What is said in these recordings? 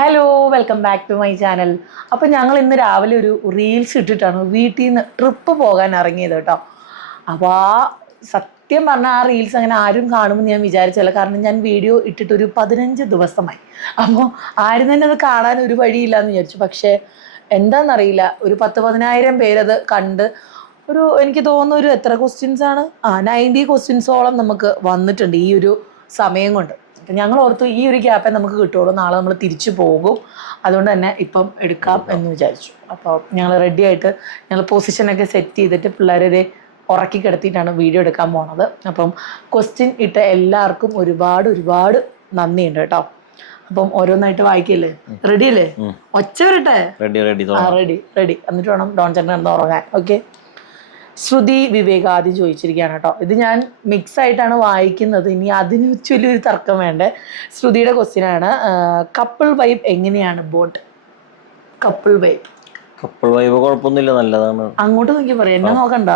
Hello, welcome back to my channel. അപ്പം ഞങ്ങൾ ഇന്ന് രാവിലെ ഒരു റീൽസ് ഇട്ടിട്ടാണ് വീട്ടിൽ നിന്ന് ട്രിപ്പ് പോകാൻ ഇറങ്ങിയത് കേട്ടോ. അപ്പോൾ സത്യം പറഞ്ഞാൽ ആ റീൽസ് അങ്ങനെ ആരും കാണുമെന്ന് ഞാൻ വിചാരിച്ചില്ല. കാരണം ഞാൻ വീഡിയോ ഇട്ടിട്ടൊരു 15 ദിവസമായി. അപ്പോൾ ആരും തന്നെ അത് കാണാൻ ഒരു വഴിയില്ല എന്ന് വിചാരിച്ചു. പക്ഷേ എന്താണെന്നറിയില്ല, ഒരു 10-15 പേരത് കണ്ട് എനിക്ക് തോന്നുന്നു ഒരു എത്ര ക്വസ്റ്റ്യൻസ് ആണ് 90 ക്വസ്റ്റ്യൻസോളം നമുക്ക് വന്നിട്ടുണ്ട് ഈ ഒരു സമയം കൊണ്ട്. അപ്പം ഞങ്ങൾ ഓർത്തു ഈ ഒരു ഗ്യാപ്പേ നമുക്ക് കിട്ടുള്ളൂ, നാളെ നമ്മൾ തിരിച്ചു പോകും, അതുകൊണ്ട് തന്നെ ഇപ്പം എടുക്കാം എന്ന് വിചാരിച്ചു. അപ്പോൾ ഞങ്ങൾ റെഡി ആയിട്ട് ഞങ്ങൾ പൊസിഷനൊക്കെ സെറ്റ് ചെയ്തിട്ട് പിള്ളേരെ ഉറക്കി കിടത്തിയിട്ടാണ് വീഡിയോ എടുക്കാൻ പോണത്. അപ്പം ക്വസ്റ്റ്യൻ ഇട്ട എല്ലാവർക്കും ഒരുപാട് നന്ദിയുണ്ട് കേട്ടോ. അപ്പം ഓരോന്നായിട്ട് വായിക്കല്ലേ? റെഡി അല്ലേ? ഒച്ച വരട്ടെ? റെഡി. എന്നിട്ട് വേണം ഡോൺ ചേട്ടൻ കിടന്ന് ഉറങ്ങാൻ. ഓക്കെ. ശ്രുതി വിവേക് ആദ്യം ചോദിച്ചിരിക്കുകയാണ് കേട്ടോ. ഇത് ഞാൻ മിക്സ് ആയിട്ടാണ് വായിക്കുന്നത്, ഇനി അതിന് വലിയൊരു തർക്കം വേണ്ടേ. ശ്രുതിയുടെ ക്വസ്റ്റ്യനാണ്, കപ്പിൾ വൈബ് എങ്ങനെയാണ് ബോട്ട്? കപ്പിൾ വൈബ് കുഴപ്പമൊന്നുമില്ല, നല്ലതാണ്. അങ്ങോട്ട് നോക്കി പറയാം, എന്നെ നോക്കണ്ട.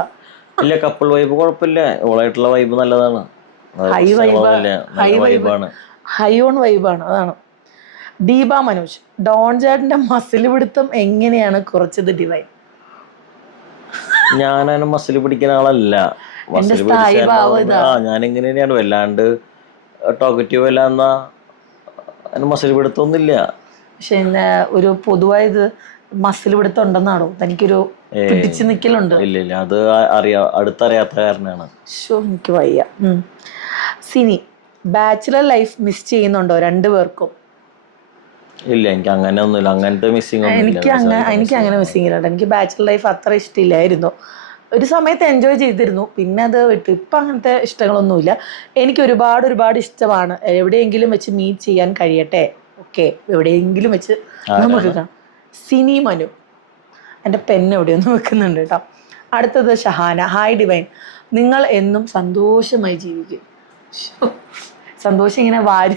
ഇല്ല, കപ്പിൾ വൈബ് കുഴപ്പമില്ല, ഓളായിട്ടുള്ള വൈബ് നല്ലതാണ്. ഹൈ ഓൺ വൈബാണ്, അതാണ്. ദീപ മനോജ്, ഡോൺ ചേട്ടന്റെ മസിൽ പിടുത്തം എങ്ങനെയാണ് കുറച്ചത് ഡിവൈൻ? ഞാനതിന് മസിൽ പിടിക്കുന്ന ആളല്ല. ഞാൻ എങ്ങനെയാണ് വല്ലാണ്ട് ടോക്കറ്റീവ് അല്ല, എന്നാ അതിന് മസിൽ പിടുത്തൊന്നുമില്ല. പക്ഷെ ഒരു പൊതുവായത് മസിൽ പിടുത്തം ഉണ്ടെന്നാണോ തനിക്കൊരു പിടിച്ചു നിക്കലുണ്ട്? ഇല്ല, അത് അടുത്തറിയാത്ത കാരണമാണ്. എനിക്ക് വയ്യ. സിനി, ബാച്ചിലർ ലൈഫ് മിസ് ചെയ്യുന്നുണ്ടോ രണ്ടുപേർക്കും? ഇല്ല, എനിക്ക് അങ്ങനെ ഒന്നുമില്ല, അങ്ങനത്തെ മിസ്സിങ് എനിക്ക് അങ്ങനെ മിസ്സിങ് ഇല്ല. എനിക്ക് ബാച്ചിലർ ലൈഫ് അത്ര ഇഷ്ടമില്ലായിരുന്നു. ഒരു സമയത്ത് എൻജോയ് ചെയ്തിരുന്നു, പിന്നെ അത് വിട്ടു. ഇപ്പം അങ്ങനത്തെ ഇഷ്ടങ്ങളൊന്നുമില്ല. എനിക്ക് ഒരുപാട് ഇഷ്ടമാണ് എവിടെയെങ്കിലും വെച്ച് മീറ്റ് ചെയ്യാൻ കഴിയട്ടെ. ഓക്കെ, എവിടെയെങ്കിലും വെച്ച് നമുക്ക് കാണാം. സിനി മനു, എൻ്റെ പെണ്ണ് എവിടെയൊന്നും വെക്കുന്നുണ്ട് കേട്ടോ. അടുത്തത് ഷഹാന, ഹായ് ഡിവൈൻ, നിങ്ങൾ എന്നും സന്തോഷമായി ജീവിക്കും. സന്തോഷം ഇങ്ങനെ വാരി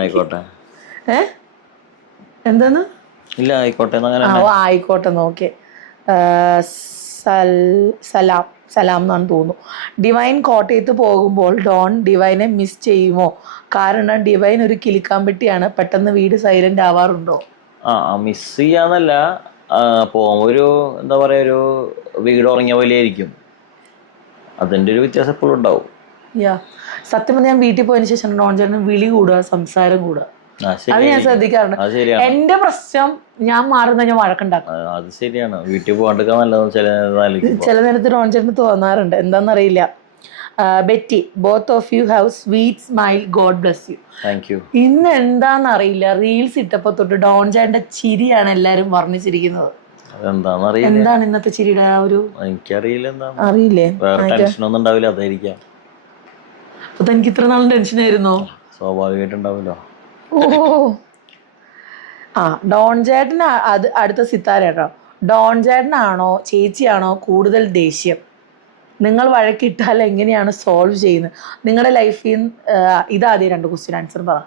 ആയിക്കോട്ടെ. എന്താന്ന്? ഇല്ല, ആയിക്കോട്ടെ. ആയിക്കോട്ടെ, നോക്കെ. സലാം എന്നാണ് തോന്നുന്നു. ഡിവൈൻ കോട്ടയത്ത് പോകുമ്പോൾ ഡോൺ ഡിവൈനെ മിസ് ചെയ്യുമോ? കാരണം ഡിവൈൻ ഒരു കിളിക്കാമ്പെട്ടിയാണ്, പെട്ടെന്ന് വീട് സൈലന്റ് ആവാറുണ്ടോ? മിസ് ചെയ്യാന്നല്ല, പോകുമ്പോ എന്താ പറയാ, ഒരു വീട് ഉറങ്ങിയ പോലെ ആയിരിക്കും. അതിന്റെ ഒരു വ്യത്യാസം എപ്പോഴും ഉണ്ടാവും. സത്യം പറഞ്ഞാൽ ഞാൻ വീട്ടിൽ പോയതിനു ശേഷം ഡോൺ ചേട്ടന് വിളി കൂടുക, സംസാരം കൂടുക, അത് ഞാൻ ശ്രദ്ധിക്കാറുണ്ട്. എന്റെ പ്രശ്നം ഞാൻ മാറുന്ന ഞാൻ വഴക്കുണ്ടാക്കും. അത് ശരിയാണ്, വീട്ടിൽ പോകാണ്ടൊക്കെ നല്ലത് ചില നേരത്ത് ഡോൺ ചേട്ടന് തോന്നാറുണ്ട്, എന്താണെന്നറിയില്ല. Betty, both of you have sweet smile, God bless you. Thank U. ഇന്ന് എന്താണെന്നറിയില്ല, റീൽസ് ഇട്ടപ്പോ തൊട്ട് ഡോൺ ചേട്ടന്റെ ചിരിയാണ് എല്ലാരും വർണ്ണിച്ചിരിക്കുന്നത്. എന്താണ് ഇന്നത്തെ ചിരിയുടെ എനിക്കറിയില്ല, അറിയില്ലേ? അതായിരിക്കാം. അപ്പൊ തനിക്ക് ഇത്ര നാളും ടെൻഷൻ ആയിരുന്നോ? സ്വാഭാവികമായിട്ടുണ്ടാവല്ലോ. ഡോൺ ചേട്ടന് അടുത്ത സിത്താര കേട്ടോ. ഡോൺ ചേട്ടനാണോ ചേച്ചിയാണോ കൂടുതൽ ദേഷ്യം? നിങ്ങൾ വഴക്കിട്ടാൽ എങ്ങനെയാണ് സോൾവ് ചെയ്യുന്നത്? നിങ്ങളുടെ ലൈഫിൽ ഇതാദ്യം 2 ക്വസ്റ്റ്യൻ ആൻസർ പറ.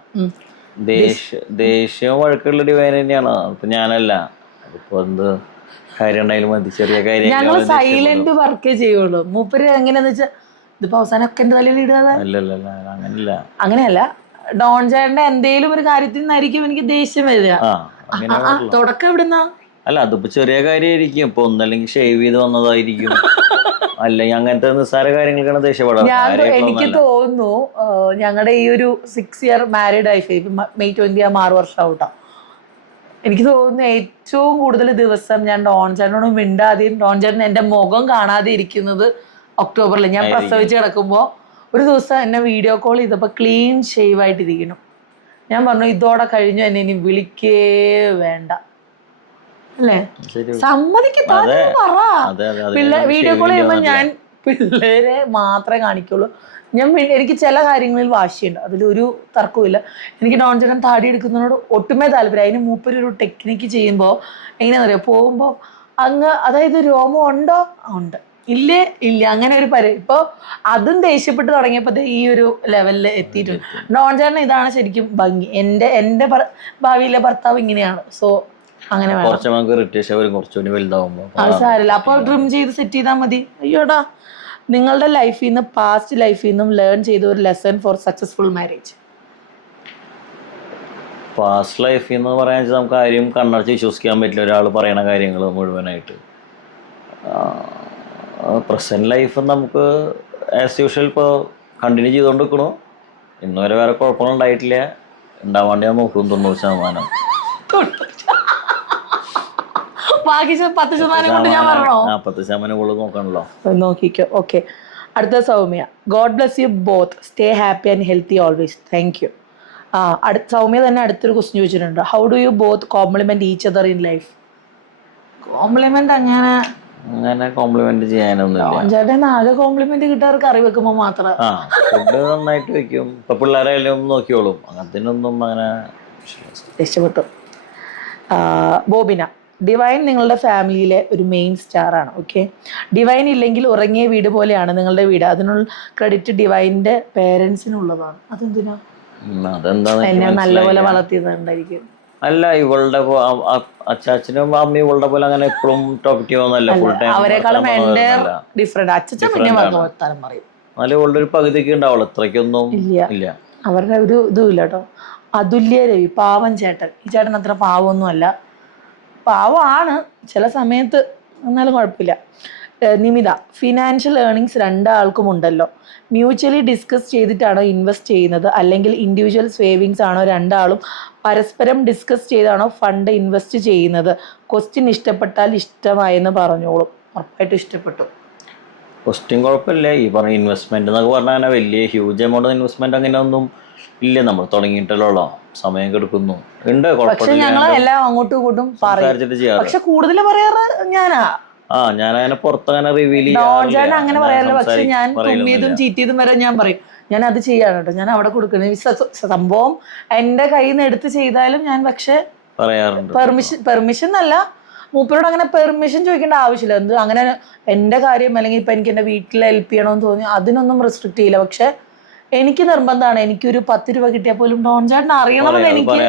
ദേഷ്യവും വഴക്കുള്ള ഡിവൈൻ തന്നെയാണ്. അപ്പൊ ഞാനല്ല, അതിപ്പോ എന്ത് കാര്യം ഉണ്ടായാലും മതി, ചെറിയ കാര്യം. ഞങ്ങൾ സൈലന്റ് വർക്കേ ചെയ്യുള്ളൂ. മൂപ്പര് എങ്ങനെയാന്ന് വെച്ചാൽ ഇതിപ്പോ അവസാനം ഒക്കെ എന്റെ തലയിൽ ഇടുക. അങ്ങനെയല്ല, ഡോൺ ചേട്ടന്റെ എന്തേലും ഒരു കാര്യത്തിൽ നിന്നായിരിക്കും എനിക്ക് ദേഷ്യം വരിക. തുടക്കം എവിടുന്നാ? അല്ല, അതിപ്പോ ചെറിയ കാര്യമായിരിക്കും. ഇപ്പൊ ഒന്നല്ലെങ്കിൽ ഷേവ് ചെയ്ത് വന്നതായിരിക്കും, അല്ലെങ്കിൽ അങ്ങനത്തെ നിസ്സാര കാര്യങ്ങൾക്കാണ് ദേഷ്യപ്പെടാറ്. എനിക്ക് തോന്നുന്നു ഞങ്ങളുടെ ഈ ഒരു 6 ഇയർ മാരീഡ് ലൈഫ്, മെയ് 20 6 വർഷം ആവട്ടോ. എനിക്ക് തോന്നുന്നു ഏറ്റവും കൂടുതൽ ദിവസം ഞാൻ ഡോൺ ചേട്ടനോട് മിണ്ടാതെയും ഡോൺ ചേട്ടൻ എന്റെ മുഖം കാണാതെ ഇരിക്കുന്നത് ഒക്ടോബറിൽ. ഞാൻ പ്രസവിച്ച് കിടക്കുമ്പോ ഒരു ദിവസം എന്നെ വീഡിയോ കോൾ ചെയ്തപ്പോൾ ക്ലീൻ ഷേവ് ആയിട്ടിരിക്കണം. ഞാൻ പറഞ്ഞു, ഇതോടെ കഴിഞ്ഞു, എന്നെ ഇനി വിളിക്കേ വേണ്ട അല്ലേ? സമ്മതിക്കത്താ പറ. വീഡിയോ കോൾ ചെയ്യുമ്പോൾ ഞാൻ പിള്ളേരെ മാത്രമേ കാണിക്കുള്ളൂ. എനിക്ക് ചില കാര്യങ്ങളിൽ വാശിയുണ്ട്, അതിലൊരു തർക്കമില്ല. എനിക്ക് ഡോൺ ചേട്ടൻ താടി എടുക്കുന്നതിനോട് ഒട്ടുമേ താല്പര്യം. അതിന് മൂപ്പരൊരു ടെക്നിക്ക് ചെയ്യുമ്പോൾ എങ്ങനെയാണെന്നറിയോ, പോകുമ്പോൾ അതായത് രോമം ഉണ്ടോ? ഉണ്ട്, ഇല്ല, അങ്ങനെ ഒരു ഇപ്പോൾ അതും ദേഷ്യപ്പെട്ട് തുടങ്ങിയപ്പോൾ ഈ ഒരു ലെവലിൽ എത്തിയിട്ടുണ്ട്. ഡോൺ ചേട്ടൻ ഇതാണ് ശരിക്കും ഭംഗി. എൻ്റെ ഭാവിയിലെ ഭർത്താവ് ഇങ്ങനെയാണ്. സോ അങ്ങനെ അത് സാരമില്ല, അപ്പോൾ ട്രിം ചെയ്ത് സെറ്റ് ചെയ്താൽ മതി. അയ്യോടാ, നിങ്ങളുടെ ലൈഫിൽ നിന്ന് പാസ്റ്റ് ലൈഫിൽ നിന്നും ലേൺ ചെയ്ത ഒരു lesson for successful marriage? Past life എന്ന് പറയാൻ വെച്ചാൽ നമുക്ക് ആരും കണ്ണടച്ച് വിശ്വസിക്കാൻ പറ്റില്ല ഒരാൾ പറയണ കാര്യങ്ങൾ മുഴുവനായിട്ട്. പ്രസൻറ്റ് ലൈഫ് നമുക്ക് ആസ് യൂഷ്വൽ ഇപ്പോൾ കണ്ടിന്യൂ ചെയ്തുകൊണ്ട് നിൽക്കണു. ഇന്ന് വരെ വേറെ കുഴപ്പമൊന്നും ഉണ്ടായിട്ടില്ല. ഉണ്ടാവാണ്ട് ഞാൻ നോക്കും 90%. ബാക്കി 10% കൊണ്ട് ഞാൻ പറഞ്ഞോ? 10% കൂടുതൽ നോക്കണല്ലോ. നോക്കിക്കോ. ഓക്കെ, അടുത്ത Soumya. God bless you both, stay happy and healthy always. Thank you. അടുത്ത സൗമ്യ തന്നെ അടുത്തൊരു ക്വസ്റ്റ്യൻ ചോദിച്ചിട്ടുണ്ട്. How do you both compliment each other in life? Compliment അങ്ങനെ കോംപ്ലിമെന്റ് ചെയ്യാനൊന്നുമില്ല. ചേട്ടൻ ആകെ കോംപ്ലിമെന്റ് കിട്ടാറ് കറി വെക്കുമ്പോ മാത്രം. ഫുഡ് നന്നായിട്ട് വെക്കും. ഇപ്പൊ പിള്ളേരായാലും നോക്കിയോളും. അങ്ങനത്തിനൊന്നും അങ്ങനെ രക്ഷപ്പെട്ടു. ബോബിന. ഡിവൈൻ നിങ്ങളുടെ ഫാമിലിയിലെ ഒരു മെയിൻ സ്റ്റാർ ആണ്. ഓക്കെ, ഡിവൈൻ ഇല്ലെങ്കിൽ ഉറങ്ങിയ വീട് പോലെയാണ് നിങ്ങളുടെ വീട്. അതിനുള്ള ക്രെഡിറ്റ് ഡിവൈൻ്റെ പേരൻസിനുള്ളതാണ്. അതെന്തിനാ? എന്നെ നല്ലപോലെ വളർത്തിയതുണ്ടായിരിക്കും. അല്ല, ഇവളുടെ അച്ചാച്ചനും അമ്മയും ഇവളുടെ പോലെ അങ്ങനെ എപ്പോഴും ടോക്കറ്റീവ് ഒന്നല്ല. ഫുൾ ടൈം അവരെക്കാളും ഡിഫറെന്റ്. അച്ഛൻ പിന്നെ വർത്തമാനം പറയും. എന്നാലും ഇവളുടെ ഒരു പകുതിയൊക്കെ ഉണ്ടാവുള്ളൂ. ഇത്രയ്ക്കൊന്നും ഇല്ല. അവരുടെ ഒരു ഇതും ഇല്ല കേട്ടോ. അതുല്യ രവി, പാവം ചേട്ടൻ. ഈ ചേട്ടൻ അത്ര പാവമൊന്നും അല്ല, പാവമാണ് ചില സമയത്ത്, എന്നാലും കുഴപ്പമില്ല. നിമിത. ഫിനാൻഷ്യൽ ഏർണിങ്സ് രണ്ടാൾക്കും ഉണ്ടല്ലോ. മ്യൂച്വലി ഡിസ്കസ് ചെയ്തിട്ടാണോ ഇൻവെസ്റ്റ് ചെയ്യുന്നത്, അല്ലെങ്കിൽ ഇൻഡിവിജ്വൽ സേവിങ്സ് ആണോ? രണ്ടാളും പരസ്പരം ഡിസ്കസ് ചെയ്താണോ ഫണ്ട് ഇൻവെസ്റ്റ് ചെയ്യുന്നത്? ക്വസ്റ്റ്യൻ ഇഷ്ടപ്പെട്ടാൽ ഇഷ്ടമായെന്ന് പറഞ്ഞോളും. ഉറപ്പായിട്ടും ഇഷ്ടപ്പെട്ടു. ക്വസ്റ്റ്യൻ കുഴപ്പമില്ല. ഈ പറഞ്ഞ ഇൻവെസ്റ്റ്മെന്റ് എന്നൊക്കെ പറഞ്ഞാൽ അങ്ങനെ വലിയ ഹ്യൂജ് എമൗണ്ട് ഇൻവെസ്റ്റ്മെന്റ് അങ്ങനെ ഒന്നും ഇല്ല. നമ്മൾ തുടങ്ങിയിട്ടല്ലോ, സമയം എടുക്കുന്നു. ഉണ്ട്, പക്ഷെ ഞങ്ങൾ എല്ലാം അങ്ങോട്ടും ഇങ്ങോട്ടും പറയും. പക്ഷെ കൂടുതൽ പറയാറ് ഞാനാ. ഞാനങ്ങനെ പുറത്തങ്ങനെ റിവീൽ അങ്ങനെ പറയാറില്ല. പക്ഷെ ഞാൻ തുമ്മിയതും ചീറ്റിയതും വരെ ഞാൻ പറയും. ഞാൻ അത് ചെയ്യാണ് കേട്ടോ, ഞാൻ അവിടെ കൊടുക്കണ സംഭവം എന്റെ കയ്യിൽ നിന്ന് എടുത്ത് ചെയ്താലും ഞാൻ പക്ഷെ പറയാറുണ്ട്. പെർമിഷൻ അല്ല, മൂപ്പരോട് അങ്ങനെ പെർമിഷൻ ചോദിക്കേണ്ട ആവശ്യമില്ല. എന്ത് അങ്ങനെ എന്റെ കാര്യം അല്ലെങ്കിൽ ഇപ്പൊ എനിക്ക് എന്റെ വീട്ടിൽ ഹെൽപ്പ് ചെയ്യണമെന്ന് തോന്നി അതിനൊന്നും റെസ്ട്രിക്ട് ചെയ്യില്ല. പക്ഷെ എനിക്ക് നിർബന്ധമാണ്. എനിക്കൊരു 10 രൂപ കിട്ടിയാൽ പോലും ഡോൺ ചേട്ടൻ അറിയണമെന്ന് എനിക്ക്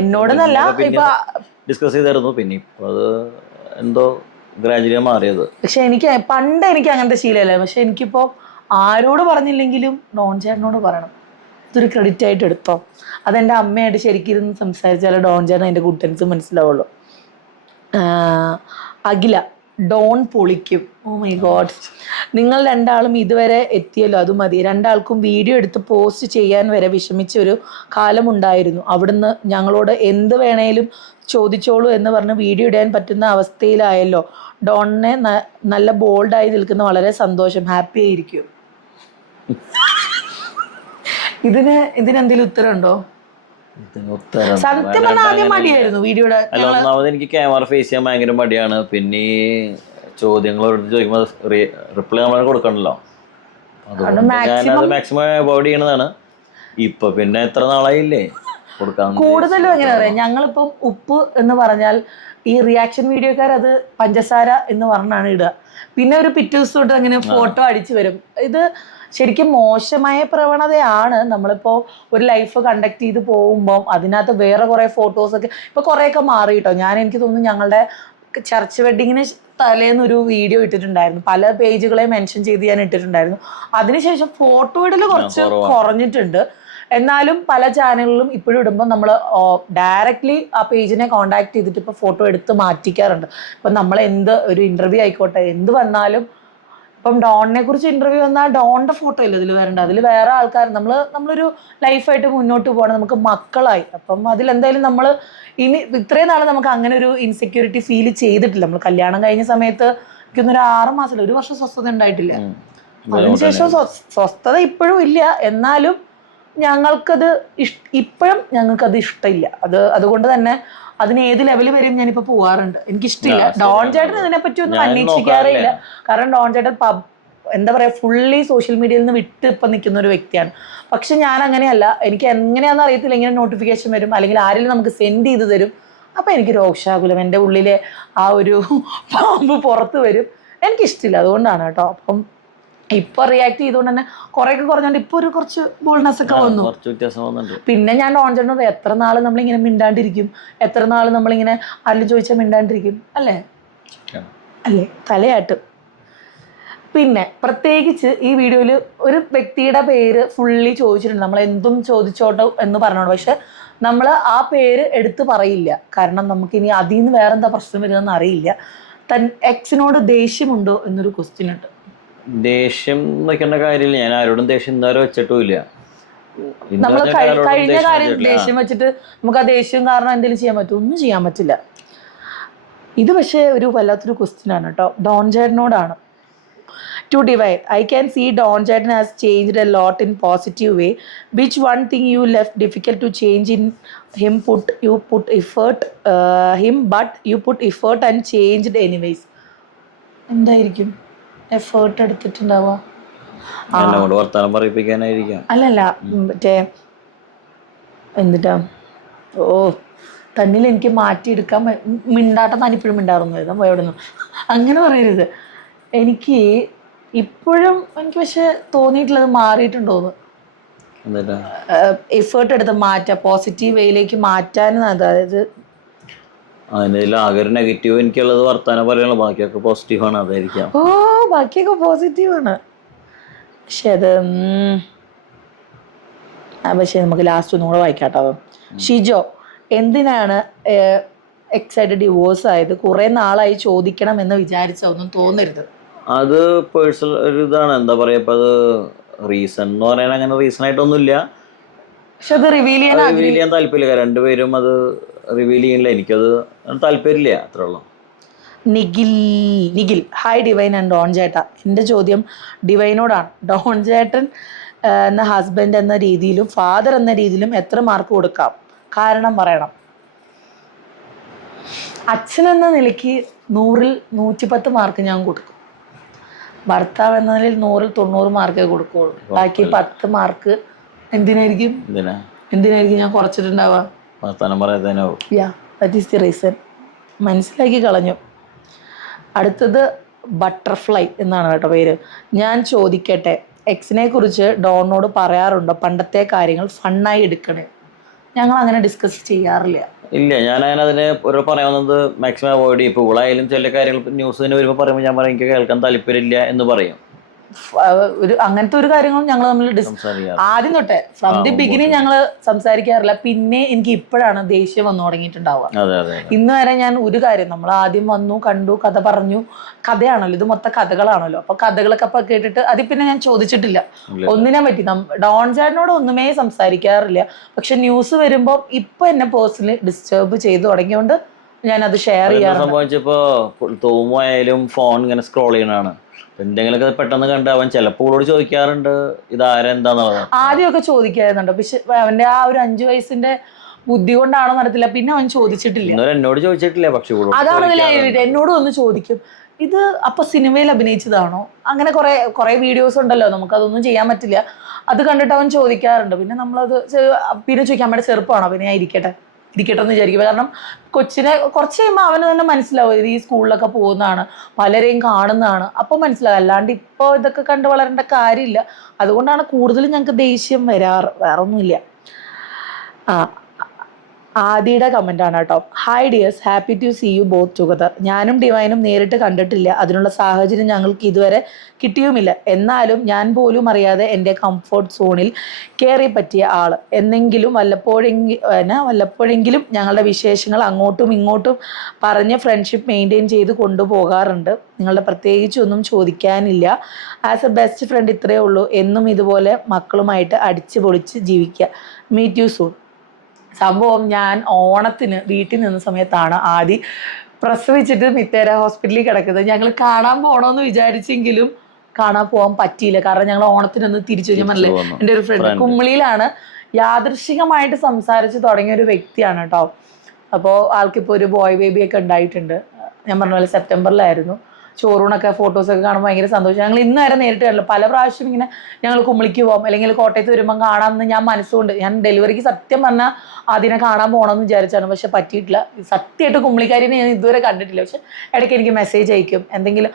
എന്നോടൊന്നല്ല ഇപ്പൊ ഡിസ്കസ് ചെയ്തായിരുന്നു. പിന്നെ ഇപ്പൊ അത് എന്തോ ഗ്രാജുവലി മാറിയത്. പക്ഷെ എനിക്ക് പണ്ട് എനിക്ക് അങ്ങനത്തെ ശീലമല്ല. പക്ഷെ എനിക്കിപ്പോ ആരോട് പറഞ്ഞില്ലെങ്കിലും ഡോൺ ചേട്ടനോട് പറയണം. ഇതൊരു ക്രെഡിറ്റ് ആയിട്ട് എടുത്തോ. അതെന്റെ അമ്മയായിട്ട് ശരിക്കും ഇരുന്ന് സംസാരിച്ചാലേ ഡോൺ ചേട്ടൻ അതിന്റെ ഗുഡൻസ് മനസ്സിലാവുള്ളൂ. അഖില. ഡോൺ പൊളിക്കും. ഓ മൈ ഗോഡ്, നിങ്ങൾ രണ്ടാളും ഇതുവരെ എത്തിയല്ലോ, അത് മതി. രണ്ടാൾക്കും വീഡിയോ എടുത്ത് പോസ്റ്റ് ചെയ്യാൻ വരെ വിഷമിച്ച ഒരു കാലമുണ്ടായിരുന്നു. അവിടുന്ന് ഞങ്ങളോട് എന്ത് വേണേലും ചോദിച്ചോളൂ എന്ന് പറഞ്ഞ് വീഡിയോ ഇടാൻ പറ്റുന്ന അവസ്ഥയിലായല്ലോ. ഡോണിനെ നല്ല ബോൾഡായി നിൽക്കുന്ന വളരെ സന്തോഷം. ഹാപ്പി ആയിരിക്കും. ഇതിനെന്തെങ്കിലും ഉത്തരമുണ്ടോ? സത്യം പറഞ്ഞാൽ ആദ്യം മടിയായിരുന്നു വീഡിയോയുടെ. ഒന്നാമത് എനിക്ക് ക്യാമറ ഫേസ് ചെയ്യാൻ ഭയങ്കര മടിയാണ്. പിന്നെ ചോദ്യങ്ങളോട് ചോദിക്കുമ്പോൾ റിപ്ലൈ നമ്മൾ കൊടുക്കണല്ലോ. അതുകൊണ്ട് ഞാനത് മാക്സിമം അവോയ്ഡ് ചെയ്യണതാണ്. ഇപ്പൊ പിന്നെ എത്ര നാളായില്ലേ കൊടുക്കാൻ. കൂടുതലും എങ്ങനെ പറയാം, ഞങ്ങളിപ്പം ഉപ്പ് എന്ന് പറഞ്ഞാൽ ഈ റിയാക്ഷൻ വീഡിയോക്കാർ അത് പഞ്ചസാര എന്ന് പറഞ്ഞാണ് ഇടുക. പിന്നെ ഒരു പിറ്റേ ദിവസം തൊട്ട് അങ്ങനെ ഫോട്ടോ അടിച്ചു വരും. ഇത് ശരിക്കും മോശമായ പ്രവണതയാണ്. നമ്മളിപ്പോൾ ഒരു ലൈഫ് കണ്ടക്ട് ചെയ്ത് പോകുമ്പോൾ അതിനകത്ത് വേറെ കുറേ ഫോട്ടോസൊക്കെ ഇപ്പോൾ കുറേയൊക്കെ മാറി കേട്ടോ. എനിക്ക് തോന്നുന്നു ഞങ്ങളുടെ ചർച്ച് വെഡിങ്ങിന് തലേന്നൊരു വീഡിയോ ഇട്ടിട്ടുണ്ടായിരുന്നു. പല പേജുകളെ മെൻഷൻ ചെയ്ത് ഞാൻ ഇട്ടിട്ടുണ്ടായിരുന്നു. അതിനുശേഷം ഫോട്ടോ ഇടൽ കുറച്ച് കുറഞ്ഞിട്ടുണ്ട്. എന്നാലും പല ചാനലുകളിലും ഇപ്പോഴും ഇടുമ്പോൾ നമ്മൾ ഡയറക്റ്റ്ലി ആ പേജിനെ കോണ്ടാക്ട് ചെയ്തിട്ട് ഇപ്പോൾ ഫോട്ടോ എടുത്ത് മാറ്റിക്കാറുണ്ട്. ഇപ്പം നമ്മൾ എന്ത് ഒരു ഇൻ്റർവ്യൂ ആയിക്കോട്ടെ എന്ത് വന്നാലും, ഇപ്പം ഡോണിനെ കുറിച്ച് ഇൻ്റർവ്യൂ വന്നാൽ ഡോണിൻ്റെ ഫോട്ടോ ഇല്ല ഇതിൽ വരേണ്ട. അതിൽ വേറെ ആൾക്കാർ നമ്മളൊരു ലൈഫായിട്ട് മുന്നോട്ട് പോകണം. നമുക്ക് മക്കളായി. അപ്പം അതിലെന്തായാലും നമ്മൾ ഇനി ഇത്രയും നാൾ നമുക്ക് അങ്ങനെ ഒരു ഇൻസെക്യൂരിറ്റി ഫീൽ ചെയ്തിട്ടില്ല. നമ്മൾ കല്യാണം കഴിഞ്ഞ സമയത്ത് എനിക്കൊന്നൊരു 6 മാസം 1 വർഷം സ്വസ്ഥത ഉണ്ടായിട്ടില്ല. അതിനുശേഷം സ്വസ്ഥത ഇപ്പോഴും ഇല്ല. എന്നാലും ഞങ്ങൾക്കത് ഇപ്പോഴും ഞങ്ങൾക്കത് ഇഷ്ടമില്ല. അതുകൊണ്ട് തന്നെ അതിന് ഏത് ലെവൽ വരെയും ഞാനിപ്പോൾ പോവാറുണ്ട്. എനിക്കിഷ്ടമില്ല. ഡോൺ ചേട്ടൻ ഇതിനെപ്പറ്റി ഒന്നും അന്വേഷിക്കാറില്ല. കാരണം ഡോൺ ചേട്ടൻ എന്താ പറയുക, ഫുള്ളി സോഷ്യൽ മീഡിയയിൽ നിന്ന് വിട്ട് ഇപ്പം നിൽക്കുന്ന ഒരു വ്യക്തിയാണ്. പക്ഷെ ഞാൻ അങ്ങനെയല്ല. എനിക്ക് എങ്ങനെയാണെന്ന് അറിയത്തില്ല, ഇങ്ങനെ നോട്ടിഫിക്കേഷൻ വരും അല്ലെങ്കിൽ ആരെങ്കിലും നമുക്ക് സെൻഡ് ചെയ്ത് തരും. അപ്പം എനിക്ക് രോക്ഷാകുലം, എൻ്റെ ഉള്ളിലെ ആ ഒരു പാമ്പ് പുറത്ത് വരും. എനിക്കിഷ്ടമില്ല. അതുകൊണ്ടാണ് കേട്ടോ. അപ്പം ഇപ്പൊ റിയാക്ട് ചെയ്തുകൊണ്ട് തന്നെ കുറെയൊക്കെ കുറഞ്ഞോണ്ട് ഇപ്പൊ ഒരു കുറച്ച് ബോൾഡ്നെസ് ഒക്കെ വന്നു. പിന്നെ ഞാൻ ഡോൺ ചേട്ടനോട് എത്ര നാള് നമ്മളിങ്ങനെ മിണ്ടാണ്ടിരിക്കും, എത്ര നാള് നമ്മളിങ്ങനെ ആരെങ്കിലും ചോദിച്ചാൽ മിണ്ടാണ്ടിരിക്കും അല്ലേ തലയാട്ടും. പിന്നെ പ്രത്യേകിച്ച് ഈ വീഡിയോയിൽ ഒരു വ്യക്തിയുടെ പേര് ഫുള്ളി ചോദിച്ചിട്ടുണ്ട്, നമ്മൾ എന്തും ചോദിച്ചോട്ടോ എന്ന് പറഞ്ഞോണ്ട്. പക്ഷെ നമ്മൾ ആ പേര് എടുത്ത് പറയില്ല, കാരണം നമുക്കിനി അതിൽ നിന്ന് വേറെന്താ പ്രശ്നം വരുന്നതെന്ന് അറിയില്ല. എക്സിനോട് ദേഷ്യമുണ്ടോ എന്നൊരു ക്വസ്റ്റ്യൻ ഉണ്ട്. ദേഷ്യം വെക്കേണ്ട കാര്യമില്ല, ഞാൻ ആരോടും ദേഷ്യം ഇന്നുവരെ വെച്ചിട്ടുമില്ല. നമ്മൾ കഴിഞ്ഞ കാര്യം ദേഷ്യം വെച്ചിട്ട് നമുക്ക് ആ ദേഷ്യം കാരണം എന്തെങ്കിലും ചെയ്യാൻ പറ്റും? ഒന്നും ചെയ്യാൻ പറ്റില്ല. ഇത് പക്ഷേ ഒരു വല്ലാത്തൊരു ക്വസ്റ്റ്യൻ ആണ് കേട്ടോ, Don ചേട്ടനോടാണ്. To divide, I can see Don Jadon has changed a lot in positive way. Which one thing you left difficult to change in him? You put effort him, but you put effort and changed anyways. എന്തായിരിക്കും effort എടുത്തിട്ടുണ്ടാവുക? എന്നോട് വർത്താനം പറയിപ്പിക്കാനായിരിക്കാം. അല്ലല്ല, മറ്റേ എന്നിട്ടാ തന്നിൽ എനിക്ക് മാറ്റിയെടുക്കാൻ മിണ്ടാട്ടം താൻ ഇപ്പോഴും മിണ്ടാറുന്നു എഴുതാൻ പോയവിടുന്നു, അങ്ങനെ പറയരുത്. എനിക്ക് ഇപ്പോഴും എനിക്ക് പക്ഷെ തോന്നിയിട്ടുള്ളത് മാറിയിട്ടുണ്ടോന്ന്. എഫേർട്ട് എടുത്ത് മാറ്റാം, പോസിറ്റീവ് വേയിലേക്ക് മാറ്റാൻ. അതായത് ആകെ ഒരു നെഗറ്റീവ് എനിക്കുള്ളത് വർത്താനം പറയാനുള്ള, ബാക്കിയൊക്കെ പോസിറ്റീവാണ്. അതായിരിക്കാം. ബാക്കിയൊക്കെ പോസിറ്റീവാണ്. പക്ഷെ അത് പക്ഷെ നമുക്ക് ലാസ്റ്റ് ഒന്നും കൂടെ വായിക്കാട്ടോ. ഷിജോ, എന്തിനാണ് എക്സായിട്ട് ഡിവോഴ്സ് ആയത്? കുറെ നാളായി ചോദിക്കണം എന്ന് വിചാരിച്ചൊന്നും തോന്നരുത്. അത് പേഴ്സണൽ ഒരു ഇതാണ്, എന്താ പറയാ. ഇപ്പൊ അത് റീസൺ എന്ന് പറയാൻ അങ്ങനെ റീസൺ ആയിട്ടൊന്നുമില്ല. പക്ഷെ അത് റിവീൽ ചെയ്യാൻ താല്പര്യമില്ല. രണ്ടുപേരും അത് റിവീൽ ചെയ്യണില്ല, എനിക്കത് താല്പര്യമില്ല, അത്രേ ഉള്ളൂ. Nikhil, hi Divine and Don ചേട്ടാ. എൻ്റെ ചോദ്യം ഡിവൈനോടാണ്. ഡോൺ ചേട്ടൻ എന്ന ഹസ്ബൻഡ് എന്ന രീതിയിലും ഫാദർ എന്ന രീതിയിലും എത്ര മാർക്ക് കൊടുക്കാം? കാരണം പറയണം. അച്ഛൻ എന്ന നിലയ്ക്ക് 100-ൽ 110 മാർക്ക് ഞാൻ കൊടുക്കും. ഭർത്താവ് എന്ന നിലയിൽ 100-ൽ 90 മാർക്കേ കൊടുക്കുള്ളൂ. ബാക്കി 10 മാർക്ക് എന്തിനായിരിക്കും ഞാൻ കുറച്ചിട്ടുണ്ടാവുക? That is the reason. മനസ്സിലാക്കി കളഞ്ഞു. അടുത്തത് ബട്ടർഫ്ലൈ എന്നാണ് കേട്ടോ പേര്. ഞാൻ ചോദിക്കട്ടെ, എക്സിനെ കുറിച്ച് ഡോണിനോട് പറയാറുണ്ടോ പണ്ടത്തെ കാര്യങ്ങൾ ഫണ്ണായി എടുക്കണേ? ഞങ്ങൾ അങ്ങനെ ഡിസ്കസ് ചെയ്യാറില്ല. ഇല്ല, ഞാൻ അങ്ങനെ അതിനെ ഒരു പറയാവുന്നത് മാക്സിമം അവോയ്ഡ് ചെയ്യും. ഇപ്പോൾ ഇവളായാലും ചില കാര്യങ്ങൾ ന്യൂസിന് വരുമ്പോൾ പറയുമ്പോൾ ഞാൻ പറയും എനിക്ക് കേൾക്കാൻ താല്പര്യമില്ല എന്ന് പറയും. അങ്ങനത്തെ ഒരു കാര്യങ്ങളും ഞങ്ങൾ തമ്മിൽ ആദ്യം തൊട്ടേ ഫ്രം ദി ബിഗിനിങ് ഞങ്ങൾ സംസാരിക്കാറില്ല. പിന്നെ എനിക്ക് ഇപ്പോഴാണ് ദേഷ്യം വന്നു തുടങ്ങിയിട്ടുണ്ടാവുക. ഇന്ന് വരെ ഞാൻ ഒരു കാര്യം, നമ്മൾ ആദ്യം വന്നു കണ്ടു, കഥ പറഞ്ഞു, കഥയാണല്ലോ ഇത്, മൊത്തം കഥകളാണല്ലോ. അപ്പൊ കഥകളൊക്കെ അപ്പൊ കേട്ടിട്ട് അതിൽ പിന്നെ ഞാൻ ചോദിച്ചിട്ടില്ല ഒന്നിനെ പറ്റി. ഡോൺ ചേട്ടനോട് ഒന്നുമേ സംസാരിക്കാറില്ല. പക്ഷെ ന്യൂസ് വരുമ്പോൾ ഇപ്പൊ എന്നെ പേഴ്സണലി ഡിസ്റ്റർബ് ചെയ്തു തുടങ്ങിയോണ്ട് ഞാൻ അത് ഷെയർ ചെയ്യാറുണ്ട്. സംഭവിച്ചപ്പോ തോമുമായാലും ഫോൺ ഇങ്ങനെ സ്ക്രോൾ ചെയ്യണതാണ്, എന്തെങ്കിലുമൊക്കെ പെട്ടെന്ന് കണ്ട് അവൻ ചിലപ്പോൾ ചോദിക്കാറുണ്ട് ഇതാരെന്താന്നുള്ളത്. ആദ്യമൊക്കെ ചോദിക്കാറുണ്ട്, പക്ഷെ അവന്റെ ആ ഒരു 5 വയസ്സിന്റെ ബുദ്ധി കൊണ്ടാണോ നടത്തില്ല. പിന്നെ അവൻ ചോദിച്ചിട്ടില്ല, എന്നോട് ചോദിച്ചിട്ടില്ല. പക്ഷെ അതാണ് എന്നോടും ഒന്ന് ചോദിക്കും, ഇത് അപ്പൊ സിനിമയിൽ അഭിനയിച്ചതാണോ? അങ്ങനെ കുറെ വീഡിയോസ് ഉണ്ടല്ലോ, നമുക്കതൊന്നും ചെയ്യാൻ പറ്റില്ല. അത് കണ്ടിട്ട് അവൻ ചോദിക്കാറുണ്ട്. പിന്നെ നമ്മളത് പിന്നെ ചോദിക്കാൻ അമ്മയുടെ ചെറുപ്പമാണോ? പിന്നെ ഞാൻ ഇരിക്കട്ടെ എന്ന് വിചാരിക്കും. കാരണം കൊച്ചിനെ കുറച്ച് കഴിയുമ്പോൾ അവന് തന്നെ മനസ്സിലാവും ഇത് ഈ സ്കൂളിലൊക്കെ പോകുന്നതാണ്, പലരെയും കാണുന്നതാണ്, അപ്പോൾ മനസ്സിലാവും. അല്ലാണ്ട് ഇപ്പോൾ ഇതൊക്കെ കണ്ട് വളരേണ്ട കാര്യമില്ല. അതുകൊണ്ടാണ് കൂടുതലും ഞങ്ങൾക്ക് ദേഷ്യം വരാറ്, വേറെ ഒന്നുമില്ല. ആദിയുടെ കമൻ്റ് ആണ് കേട്ടോ. Hi dears, happy to see you both together. ഞാനും ഡിവൈനും നേരിട്ട് കണ്ടിട്ടില്ല, അതിനുള്ള സാഹചര്യം ഞങ്ങൾക്ക് ഇതുവരെ കിട്ടിയുമില്ല. എന്നാലും ഞാൻ പോലും അറിയാതെ എൻ്റെ കംഫർട്ട് സോണിൽ കയറി പറ്റിയ ആള്. എന്നെങ്കിലും വല്ലപ്പോഴെങ്കിലും ഞങ്ങളുടെ വിശേഷങ്ങൾ അങ്ങോട്ടും ഇങ്ങോട്ടും പറഞ്ഞ് ഫ്രണ്ട്ഷിപ്പ് മെയിൻറ്റെയിൻ ചെയ്ത് കൊണ്ടുപോകാറുണ്ട്. നിങ്ങളുടെ പ്രത്യേകിച്ചൊന്നും ചോദിക്കാനില്ല. ആസ് എ ബെസ്റ്റ് ഫ്രണ്ട് ഇത്രയേ ഉള്ളൂ. എന്നും ഇതുപോലെ മക്കളുമായിട്ട് അടിച്ച് പൊളിച്ച് ജീവിക്കുക. Meet you soon. സംഭവം ഞാൻ ഓണത്തിന് വീട്ടിൽ നിന്ന സമയത്താണ് ആദ്യം പ്രസവിച്ചിട്ട് മിത്തേര ഹോസ്പിറ്റലിൽ കിടക്കുന്നത്. ഞങ്ങൾ കാണാൻ പോകണമെന്ന് വിചാരിച്ചെങ്കിലും കാണാൻ പോകാൻ പറ്റിയില്ല. കാരണം ഞങ്ങൾ ഓണത്തിനൊന്ന് തിരിച്ചു ഞാൻ പറഞ്ഞില്ലേ, എൻ്റെ ഒരു ഫ്രണ്ട് കുമ്മളിയിലാണ് യാദൃശ്ചികമായിട്ട് സംസാരിച്ച് തുടങ്ങിയ ഒരു വ്യക്തിയാണ് കേട്ടോ. അപ്പോൾ ആൾക്കിപ്പോൾ ഒരു ബോയ് ബേബിയൊക്കെ ഉണ്ടായിട്ടുണ്ട്. ഞാൻ പറഞ്ഞ പോലെ സെപ്റ്റംബറിലായിരുന്നു. ചോറൂണൊക്കെ ഫോട്ടോസൊക്കെ കാണുമ്പോൾ ഭയങ്കര സന്തോഷം. ഞങ്ങൾ ഇന്ന് വരെ നേരിട്ട് കണ്ടില്ല. പല പ്രാവശ്യം ഇങ്ങനെ ഞങ്ങൾ കുമ്മളിക്ക് പോകും, അല്ലെങ്കിൽ കോട്ടയത്ത് വരുമ്പം കാണാമെന്ന് ഞാൻ മനസ്സുകൊണ്ട്, ഞാൻ ഡെലിവറിക്ക് സത്യം പറഞ്ഞാൽ അതിനെ കാണാൻ പോകണമെന്ന് വിചാരിച്ചാണ്, പക്ഷെ പറ്റിയിട്ടില്ല. സത്യമായിട്ട് കുമ്മളിക്കാരിനെ ഞാൻ ഇതുവരെ കണ്ടിട്ടില്ല. പക്ഷെ ഇടയ്ക്ക് എനിക്ക് മെസ്സേജ് അയക്കും, എന്തെങ്കിലും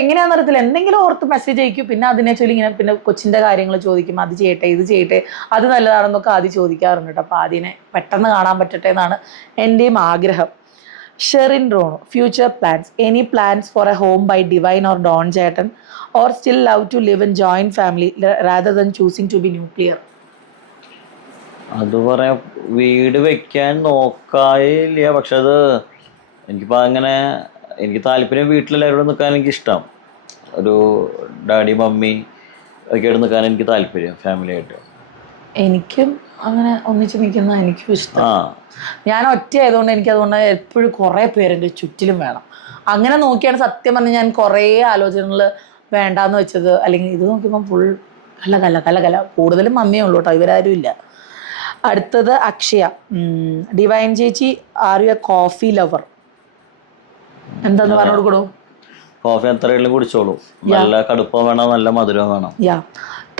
എങ്ങനെയാണെന്ന് അറിയത്തില്ല, എന്തെങ്കിലും ഓർത്ത് മെസ്സേജ് അയക്കും. പിന്നെ അതിനെ ചൊല്ലി ഇങ്ങനെ പിന്നെ കൊച്ചിൻ്റെ കാര്യങ്ങൾ ചോദിക്കും, അത് ചെയ്യട്ടെ ഇത് ചെയ്യട്ടെ അത് നല്ലതാണെന്നൊക്കെ ആദ്യം ചോദിക്കാറുണ്ട് കേട്ടോ. അപ്പോൾ അതിനെ പെട്ടെന്ന് കാണാൻ പറ്റട്ടെ എന്നാണ് എൻ്റെയും ആഗ്രഹം. Sherin Rono, future plans. Any plans for a home by Divine or Don Jatan, or still love to live in joint family rather than choosing to be nuclear? അത് പറയാം, വീട് വെക്കാൻ നോക്കായില്ല. പക്ഷെ അത് എനിക്കിപ്പോൾ അങ്ങനെ എനിക്ക് താല്പര്യം വീട്ടിലെല്ലാവരും നിൽക്കാൻ എനിക്കിഷ്ടം. ഒരു ഡാഡി മമ്മി ഒക്കെ ആയിട്ട് നിൽക്കാൻ എനിക്ക് താല്പര്യം ഫാമിലിയായിട്ട്. എനിക്കും അങ്ങനെ ഒന്നിച്ച് നിൽക്കുന്ന എനിക്കും ഇഷ്ടം. ആ, ഞാൻ ഒറ്റയായതുകൊണ്ട് എനിക്കതുകൊണ്ട് എപ്പോഴും കുറേ പേരെൻ്റെ ചുറ്റിലും വേണം. അങ്ങനെ നോക്കിയാണ് സത്യം പറഞ്ഞാൽ ഞാൻ കുറേ ആലോചനകൾ വേണ്ടാന്ന് വെച്ചത്. അല്ലെങ്കിൽ ഇത് നോക്കിയപ്പോൾ ഫുൾ കല കൂടുതലും മമ്മിയേ ഉള്ളൂ കേട്ടോ, ഇവരാരും ഇല്ല. അടുത്തത് അക്ഷയ. ഡിവൈൻ ചേച്ചി, are you A coffee lover? എന്താന്ന് പറഞ്ഞു കൊടുക്കണോ? കോഫി എത്രയെങ്കിലും കുടിച്ചോളൂ. നല്ല കടുപ്പം വേണം, നല്ല മധുരം വേണം. യാ.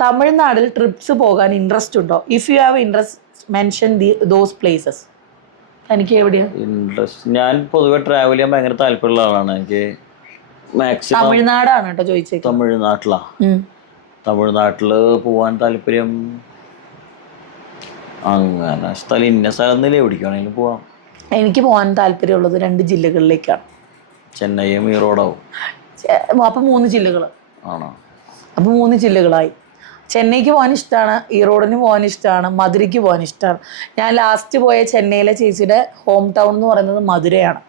തമിഴ്നാട്ടിൽ ട്രിപ്സ് പോകാൻ ഇൻട്രസ്റ്റ് ഉണ്ടോ? If you have interest mention those places. എനിക്ക് എവിടെയാ ഇൻട്രസ്റ്റ്? ഞാൻ പൊതുവെ ട്രാവൽ ചെയ്യാൻ ഭയങ്കര താല്പര്യമുള്ള ആളാണ്. എനിക്ക് മാക്സിമം തമിഴ്നാടാണ് കേട്ടോ ചോദിച്ചേക്കുന്നത്. തമിഴ്നാട്ടിലാ. തമിഴ്നാട്ടില് പോവാൻ താല്പര്യം. അങ്ങനെ സ്ഥലം ഇന്ന സ്ഥലം ഒന്നുമില്ല, എവിടേക്കാണെങ്കിലും പോവാം. എനിക്ക് പോകാൻ താല്പര്യമുള്ളത് 2 ജില്ലകളിലേക്കാണ്. ചെന്നൈയും ഈറോഡാവും. അപ്പം 3 ജില്ലകൾ ആണോ? അപ്പം 3 ജില്ലകളായി. ചെന്നൈക്ക് പോകാൻ ഇഷ്ടമാണ്, ഈറോഡിന് പോകാൻ ഇഷ്ടമാണ്, മധുരയ്ക്ക് പോകാൻ ഇഷ്ടമാണ്. ഞാൻ ലാസ്റ്റ് പോയ ചെന്നൈയിലെ ചേച്ചിയുടെ ഹോം ടൗൺ എന്ന് പറയുന്നത് മധുരയാണ്.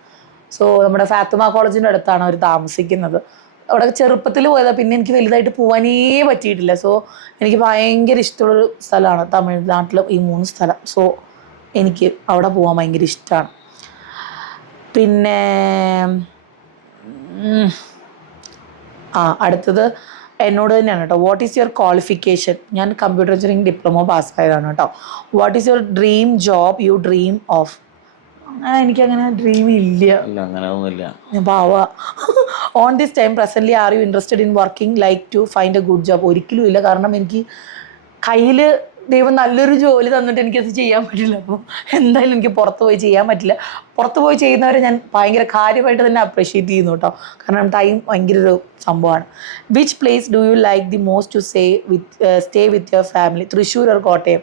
സോ നമ്മുടെ ഫാത്തിമ കോളേജിൻ്റെ അടുത്താണ് അവർ താമസിക്കുന്നത്. അവിടെ ചെറുപ്പത്തിൽ പോയതാണ്, പിന്നെ എനിക്ക് വലുതായിട്ട് പോകാനേ പറ്റിയിട്ടില്ല. സോ എനിക്ക് ഭയങ്കര ഇഷ്ടമുള്ളൊരു സ്ഥലമാണ് തമിഴ്നാട്ടിൽ ഈ 3 സ്ഥലം. സോ എനിക്ക് അവിടെ പോകാൻ ഭയങ്കര ഇഷ്ടമാണ്. പിന്നെ അടുത്തത് എന്നോട് തന്നെയാണ് കേട്ടോ. What is your qualification? ഞാൻ കമ്പ്യൂട്ടർ എഞ്ചിനീയറിംഗ് ഡിപ്ലോമ പാസ്സായതാണ് കേട്ടോ. What is your dream job you dream of? എനിക്കങ്ങനെ ഡ്രീം ഇല്ല. അങ്ങനെ ഒന്നുമില്ല. ഞാൻ പാവ. On this time presently are you interested in working like to find a good job? ഒരിക്കലും ഇല്ല. കാരണം എനിക്ക് കയ്യിൽ ദൈവം നല്ലൊരു ജോലി തന്നിട്ട് എനിക്കത് ചെയ്യാൻ പറ്റില്ല. അപ്പോൾ എന്തായാലും എനിക്ക് പുറത്ത് പോയി ചെയ്യാൻ പറ്റില്ല. പുറത്ത് പോയി ചെയ്യുന്നവരെ ഞാൻ ഭയങ്കര കാര്യമായിട്ട് തന്നെ അപ്രീഷിയേറ്റ് ചെയ്യുന്നു കേട്ടോ. കാരണം ടൈം ഭയങ്കര ഒരു സംഭവമാണ്. Which place do you like the most to stay with your family? Thrissur or Kottayam?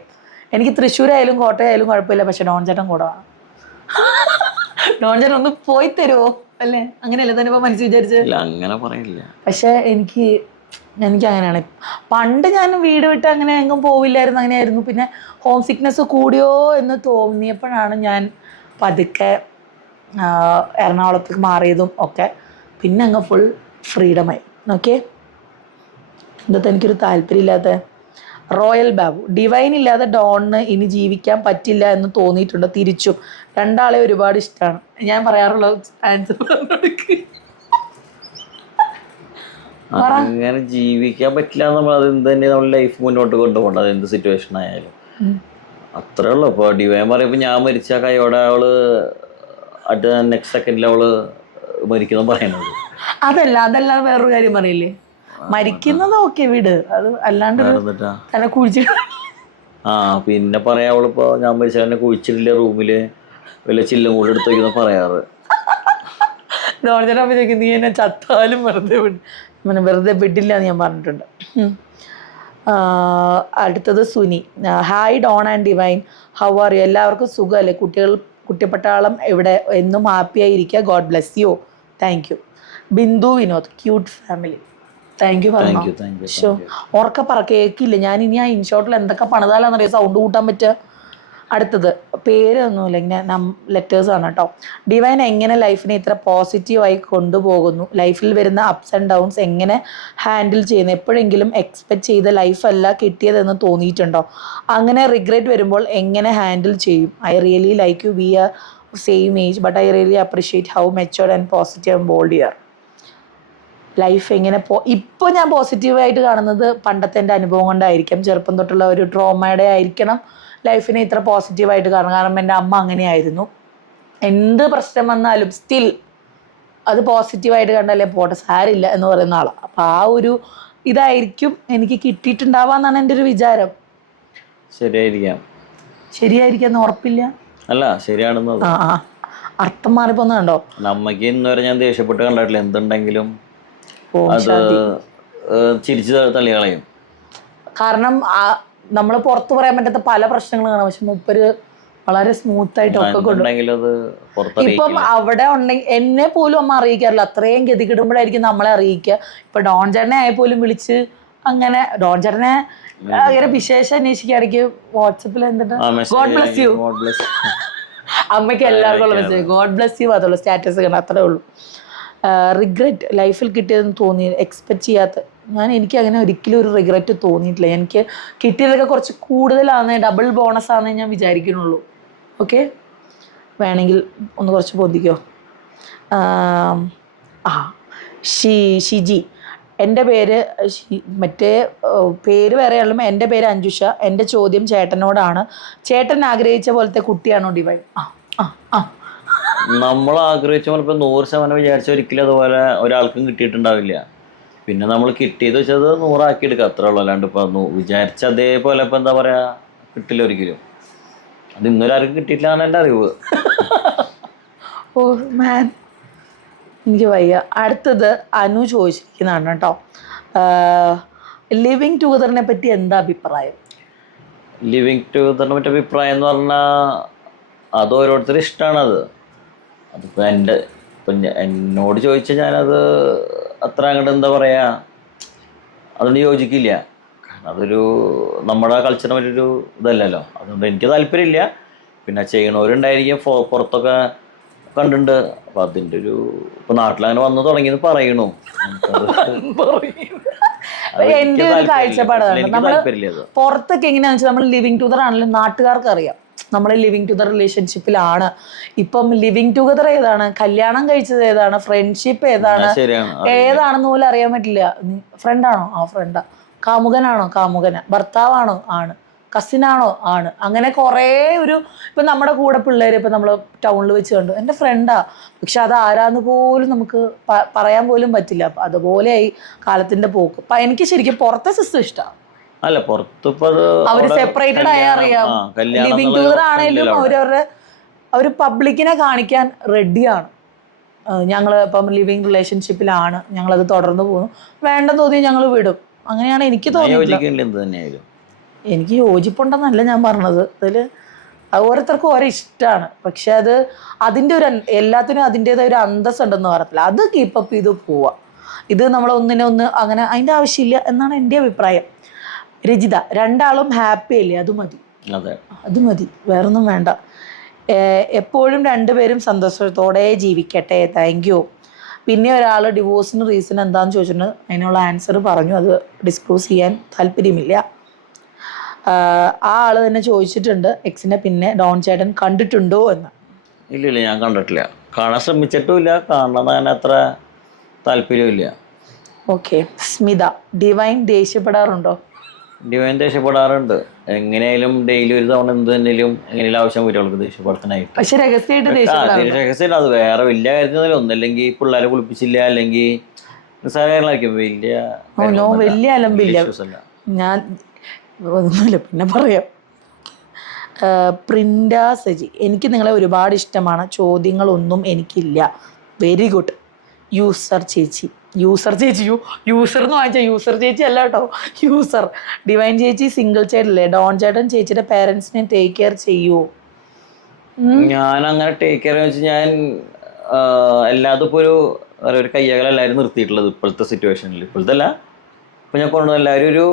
എനിക്ക് തൃശ്ശൂരായാലും കോട്ടയമായാലും കുഴപ്പമില്ല, പക്ഷെ ഡോൺ ചേട്ടൻ കൂടെ വേണം. ഡോൺ ചേട്ടൻ ഒന്ന് പോയി തരുമോ? അല്ലേ, അങ്ങനെയല്ലേ തന്നെ ഇപ്പോൾ മനസ്സിൽ വിചാരിച്ചത്? അങ്ങനെ പറയില്ല. പക്ഷെ എനിക്ക് അങ്ങനെയാണ്. പണ്ട് ഞാൻ വീട് വിട്ട് അങ്ങനെ എങ്ങും പോവില്ലായിരുന്നു, അങ്ങനെയായിരുന്നു. പിന്നെ ഹോം സിക്നെസ് കൂടിയോ എന്ന് തോന്നിയപ്പോഴാണ് ഞാൻ പതുക്കെ എറണാകുളത്തേക്ക് മാറിയതും ഒക്കെ. പിന്നെ അങ്ങ് ഫുൾ ഫ്രീഡമായി. ഓക്കെ, എന്താ എനിക്കൊരു താല്പര്യമില്ലാത്ത? റോയൽ ബാബു. ഡിവൈൻ ഇല്ലാതെ ഡോണിന് ഇനി ജീവിക്കാൻ പറ്റില്ല എന്ന് തോന്നിയിട്ടുണ്ട്. തിരിച്ചും രണ്ടാളെ ഒരുപാട് ഇഷ്ടമാണ്. ഞാൻ പറയാറുള്ള ആൻസർ പറഞ്ഞെടുക്ക്. അങ്ങനെ ജീവിക്കാൻ പറ്റില്ല നമ്മൾ അത് എന്ത് തന്നെ നമ്മൾ ലൈഫ് മുന്നോട്ട് കൊണ്ടുപോകണ്ട, അത് എന്ത് സിറ്റുവേഷൻ ആയാലും. അത്രേ ഉള്ളൂ. ഇപ്പോൾ ഡിവൈൻ പറയുമ്പോൾ ഞാൻ മരിച്ച കൈയോടെ അവള് നെക്സ്റ്റ് സെക്കൻഡിൽ അവള് മരിക്കുന്ന പറയുന്നത്. അതല്ല വേറൊരു കാര്യം പറയില്ലേ, മരിക്കുന്നത് ഓക്കെ വിട്, അത് അല്ലാണ്ട് തന്നെ കുഴിച്ച്. പിന്നെ പറയാ അവളിപ്പോ ഞാൻ മരിച്ച തന്നെ കുഴിച്ചിട്ടില്ല, റൂമില് വല്ല ചില്ലും കൂടെ എടുത്ത് വയ്ക്കുന്ന പറയാറ്. ഡോൺ ചോദിക്കും നീ എന്നെ ചത്താലും വെറുതെ വിടില്ല എന്ന് ഞാൻ പറഞ്ഞിട്ടുണ്ട്. അടുത്തത് Suni. Hi Don and Divine, how are you? എല്ലാവർക്കും സുഖമല്ലേ? കുട്ടിപ്പട്ടാളം എവിടെ? എന്നും ഹാപ്പിയായി ഇരിക്കുക. God bless you. Thank you. Bindu Vinod, cute family. Thank you പറഞ്ഞു. ഷോ ഉറക്കെ പറ, കേൾക്കില്ല. ഞാൻ ഇനി ആ ഇൻഷോട്ടിൽ എന്തൊക്കെ പണിതാലാന്നറിയാം സൗണ്ട് കൂട്ടാൻ പറ്റുക. അടുത്തത് പേരൊന്നുമില്ല, ഇങ്ങനെ ലെറ്റേഴ്സാണ് കേട്ടോ. ഡിവൈൻ എങ്ങനെ ലൈഫിനെ ഇത്ര പോസിറ്റീവായി കൊണ്ടുപോകുന്നു? ലൈഫിൽ വരുന്ന അപ്സ് ആൻഡ് ഡൗൺസ് എങ്ങനെ ഹാൻഡിൽ ചെയ്യുന്നു? എപ്പോഴെങ്കിലും എക്സ്പെക്റ്റ് ചെയ്ത ലൈഫല്ല കിട്ടിയതെന്ന് തോന്നിയിട്ടുണ്ടോ? അങ്ങനെ റിഗ്രറ്റ് വരുമ്പോൾ എങ്ങനെ ഹാൻഡിൽ ചെയ്യും? I really like you, we are same age, but I really appreciate how matured and positive and bold you are. Life എങ്ങനെ ഇപ്പോൾ ഞാൻ പോസിറ്റീവായിട്ട് കാണുന്നത് പണ്ടത്തെ എൻ്റെ അനുഭവം കൊണ്ടായിരിക്കാം. ചെറുപ്പം തൊട്ടുള്ള ഒരു ട്രോമയുടെ ആയിരിക്കണം ലൈഫിനെ ഇത്ര പോസിറ്റീവായിട്ട് കാണണം. കാരണം എൻ്റെ അമ്മ അങ്ങനെയായിരുന്നു. എന്ത് പ്രശ്നം വന്നാലും സ്റ്റിൽ അത് പോസിറ്റീവായിട്ട് കണ്ടല്ലേ പോട്ടെ, സാരില്ല എന്ന് പറയുന്ന ആളാണ്. അപ്പം ആ ഒരു ഇതായിരിക്കും എനിക്ക് കിട്ടിയിട്ടുണ്ടാവാന്നാണ് എൻ്റെ ഒരു വിചാരം. ശരിയായിരിക്കാന്ന് ഉറപ്പില്ല. അല്ല, ശരിയാണെന്ന്. അർത്ഥം മാറിപ്പോന്നുണ്ടോ? നമ്മക്ക് ഇന്നുവരെ ഞാൻ ദേഷ്യപ്പെട്ട് കണ്ടിട്ടില്ല. എന്തുണ്ടെങ്കിലും അത് ചിരിച്ചു തള്ളി കളയും. കാരണം നമ്മൾ പുറത്ത് പറയാൻ പറ്റാത്ത പല പ്രശ്നങ്ങളും കാണാം. പക്ഷെ മൂപ്പര് വളരെ സ്മൂത്ത് ആയിട്ടൊക്കെ ഉണ്ടെങ്കിൽ അത് ഇപ്പം പുറത്തറിയിക്കില്ല. അവിടെ ഉണ്ടെങ്കിൽ എന്നെ പോലും അമ്മ അറിയിക്കാറില്ല. അത്രയും ഗതികിടുമ്പോഴായിരിക്കും നമ്മളെ അറിയിക്കുക. ഇപ്പൊ ഡോൺ ചേട്ടനെ ആയ പോലും വിളിച്ച് അങ്ങനെ ഡോൺ ചേട്ടനെ അങ്ങനെ വിശേഷം അന്വേഷിക്കുകയാണെങ്കിൽ വാട്സപ്പിൽ എന്തിട്ട് God bless you, God bless. അമ്മയ്ക്ക് എല്ലാവർക്കും ഉള്ള മെസ്സേജ് ഗോഡ് ബ്ലസ് യു അതുള്ളൂ, സ്റ്റാറ്റസ് കാണാം, അത്രേ ഉള്ളൂ. റിഗ്രറ്റ് ലൈഫിൽ കിട്ടിയതെന്ന് തോന്നി എക്സ്പെക്ട് ചെയ്യാത്ത എനിക്ക് അങ്ങനെ ഒരിക്കലും ഒരു റിഗ്രറ്റ് തോന്നിയിട്ടില്ല. എനിക്ക് കിട്ടിയതൊക്കെ കുറച്ച് കൂടുതലാണെന്നേ, ഡബിൾ ബോണസ് ആണെന്നേ ഞാൻ വിചാരിക്കുന്നുള്ളൂ. ഓക്കെ, വേണമെങ്കിൽ ഒന്ന് കുറച്ച് പൊന്തിക്കോ. ആ ഷിജി, എൻ്റെ പേര് മറ്റേ പേര് വേറെ ആളും, എൻ്റെ പേര് അഞ്ജുഷ. എൻ്റെ ചോദ്യം ചേട്ടനോടാണ്. ചേട്ടൻ ആഗ്രഹിച്ച പോലത്തെ കുട്ടിയാണോ ഡിവൈൻ? നമ്മൾ ആഗ്രഹിച്ച പോലെ ഇപ്പൊ 100% വിചാരിച്ച ഒരിക്കലും അതുപോലെ ഒരാൾക്കും കിട്ടിയിട്ടുണ്ടാവില്ല. പിന്നെ നമ്മൾ കിട്ടിയത് വെച്ചത് 100 എടുക്കുക, അത്രേ ഉള്ളൂ. അല്ലാണ്ട് ഇപ്പൊ വിചാരിച്ച അതേപോലെ ഇപ്പൊ എന്താ പറയാ കിട്ടില്ല ഒരിക്കലും. അത് ഇന്നൊരാൾക്കും കിട്ടിയിട്ടില്ലാണ് എൻ്റെ അറിവ്. ഓ മാൻ, എനിക്ക് വയ്യ. അടുത്തത് അനു ചോദിച്ചിരിക്കുന്നതാണ് കേട്ടോ. ലിവിങ് ടുഗദറിനെ പറ്റി എന്താ അഭിപ്രായം? ലിവിങ് ടുഗദറിനെ പറ്റിയ അഭിപ്രായം എന്ന് പറഞ്ഞാൽ അത് ഓരോരുത്തരും ഇഷ്ടമാണത്. അതിപ്പോൾ എന്നോട് ചോദിച്ചാൽ ഞാനത് അത്ര അങ്ങോട്ട് എന്താ പറയുക അതുകൊണ്ട് യോജിക്കില്ല. കാരണം അതൊരു നമ്മുടെ കൾച്ചറിന് പറ്റിയൊരു ഇതല്ലല്ലോ. അതുകൊണ്ട് എനിക്ക് താല്പര്യമില്ല. പിന്നെ ചെയ്യണവരുണ്ടായിരിക്കും, പുറത്തൊക്കെ കണ്ടിട്ടുണ്ട്. അപ്പം അതിൻ്റെ ഒരു ഇപ്പം നാട്ടിലങ്ങനെ വന്ന് തുടങ്ങിയെന്ന് പറയണു. എൻ്റെ ഒരു കാഴ്ചപ്പാടാണ്, നമ്മൾ പുറത്തൊക്കെ എങ്ങനെയാണെന്ന് വെച്ചാൽ നമ്മൾ ലിവിങ് ടുഗദർ ആണെങ്കിലും നാട്ടുകാർക്ക് അറിയാം നമ്മൾ ലിവിങ് ടുഗദർ റിലേഷൻഷിപ്പിലാണ്. ഇപ്പം ലിവിങ് ടുഗദർ ഏതാണ്, കല്യാണം കഴിച്ചത് ഏതാണ്, ഫ്രണ്ട്ഷിപ്പ് ഏതാണ്, ഏതാണെന്ന് പോലും അറിയാൻ പറ്റില്ല. ഫ്രണ്ടാണോ? ആ ഫ്രണ്ടാ. കാമുകനാണോ? കാമുകന. ഭർത്താവാണോ? ആണ്. കസിനാണോ? ആണ്. അങ്ങനെ കുറേ ഇപ്പം നമ്മുടെ കൂടെ പിള്ളേർ ഇപ്പം നമ്മൾ ടൗണിൽ വെച്ച് കണ്ടു, എൻ്റെ ഫ്രണ്ടാ, പക്ഷെ അത് ആരാന്ന് പോലും നമുക്ക് പറയാൻ പോലും പറ്റില്ല. അപ്പം അതുപോലെയായി കാലത്തിന്റെ പോക്ക്. അപ്പം എനിക്ക് ശരിക്കും പുറത്തെ സിസ്റ്റം ഇഷ്ടമാണ്. അല്ല, പുറത്തിപ്പോ അവര് സെപ്പറേറ്റഡ് ആയാൽ അറിയാം. ലിവിങ് ടുഗദർ ആണെങ്കിലും അവര് പബ്ലിക്കിനെ കാണിക്കാൻ റെഡിയാണ്. ഞങ്ങൾ ഇപ്പം ലിവിങ് റിലേഷൻഷിപ്പിലാണ്, ഞങ്ങളത് തുടർന്ന് പോകുന്നു, വേണ്ടെന്ന് തോന്നിയാൽ ഞങ്ങൾ വിടും. അങ്ങനെയാണ് എനിക്ക് തോന്നിയത്. എനിക്ക് യോജിപ്പുണ്ടെന്നല്ല ഞാൻ പറഞ്ഞത്. അതിൽ ഓരോരുത്തർക്കും ഓരോ ഇഷ്ടമാണ്. പക്ഷെ അതിൻ്റെ എല്ലാത്തിനും അതിൻ്റെതായ ഒരു അന്തസ് ഉണ്ടെന്ന് പറയത്തില്ല. അത് കീപ്പപ്പ് ചെയ്ത് പോവാ. ഇത് നമ്മളൊന്നിനൊന്ന് അങ്ങനെ അതിൻ്റെ ആവശ്യമില്ല എന്നാണ് എൻ്റെ അഭിപ്രായം. രജിത, രണ്ടാളും ഹാപ്പി അല്ലേ? അത് മതി, അത് മതി, വേറൊന്നും വേണ്ട. എപ്പോഴും രണ്ടുപേരും സന്തോഷത്തോടെ ജീവിക്കട്ടെ. Thank you. പിന്നെ ഒരാൾ ഡിവോഴ്സിന് റീസൺ എന്താണെന്ന് ചോദിച്ചിട്ടുണ്ട്. അതിനുള്ള ആൻസർ പറഞ്ഞു, അത് ഡിസ്ക്ലോസ് ചെയ്യാൻ താല്പര്യമില്ല. ആ ആള് തന്നെ ചോദിച്ചിട്ടുണ്ട് എക്സിനെ പിന്നെ ഡോൺ ചേട്ടൻ കണ്ടിട്ടുണ്ടോ എന്ന്. ഇല്ല, ഞാൻ കണ്ടിട്ടില്ല. കാണാൻ ശ്രമിച്ചിട്ടുമില്ല. കാണാൻ അത്ര താല്പര്യമില്ല. ഓക്കെ. സ്മിത, ഡിവൈൻ ദേഷ്യപ്പെടാറുണ്ടോ? ഡിവൈൻ ദേഷ്യപ്പെടാറുണ്ട്. എങ്ങനെയായാലും ഡെയിലി ഒരു തവണ എന്ത് തന്നെയും എങ്ങനെയും ആവശ്യം വരും അവൾക്ക് ദേഷ്യപ്പെടുത്താനായിട്ട്. പക്ഷെ രഹസ്യമായിട്ട് അത് വേറെ വലിയ കാര്യത്തിനല്ല. ഒന്നല്ലെങ്കിൽ പിള്ളേരെ കുളിപ്പിച്ചില്ല, അല്ലെങ്കിൽ നിസ്സാര കാര്യങ്ങളായിരിക്കും. വലിയ അലമ്പില്ല. ഞാൻ ഒന്നുമില്ല, പിന്നെ പറയാം. പ്രിൻഡ സജി, എനിക്ക് നിങ്ങളെ ഒരുപാട് ഇഷ്ടമാണ്. ചോദ്യങ്ങളൊന്നും എനിക്കില്ല. Very good. യൂസർ ചേച്ചി യൂസർ എന്ന് വാങ്ങിച്ച യൂസർ ചേച്ചി അല്ല കേട്ടോ, യൂസർ. ഡിവൈൻ ചേച്ചി സിംഗിൾ ചൈൽഡ് അല്ലേ? ഡോൺ ചേട്ടൻ ചേച്ചിയുടെ പേരൻസിനെ ടേക്ക് കെയർ ചെയ്യുമോ? ഞാൻ അങ്ങനെ ടേക്ക് കെയർ എന്ന് വെച്ചാൽ ഞാൻ എല്ലാതും ഇപ്പോൾ ഒരു കയ്യകലെല്ലാവരും നിർത്തിയിട്ടുള്ളത് ഇപ്പോഴത്തെ സിറ്റുവേഷനിൽ. ഇപ്പോഴത്തെ അല്ല, ഇപ്പം ഞാൻ കൊണ്ടുവന്ന എല്ലാവരും ഒരു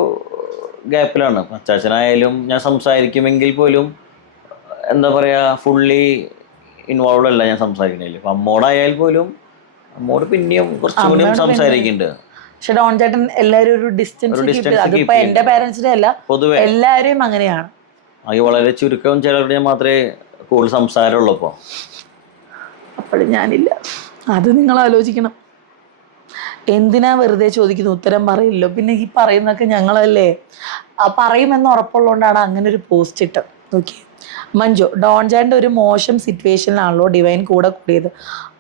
ഗ്യാപ്പിലാണ്. അച്ചാച്ചനായാലും ഞാൻ സംസാരിക്കുമെങ്കിൽ പോലും എന്താ പറയുക ഫുള്ളി ഇൻവോൾവ് അല്ല ഞാൻ സംസാരിക്കണില്ല. ഇപ്പം അമ്മോടായാൽ പോലും അമ്മോട് പിന്നെയും കുറച്ചുകൂടി സംസാരിക്കുന്നുണ്ട്. പക്ഷെ ഡോൺ ചേട്ടൻ എല്ലാവരും ഒരു ഡിസ്റ്റൻസ്. അതിപ്പോ എന്റെ പേരൻസിന്റെ അല്ല, പൊതുവെ എല്ലാവരും അങ്ങനെയാണ്. അത് വളരെ ചുരുക്കം ചിലരുടെ മാത്രമേ കൂടുതൽ സംസാരമുള്ളൂ. അപ്പോഴും ഞാനില്ല. അത് നിങ്ങൾ ആലോചിക്കണം. എന്തിനാ വെറുതെ ചോദിക്കുന്നു, ഉത്തരം പറയില്ലോ. പിന്നെ ഈ പറയുന്നതൊക്കെ ഞങ്ങളല്ലേ പറയുമെന്ന് ഉറപ്പുള്ളതുകൊണ്ടാണ് അങ്ങനെ ഒരു പോസ്റ്റ് ഇട്ടത്. ഓക്കെ. മഞ്ജു, ഡോൺ ചേട്ടൻ്റെ ഒരു മോശം സിറ്റുവേഷനിലാണല്ലോ ഡിവൈൻ കൂടെ കൂടിയത്.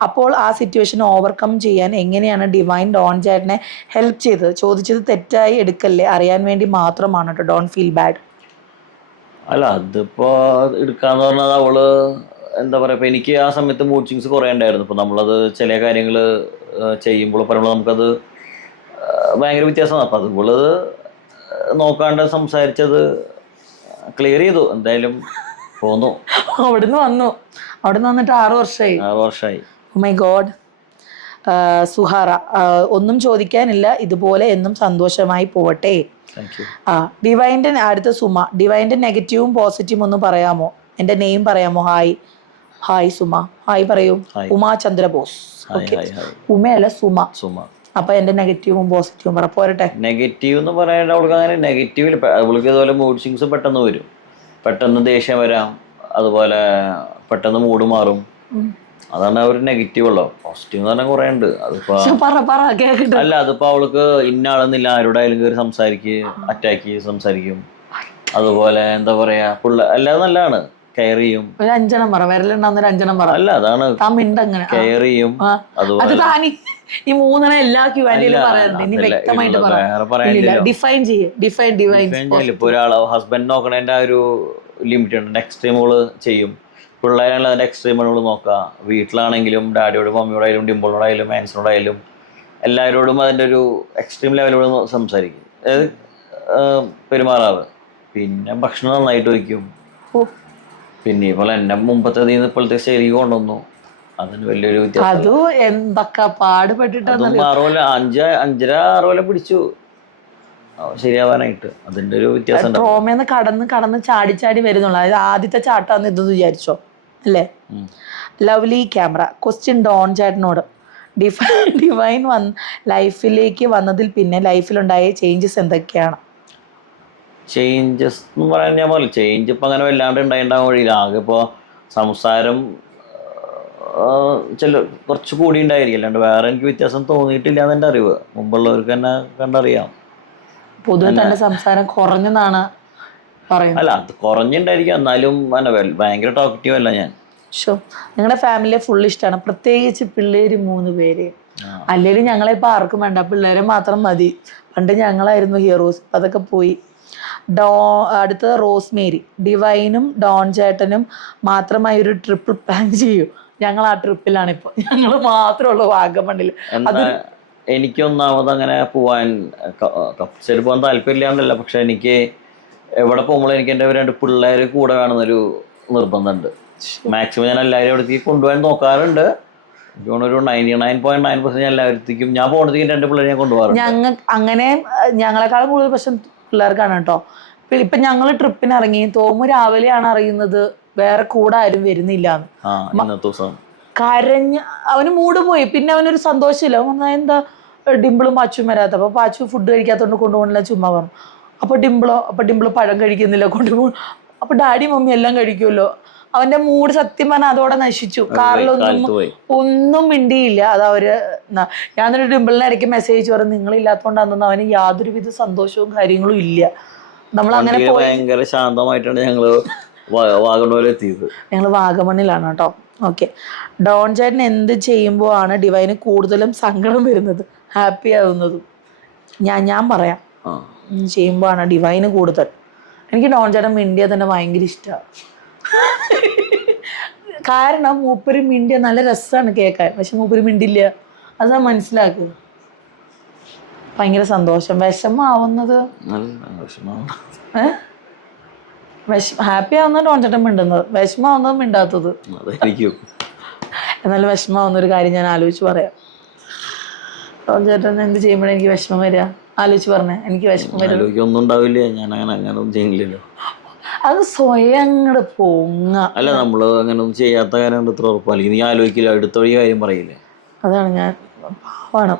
അപ്പോൾ ആ സിറ്റുവേഷൻ ഓവർകം ചെയ്യാൻ എങ്ങനെയാണ് ഡിവൈൻ ഡോൺ ചേട്ടനെ ഹെൽപ്പ് ചെയ്തത്? ചോദിച്ചത് തെറ്റായി എടുക്കല്ലേ, അറിയാൻ വേണ്ടി മാത്രമാണ് കേട്ടോ. Don't feel bad. അല്ല, അതിപ്പോ എടുക്കാന്ന് പറഞ്ഞാൽ അവള് എന്താ പറയുക, ഇപ്പം എനിക്ക് ആ സമയത്ത് മൂഡ് സ്വിങ്സ് കുറേ ഉണ്ടായിരുന്നു. ഇപ്പോൾ നമ്മളത് ചില കാര്യങ്ങൾ ചെയ്യുമ്പോൾ പറയുമ്പോൾ നമുക്കത് ഭയങ്കര വ്യത്യാസമാണ്. അപ്പം അതുപോലത് നോക്കാണ്ട് സംസാരിച്ചത് ക്ലിയർ ചെയ്തു. എന്തായാലും പോന്നു. അവിടുന്ന് വന്നിട്ട് 6 വർഷമായി. 6 വർഷമായി. My God. സുഹാറ, ഒന്നും ചോദിക്കാനില്ല, ഇതുപോലെ എന്നും സന്തോഷമായി പോവട്ടെ. ഡിവൈൻ്റെ അടുത്ത സുമ, ഡിവൈൻ്റെ നെഗറ്റീവും പോസിറ്റീവും ഒന്ന് പറയാമോ? എൻ്റെ നെയിം പറയാമോ? ഹായ് സുമ. ഹായ് പറയൂ. ഉമാ ചന്ദ്രബോസ്. ഉമയല്ല, സുമ. അപ്പൊ എന്റെ നെഗറ്റീവും പോസിറ്റീവും പറ. പോരട്ടെ. നെഗറ്റീവ് എന്ന് പറയാൻ അവൾക്ക് അങ്ങനെ നെഗറ്റീവിൽ അവൾക്ക് ഇതുപോലെ മൂഡ് സ്വിങ്സ് പെട്ടെന്ന് വരും. പെട്ടെന്ന് ദേഷ്യം വരാം, അതുപോലെ പെട്ടെന്ന് മൂഡ് മാറും. അതാണ് ഒരു നെഗറ്റീവ് ഉള്ളത്. പോസിറ്റീവ് എന്ന് പറഞ്ഞാൽ കുറെ ഉണ്ട്. അതിപ്പോ അല്ല, അതിപ്പോ അവൾക്ക് ഇന്ന ആളെന്നില്ല, ആരോടായാലും കയറി സംസാരിക്കും, അറ്റാക്ക് ചെയ്ത് സംസാരിക്കും. അതുപോലെ എന്താ പറയാ, അല്ലാതെ നല്ലതാണ്, കെയർ ചെയ്യും. ഒരു 5 പറ, വിരലുണ്ടാവുന്ന 5 പറ. അല്ല, അതാണ് കെയർ ചെയ്യും. അതുപോലെ ഈ 3 എല്ലാ ക്യൂആൻഡിലും പറയാറുണ്ട്. ഇനി വ്യക്തമായിട്ട് ഇപ്പൊ ഒരാളെ ഹസ്ബൻഡ് നോക്കണേന്റെ ആ ഒരു ലിമിറ്റ് ഉണ്ട്. എക്സ്ട്രീമുകൾ ചെയ്യും. പിള്ളേരാണെങ്കിൽ അതിന്റെ എക്സ്ട്രീമുകൾ നോക്കുക. വീട്ടിലാണെങ്കിലും ഡാഡിയോടും മമ്മിയോടായാലും ഡിംപിളിനോടായാലും മാൻസിനോടായാലും എല്ലാവരോടും അതിൻ്റെ ഒരു എക്സ്ട്രീം ലെവലോട് സംസാരിക്കും, അതായത് പെരുമാറാറ്. പിന്നെ ഭക്ഷണം നന്നായിട്ട് വയ്ക്കും. പിന്നെ ഇതുപോലെ എന്നെ മുമ്പത്തെ ഇപ്പോഴത്തെ ശൈലിക്ക് കൊണ്ടുവന്നു. അതിന് വലിയൊരു വ്യത്യാസം. എന്തൊക്കെ പാടുപെട്ടിട്ടാണ്. 5.5-6 കൊല്ലം പിടിച്ചു ശരിയാവാനായിട്ട്. അതിന്റെ ഒരു വ്യത്യാസം. ട്രോമേന്ന് കടന്ന് ചാടി വരുന്നുള്ളൂ. അതായത് ആദ്യത്തെ ചാട്ടാന്ന് ഇതെന്ന് വിചാരിച്ചോ അല്ലേ? ലവ്ലി ക്യാമറ, ക്വസ്റ്റ്യൻ ഡോൺ ചേട്ടനോട്. ഡിവൈൻ ലൈഫിലേക്ക് വന്നതിൽ പിന്നെ ലൈഫിലുണ്ടായ ചേഞ്ചസ് എന്തൊക്കെയാണ്? ചേഞ്ചസ് എന്ന് പറയാൻ ഞാൻ പറയില്ല. ചേഞ്ച് ഇപ്പം അങ്ങനെ വല്ലാണ്ട് ഉണ്ടായിണ്ടാകാൻ വഴിയില്ല. ആകെ ഇപ്പോൾ സംസാരം കുറച്ച് കൂടി ഉണ്ടായിരിക്കും. അല്ലാണ്ട് വേറെ എനിക്ക് വ്യത്യാസം തോന്നിയിട്ടില്ല എന്ന് എൻ്റെ അറിവ്. മുമ്പുള്ളവർക്ക് തന്നെ കണ്ടറിയാം. പൊതുവെ തന്നെ സംസാരം കുറഞ്ഞെന്നാണ് പറയുന്നത്. അല്ല, അത് കുറഞ്ഞിട്ടുണ്ടായിരിക്കും, എന്നാലും ഭയങ്കര ടോക്കറ്റീവ് അല്ല ഞാൻ. നിങ്ങളുടെ ഫാമിലിയെ ഫുൾ ഇഷ്ടമാണ്, പ്രത്യേകിച്ച് പിള്ളേര് 3 പേര്. അല്ലെങ്കിൽ ഞങ്ങളെ ഇപ്പൊ ആർക്കും വേണ്ട, പിള്ളേരെ മാത്രം മതി. പണ്ട് ഞങ്ങളായിരുന്നു ഹീറോസ്, അതൊക്കെ പോയി. അടുത്തത് റോസ്മേരി, ഡിവൈനും ഡോൺ ചേട്ടനും മാത്രമായി ഒരു ട്രിപ്പ് പ്ലാൻ ചെയ്യൂ. ഞങ്ങൾ ആ ട്രിപ്പിലാണ് ഇപ്പൊ. ഞങ്ങൾ മാത്രമുള്ളൂ വാഗമണ്ണിൽ. എനിക്കൊന്നാമത് അങ്ങനെ പോവാൻ കപ്പൽ പോകാൻ താല്പര്യമില്ലാന്നല്ല, പക്ഷെ എനിക്ക് എവിടെ പോകുമ്പോഴും എനിക്ക് എൻ്റെ 2 പിള്ളേർ കൂടെ വേണമെന്നൊരു നിർബന്ധമുണ്ട്. മാക്സിമം ഞാൻ എല്ലാവരും അവിടത്തേക്ക് കൊണ്ടുപോകാൻ നോക്കാറുണ്ട്. എനിക്ക് ഒരു 99.9% എല്ലാവരത്തേക്കും ഞാൻ പോകുന്നതിന് 2 പിള്ളേരെ ഞാൻ കൊണ്ടുപോകാറുണ്ട്. അങ്ങനെ ഞങ്ങളെക്കാളും കൂടുതൽ പ്രശ്നം പിള്ളേർക്കാണ് കേട്ടോ. ഇപ്പൊ ഞങ്ങൾ ട്രിപ്പിന് ഇറങ്ങി, തോമു രാവിലെയാണ് അറിയുന്നത് വേറെ കൂടെ ആരും വരുന്നില്ല. കരഞ്ഞ് അവന് മൂഡ് പോയി. പിന്നെ അവനൊരു സന്തോഷമില്ല. എന്താ ഡിംപിളും പാച്ചും വരാത്ത. അപ്പൊ പാച്ചു ഫുഡ് കഴിക്കാത്തോണ്ട് കൊണ്ടുപോകണില്ല ചുമ്മാ പറഞ്ഞു. അപ്പൊ ഡിംപിള് പഴം കഴിക്കുന്നില്ല, കൊണ്ടുപോകും. അപ്പൊ ഡാഡി മമ്മി എല്ലാം കഴിക്കുമല്ലോ. അവന്റെ മൂഡ് സത്യം പറഞ്ഞാൽ അതോടെ നശിച്ചു. ഒന്നും മിണ്ടിയില്ല. അത് അവര് ഞാനൊരു ഡിംപിളിനെ ഇടയ്ക്ക് മെസ്സേജ് പറഞ്ഞു, നിങ്ങളില്ലാത്തോണ്ടാണെന്ന്. അവന് യാതൊരുവിധ സന്തോഷവും കാര്യങ്ങളും ഇല്ല. നമ്മൾ അങ്ങനെ ഭയങ്കര ശാന്തമായിട്ടാണ് ഞങ്ങള് വാഗമണ്ണിലെത്തിയത്. ഞങ്ങൾ വാഗമണ്ണിലാണ് കേട്ടോ. ഓക്കെ. ഡോൺ ചേട്ടൻ എന്ത് ചെയ്യുമ്പോൾ ആണ് ഡിവൈന് കൂടുതലും സങ്കടം വരുന്നത്, ഹാപ്പി ആവുന്നതും? ഞാൻ പറയാം. ചെയ്യുമ്പോൾ ആണ് ഡിവൈന് കൂടുതൽ. എനിക്ക് ഡോൺ ചേട്ടൻ മിണ്ടിയ തന്നെ ഭയങ്കര ഇഷ്ടമാണ്. കാരണം മൂപ്പര് മിണ്ടിയ നല്ല രസമാണ് കേൾക്കാൻ. പക്ഷെ മൂപ്പര് മിണ്ടില്ല, അത് മനസ്സിലാക്കുക. ഭയങ്കര സന്തോഷം. വിഷമാവുന്നത് ഹാപ്പി ആവുന്നത് ഡോൺ ചേട്ടൻ മിണ്ടുന്നത്, വിഷമാവുന്നത് മിണ്ടാത്തത്. എന്നാലും വിഷമാവുന്ന ഒരു കാര്യം ഞാൻ ആലോചിച്ച് പറയാം. ഡോൺ ചേട്ടൻ എന്ത് ചെയ്യുമ്പോഴേ എനിക്ക് വിഷമം വരിക? ആലോചിച്ച് പറഞ്ഞേ. എനിക്ക് വിഷമം വരില്ല. അത് സ്വയം അങ്ങോട്ട് പൊങ്ങ. അല്ല, നമ്മള് അങ്ങനെ ഒന്നും ചെയ്യാത്ത കാര്യം ഇത്ര ഉറപ്പ്. അല്ലെങ്കിൽ നീ ആലോചിക്കില്ല, അടുത്തൊരു കാര്യം പറയില്ലേ? അതാണ് ഞാൻ പാവണം.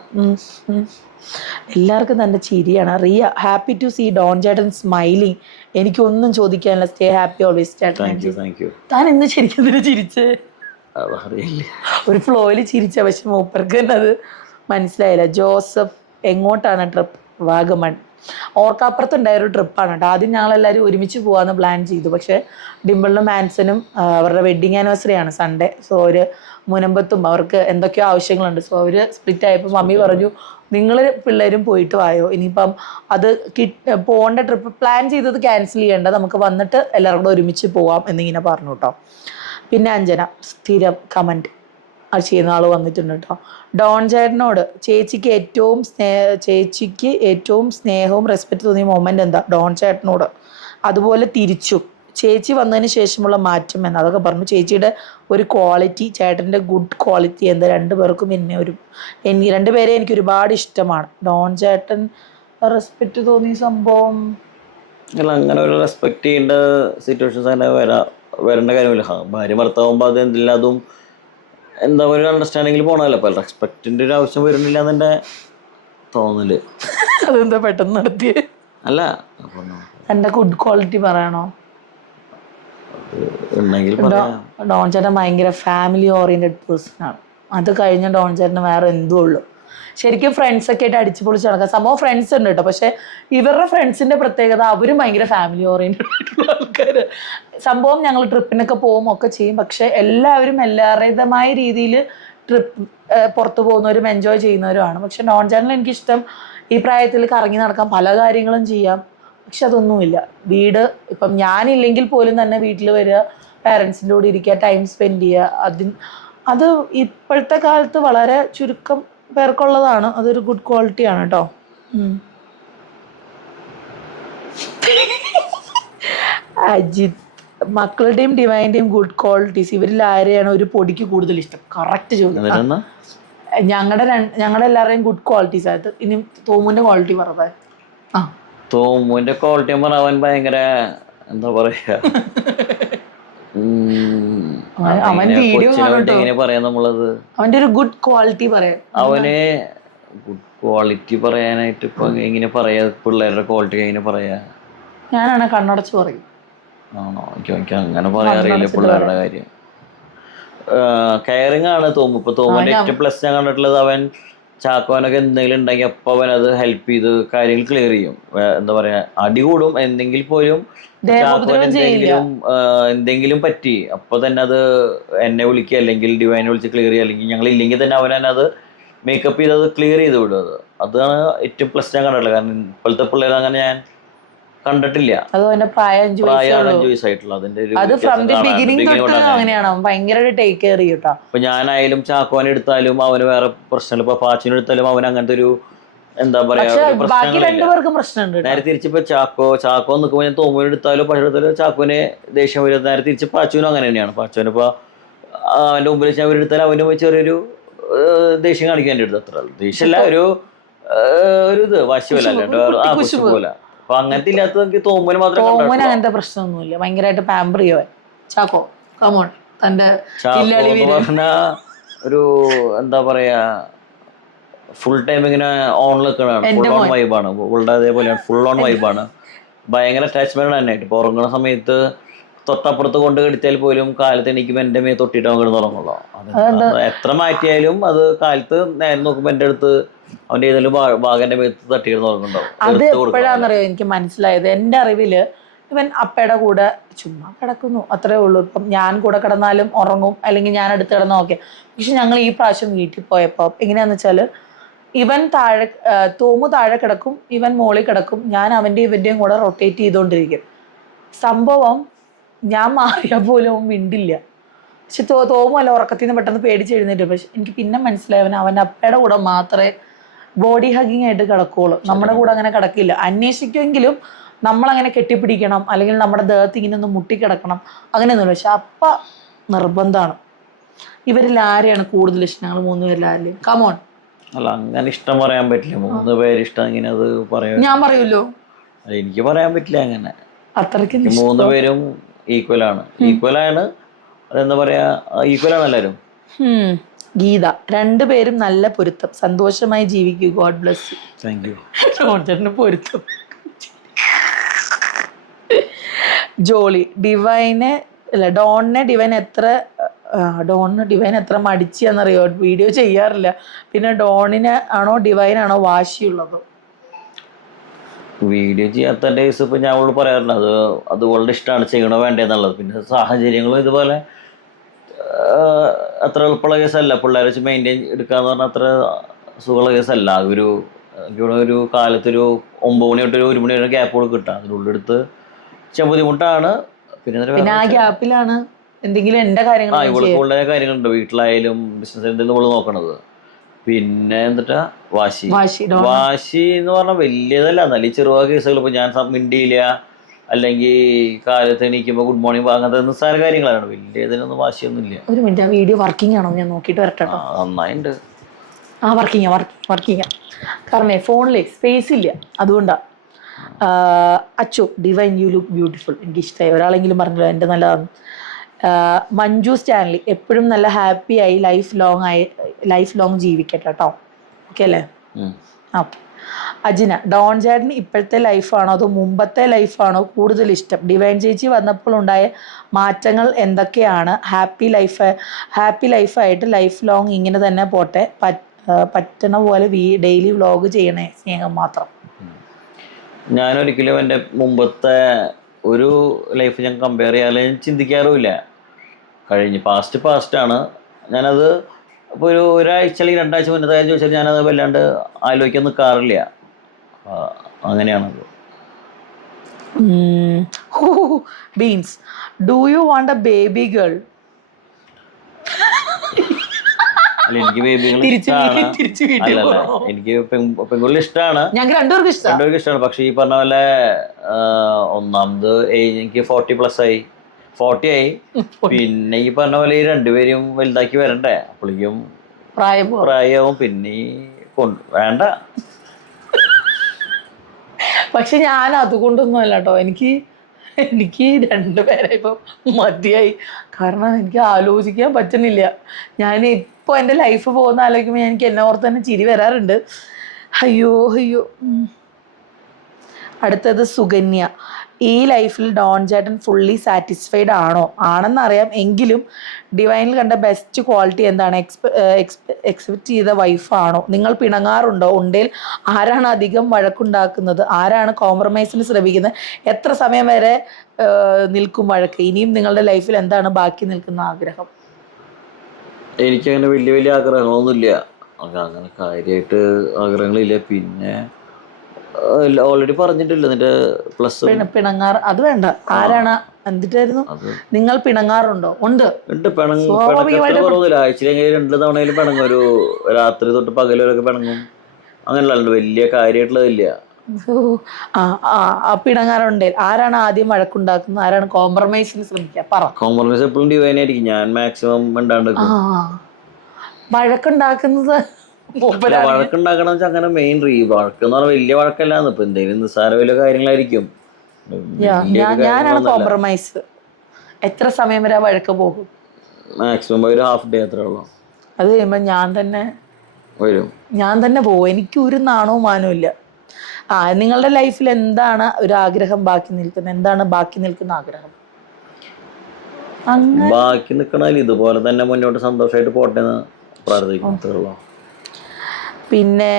എല്ലാവർക്കും തൻ്റെ ചിരിയാണ്. Riya, happy to see Don ചേട്ടൻ സ്മൈലിങ്. എനിക്കൊന്നും ചോദിക്കാനില്ല. സ്റ്റേ ഹാപ്പി ഓൾവേസ് ചേട്ടൻ. താൻ ഇന്ന് ശരിക്കും എന്തിനാ ചിരിച്ചേ? ഒരു ഫ്ലോയിൽ ചിരിച്ച, പക്ഷെ മൂപ്പർക്ക് തന്നെ അത് മനസ്സിലായില്ല. ജോസഫ്, എങ്ങോട്ടാണ് ട്രിപ്പ്? വാഗമൺ. ഓർക്കാപ്പുറത്തുണ്ടായൊരു ട്രിപ്പാണ് കേട്ടോ. ആദ്യം ഞങ്ങളെല്ലാവരും ഒരുമിച്ച് പോകാമെന്ന് പ്ലാൻ ചെയ്തു. പക്ഷേ ഡിംപിളിനും മാൻസനും അവരുടെ വെഡ്ഡിങ് ആനിവേഴ്സറി ആണ് സൺഡേ. സോ അവർ മുനമ്പത്തും അവർക്ക് എന്തൊക്കെയോ ആവശ്യങ്ങളുണ്ട്. സോ അവർ സ്പ്ലിറ്റ് ആയപ്പോൾ മമ്മി പറഞ്ഞു, നിങ്ങൾ പിള്ളേരും പോയിട്ട് വായോ, ഇനിയിപ്പം അത് പോകേണ്ട ട്രിപ്പ് പ്ലാൻ ചെയ്തത് ക്യാൻസൽ ചെയ്യേണ്ട, നമുക്ക് വന്നിട്ട് എല്ലാവരും കൂടെ ഒരുമിച്ച് പോവാം എന്നിങ്ങനെ പറഞ്ഞു കേട്ടോ. പിന്നെ അഞ്ജന സ്ഥിരം കമൻറ്റ് അത് ചെയ്യുന്ന ആൾ വന്നിട്ടുണ്ട് കേട്ടോ. ഡോൺ ചേട്ടനോട് ചേച്ചിക്ക് ഏറ്റവും സ്നേഹവും റെസ്പെക്റ്റ് തോന്നിയ മൊമെന്റ് എന്താ? ഡോൺ ചേട്ടനോട് അതുപോലെ തിരിച്ചും ചേച്ചി വന്നതിന് ശേഷമുള്ള മാറ്റം എന്ന് അതൊക്കെ പറഞ്ഞു. ചേച്ചിയുടെ ഒരു ക്വാളിറ്റി, ചേട്ടൻ്റെ ഗുഡ് ക്വാളിറ്റി എന്താ, രണ്ടുപേർക്കും രണ്ടുപേരെ എനിക്ക് ഒരുപാട് ഇഷ്ടമാണ്. ഡോൺ ചേട്ടൻ റെസ്പെക്റ്റ് തോന്നിയ സംഭവം അല്ല, അങ്ങനെ ഒരു റെസ്പെക്ട് ചെയ്യേണ്ട സിറ്റുവേഷൻസ് അങ്ങനെ വരേണ്ട കാര്യമില്ല. ഭാര്യ ഭർത്താവുമ്പോൾ അത് എന്തില്ല, അതും എന്താ ഒരു അണ്ടർസ്റ്റാൻഡിങ്ങിൽ പോകണമല്ലോ. അപ്പോൾ റെസ്പെക്റ്റിൻ്റെ ഒരു ആവശ്യം വരുന്നില്ല എന്നെ തോന്നല്. അതെന്താ പെട്ടെന്ന് നടത്തിയ? അല്ല, എൻ്റെ ഗുഡ് ക്വാളിറ്റി പറയണോ? ഉണ്ടെങ്കിൽ ഡോൺ ചേട്ടൻ ഭയങ്കര ഫാമിലി ഓറിയന്റഡ് പേഴ്സൺ ആണ്. അത് കഴിഞ്ഞ ഡോൺ ചേട്ടന് വേറെ എന്തും ഉള്ളു. ശരിക്കും ഫ്രണ്ട്സൊക്കെ ആയിട്ട് അടിച്ചു പൊളിച്ച് നടക്കാം. സംഭവം ഫ്രണ്ട്സ് ഉണ്ട് കേട്ടോ, പക്ഷെ ഇവരുടെ ഫ്രണ്ട്സിന്റെ പ്രത്യേകത അവരും ഭയങ്കര ഫാമിലി ഓറിയന്റഡ് ആയിട്ടുള്ള ആൾക്കാർ. സംഭവം ഞങ്ങൾ ട്രിപ്പിനൊക്കെ പോകും ഒക്കെ ചെയ്യും, പക്ഷെ എല്ലാവരും എല്ലാവരുടേതായ രീതിയിൽ ട്രിപ്പ് പുറത്തു പോകുന്നവരും എൻജോയ് ചെയ്യുന്നവരുമാണ്. പക്ഷെ ഡോൺ ചേട്ടനിൽ എനിക്കിഷ്ടം ഈ പ്രായത്തിൽ കറങ്ങി നടക്കാം, പല കാര്യങ്ങളും ചെയ്യാം. പക്ഷെ അതൊന്നുമില്ല. വീട് ഇപ്പം ഞാനില്ലെങ്കിൽ പോലും തന്നെ വീട്ടിൽ വരിക, പാരൻസിൻ്റെ കൂടെ ഇരിക്കുക, ടൈം സ്പെൻഡ് ചെയ്യുക, അത് ഇപ്പോഴത്തെ കാലത്ത് വളരെ ചുരുക്കം പേർക്കുള്ളതാണ്. അതൊരു ഗുഡ് ക്വാളിറ്റിയാണ് കേട്ടോ. അജിത്, മക്കളുടെയും ഡിവൈൻ്റെയും ഗുഡ് ക്വാളിറ്റീസ്, ഇവരിൽ ആരെയാണ് ഒരു പൊടിക്ക് കൂടുതൽ ഇഷ്ടം? കറക്റ്റ് ചോദ്യം. ഞങ്ങളുടെ എല്ലാവരുടെയും ഗുഡ് ക്വാളിറ്റീസ് ആയിട്ട് ഇനി തോമുവിന്റെ ക്വാളിറ്റി പറഞ്ഞത്. തോമുവിന്റെ ക്വാളിറ്റി അവൻ ഭയങ്കര എന്താ പറയാ, അവൻ വീഡിയോ എങ്ങനെ പറയാ നമ്മളത്, അവന്റെ ഒരു ഗുഡ് ക്വാളിറ്റി പറയാം. അവന് ഗുഡ് ക്വാളിറ്റി പറയാനായിട്ട് ഇപ്പൊ എങ്ങനെ പറയാ, പിള്ളേരുടെ ക്വാളിറ്റി എങ്ങനെ പറയാ? ഞാനാണ് കണ്ണടച്ച് പറയും. ആണോ? എനിക്ക് അങ്ങനെ പറയാറില്ല പിള്ളേരുടെ കാര്യം. കെയറിങ് ആണ് തോമു. ഇപ്പൊ തോമുവിന്റെ ഏറ്റവും പ്ലസ് ഞാൻ കണ്ടിട്ടുള്ളത്, അവൻ ചാക്കോനൊക്കെ എന്തെങ്കിലും ഉണ്ടെങ്കിൽ അപ്പൊ അവൻ അത് ഹെൽപ്പ് ചെയ്ത് കാര്യങ്ങൾ ക്ലിയർ ചെയ്യും. എന്താ പറയാ, അടി കൂടും എന്തെങ്കിൽ പോലും ചാക്കോൻ എന്തെങ്കിലും പറ്റി അപ്പൊ തന്നെ അത് എന്നെ വിളിക്കുക, അല്ലെങ്കിൽ ഡിവൈനെ വിളിച്ച് ക്ലിയർ ചെയ്യുക, അല്ലെങ്കിൽ ഞങ്ങൾ ഇല്ലെങ്കിൽ തന്നെ അവൻ തന്നെ അത് മേക്കപ്പ് ചെയ്ത് അത് ക്ലിയർ ചെയ്ത് വിടും. അതാണ് ഏറ്റവും പ്ലസ് ഞാൻ കണ്ടിട്ടുള്ളത്. കാരണം ഇപ്പോഴത്തെ പിള്ളേർ അങ്ങനെ ഞാൻ കണ്ടിട്ടില്ല. ഇപ്പൊ ഞാനായാലും ചാക്കോനെ എടുത്താലും അവന് വേറെ പ്രശ്നമില്ല. ഇപ്പൊ പാച്ചിനെ എടുത്താലും അവൻ അങ്ങനത്തെ ഒരു എന്താ പറയാ നേരെ തിരിച്ചിപ്പോ ചാക്കോ നിൽക്കുമ്പോൾ ഞാൻ തോമുവിനെ എടുത്താലും പക്ഷെ എടുത്താലും ചാക്കോനെ ദേഷ്യം വരും. നേരെ തിരിച്ച് പാച്ചുവിനും അങ്ങനെ തന്നെയാണ്. പാച്ചുവിന് ഇപ്പൊ അവന്റെ മുമ്പിൽ വെച്ച് അവരെടുത്താലും അവന് ചെറിയൊരു ദേഷ്യം കാണിക്കാൻ എടുത്ത്, അത്ര ദേഷ്യമല്ല, ഒരു ഇത് വാശിയല്ല പോലെ. അപ്പൊ അങ്ങനത്തെ ഇല്ലാത്ത തോമുവിന് മാത്രമേ. തോമുവിന് അങ്ങനത്തെ പ്രശ്നമൊന്നുമില്ല, ഭയങ്കരമായിട്ട് പാമ്പർ ചെയ്യുവാൻ. ചാക്കോ കമോൺ, തന്റെ പറഞ്ഞ ഒരു എന്താ പറയാ, ഫുൾ ടൈം ഇങ്ങനെ ഓൺ നിൽക്കണതാണ്. ഫുൾ ഓൺ വൈബാണ് ഇവളുടെ. അതേപോലെയാണ്, ഫുൾ ഓൺ വൈബാണ്. ഭയങ്കര അറ്റാച്ച്മെന്റ് തന്നെയായിട്ട്. ഇപ്പൊ ഉറങ്ങുന്ന സമയത്ത് തൊട്ടപ്പുറത്ത് കൊണ്ട് കെടുത്തിയാൽ പോലും കാലത്ത് എണീക്കുമ്പോൾ എന്റെ മേ തൊട്ടിട്ട് അവൻ കിടന്ന് ഉറങ്ങുള്ളൂ. എത്ര മാറ്റിയാലും അത് കാലത്ത് നേരെ നോക്കുമ്പോ എന്റെ അടുത്ത് അവന്റെ ഏതെങ്കിലും ഭാഗം എന്റെ മേത്ത് തട്ടി കിടന്ന് ഉറങ്ങുന്നുണ്ടാവും. അത് എപ്പോഴാന്നറിയോ എനിക്ക് മനസ്സിലായത്? എന്റെ അറിവില് ഇവൻ അപ്പയുടെ കൂടെ ചുമ്മാ കിടക്കുന്നു, അത്രേ ഉള്ളൂ. ഇപ്പം ഞാൻ കൂടെ കിടന്നാലും ഉറങ്ങും, അല്ലെങ്കിൽ ഞാൻ അടുത്ത് കിടന്ന് നോക്കെ. പക്ഷെ ഞങ്ങൾ ഈ പ്രാവശ്യം വീട്ടിൽ പോയപ്പോ എങ്ങനെയാന്ന് വെച്ചാല്, ഇവൻ തോമു താഴെ കിടക്കും, ഇവൻ മോളിൽ കിടക്കും, ഞാൻ അവന്റെ ഇവന്റെയും കൂടെ റൊട്ടേറ്റ് ചെയ്തോണ്ടിരിക്കും. സംഭവം ഞാൻ മാറിയാൽ പോലും അവൻ മിണ്ടില്ല. പക്ഷെ തോമു അല്ല ഉറക്കത്തിൽ നിന്ന് പെട്ടെന്ന് പേടിച്ച് എഴുന്നേറ്റ്. പക്ഷെ എനിക്ക് പിന്നെ മനസ്സിലായവൻ അവൻ്റെ അപ്പയുടെ കൂടെ മാത്രമേ ബോഡി ഹഗിങ് ആയിട്ട് കിടക്കുകയുള്ളൂ, നമ്മുടെ കൂടെ അങ്ങനെ കിടക്കില്ല. അന്വേഷിക്കുമെങ്കിലും നമ്മളങ്ങനെ കെട്ടിപ്പിടിക്കണം, അല്ലെങ്കിൽ നമ്മുടെ ദേഹത്ത് ഇങ്ങനെ ഒന്ന് മുട്ടിക്കിടക്കണം, അങ്ങനെയൊന്നുമില്ല. പക്ഷെ അപ്പ നിർബന്ധമാണ്. ഇവരിൽ ആരെയാണ് കൂടുതൽ ഇഷ്ടം? ഞങ്ങൾ 3 പേരിൽ ആരെയും? കമോൺ. അല്ല, അങ്ങനെ ഇഷ്ടം പറയാൻ പറ്റില്ല. 3 പേര് ഇഷ്ടം ഇങ്ങനെ അത് പറയാം. ഞാൻ പറയൂല്ലോ, എനിക്ക് പറയാൻ പറ്റില്ല അങ്ങനെ. അത്രയ്ക്ക് 3 പേരും ഈക്വലാണ്. അതെന്താ പറയാ, ഈക്വലാണ് എല്ലാവരും. ഗീത, 2 പേരും നല്ല പൊരുത്തം, സന്തോഷമായി ജീവിക്കൂ, God bless you. Thank you. ഡോണിന് പൊരുത്തം. ജോളി, ഡോണിനെ ഡിവൈൻ എത്ര മടിച്ചെന്നറിയോ? വീഡിയോ ചെയ്യാറില്ല. പിന്നെ ഡോണിന് ആണോ ഡിവൈനാണോ വാശിയുള്ളത്? വീഡിയോ ചെയ്യാത്ത ഡേയ്സ് ഇപ്പൊ ഞാൻ അവളോട് പറയാറുണ്ട്, അത് അവളുടെ ഇഷ്ടമാണ്, ചെയ്യണോ വേണ്ടതെന്നുള്ളത്. പിന്നെ സാഹചര്യങ്ങളും ഇതുപോലെ അത്ര എളുപ്പമുള്ള കേസല്ല. പിള്ളേരെ വെച്ച് മെയിൻറ്റെയിൻ എടുക്കാന്ന് പറഞ്ഞാൽ അത്ര സുഖമുള്ള കേസല്ല. ഒരു കാലത്തൊരു 9 മണി തൊട്ട് 1 മണി വരെ ഗ്യാപ്പ് കൂടെ കിട്ടാം. അതിനുള്ളിലെടുത്ത് ചെയ്യാൻ ബുദ്ധിമുട്ടാണ്. പിന്നെ ആ ഗ്യാപ്പിലാണ് എന്തെങ്കിലും എന്റെ ഇവളുടെ കാര്യങ്ങളുണ്ട്, വീട്ടിലായാലും ബിസിനസ് എന്തെങ്കിലും ഇവള് നോക്കണത്. പിന്നെ എന്നിട്ടാ വാശി എന്ന് പറഞ്ഞാൽ വലിയതല്ല, നല്ല ചെറുവാ കേസുകൾ. ഇപ്പൊ ഞാൻ മിണ്ടിയില്ല, അല്ലെങ്കിൽ കാലത്ത് എണീക്കുമ്പോൾ ഗുഡ് മോർണിംഗ് അങ്ങനത്തെ നിസ്സാര കാര്യങ്ങളാണ്, വലിയ ഇതിനൊന്നും വാശിയൊന്നുമില്ല. ഒരു മിനിറ്റ്, ആ വീഡിയോ വർക്കിംഗ് ആണോ ഞാൻ നോക്കിയിട്ട് വരട്ടെ. നന്നായിട്ടുണ്ട്. വർക്കിംഗ്. കാരണം ഫോണിലെ സ്പേസ് ഇല്ല, അതുകൊണ്ടാണ്. Achu Divine you look beautiful, എനിക്കിഷ്ടമായി. ഒരാളെങ്കിലും പറഞ്ഞല്ലോ എൻ്റെ നല്ലതാണ്. മഞ്ജു സ്റ്റാൻലി എപ്പോഴും നല്ല ഹാപ്പി ആയി ലൈഫ് ലോങ് ജീവിക്കട്ടെ കേട്ടോ. ഓക്കെ അല്ലേ? ഓക്കെ. അജിന, ഡോൺ ചേട്ടന് ഇപ്പോഴത്തെ ലൈഫാണോ അതോ മുമ്പത്തെ ലൈഫാണോ കൂടുതൽ ഇഷ്ടം? ഡിവൈൻ ചേച്ചി വന്നപ്പോൾ ഉണ്ടായ മാറ്റങ്ങൾ എന്തൊക്കെയാണ്? ഹാപ്പി ലൈഫായിട്ട് ലൈഫ് ലോങ് ഇങ്ങനെ തന്നെ പോട്ടെ, പറ്റണ പോലെ ഡെയിലി വ്ലോഗ് ചെയ്യണേ, സ്നേഹം മാത്രം. ഞാനൊരിക്കലും എൻ്റെ മുമ്പത്തെ ഒരു ലൈഫ് ഞാൻ കമ്പയർ ചെയ്യാതെ ചിന്തിക്കാറുമില്ല. പാസ്റ്റാണ്. ഞാനത് ഇപ്പോൾ ഒരാഴ്ച അല്ലെങ്കിൽ 2 ആഴ്ച മുന്നത്തെ കാര്യം ചോദിച്ചാൽ ഞാനത് വല്ലാണ്ട് ആലോചിക്കാൻ നിൽക്കാറില്ല. അങ്ങനെയാണത്. Beans, do you want a baby girl? എനിക്ക് ബേബികളെ ഇഷ്ടമാണ്. അല്ലല്ല, എനിക്ക് പെൺകുട്ടികൾ ഇഷ്ടമാണ്. ഞങ്ങൾക്ക് രണ്ടുപേർക്കും ഇഷ്ടമാണ്. പക്ഷെ ഈ പറഞ്ഞ പോലെ ഒന്നാമത് ഏജ് എനിക്ക് 40 ആയി. പിന്നെ ഈ പറഞ്ഞ പോലെ ഈ രണ്ടുപേരും വലുതാക്കി വരണ്ടേ, അപ്പോഴേക്കും പ്രായമാവും. പിന്നെ വേണ്ട. പക്ഷെ ഞാൻ അതുകൊണ്ടൊന്നും അല്ല കേട്ടോ, എനിക്ക് രണ്ടുപേരെ ഇപ്പം മതിയായി. കാരണം എനിക്ക് ആലോചിക്കാൻ പറ്റുന്നില്ല. ഞാൻ ഇപ്പോൾ എൻ്റെ ലൈഫ് പോകുന്ന ആലോചിക്കുമ്പോൾ എനിക്ക് എന്നെ ഓർത്ത് തന്നെ ചിരി വരാറുണ്ട്. അയ്യോ. അടുത്തത് സുകന്യ, ഈ ലൈഫിൽ ഡോൺ ചേട്ടൻ ഫുള്ളി സാറ്റിസ്ഫൈഡ് ആണോ? ആണെന്നറിയാം, എങ്കിലും ഡിവൈനിൽ കണ്ട ബെസ്റ്റ് ക്വാളിറ്റി എന്താണ്? എക്സ്പെക്ട് ചെയ്ത വൈഫാണോ? നിങ്ങൾ പിണങ്ങാറുണ്ടോ? ഉണ്ടെങ്കിൽ ആരാണ് അധികം വഴക്കുണ്ടാക്കുന്നത്? ആരാണ് കോംപ്രമൈസിന് ശ്രമിക്കുന്നത്? എത്ര സമയം വരെ നിൽക്കും വഴക്ക്? ഇനിയും നിങ്ങളുടെ ലൈഫിൽ എന്താണ് ബാക്കി നിൽക്കുന്ന ആഗ്രഹം? എനിക്കങ്ങനെ വലിയ ആഗ്രഹങ്ങളൊന്നുമില്ല. അങ്ങനെ കാര്യമായിട്ട് ആഗ്രഹങ്ങളില്ല. പിന്നെ ഓൾറെഡി പറഞ്ഞിട്ടില്ല നിന്റെ പ്ലസ് പിണങ്ങാറ്, അത് വേണ്ട. ആരാണ് എന്തിട്ടായിരുന്നു? നിങ്ങൾ പിണങ്ങാറുണ്ടോ? ഉണ്ട്. കുറവൊന്നുമില്ല. ആഴ്ചയിലെങ്കിലും 2 തവണയിലും പിണങ്ങും. ഒരു രാത്രി തൊട്ട് പകലൊക്കെ പിണങ്ങും. അങ്ങനെയല്ല, വലിയ കാര്യമായിട്ടുള്ളതില്ല. പിണങ്ങാറുണ്ട്. ആരാണ് ആദ്യം വഴക്കുണ്ടാക്കുന്നത്? ആരാണ് കോംപ്രമൈസിന് ശ്രമിക്കുക? പറ. കോംപ്രമൈസ് എപ്പോഴും ഡിവൈൻ ആയിരിക്കും. ഞാൻ മാക്സിമം മിണ്ടാണ്ട് വഴക്കുണ്ടാക്കുന്നത്. വഴക്കുണ്ടാക്കണം വെച്ചാൽ അങ്ങനെ മെയിൻ വഴക്കെന്ന് പറഞ്ഞാൽ വലിയ വഴക്കല്ലാന്ന്. ഇപ്പൊ എന്തെങ്കിലും നിസ്സാര വലിയ കാര്യങ്ങളായിരിക്കും. ഞാനാണ് കോംപ്രമൈസ്. എത്ര സമയം വരെ വഴക്ക് പോകും? മാക്സിമം ഒരു ഹാഫ് ഡേ അത്രേ ഉള്ളൂ. അത് കഴിയുമ്പോ ഞാൻ തന്നെ പോകും. എനിക്ക് ഒരു നാണവും മാനവും ഇല്ല. നിങ്ങളുടെ ലൈഫിൽ എന്താണ് ഒരു ആഗ്രഹം ബാക്കി നിൽക്കുന്നത്? എന്താണ് ബാക്കി നിൽക്കുന്ന ആഗ്രഹം? ബാക്കി നിൽക്കണ ഇതുപോലെ തന്നെ മുന്നോട്ട് സന്തോഷമായിട്ട് പോട്ടെ പ്രാർത്ഥിക്കുന്നു. പിന്നെ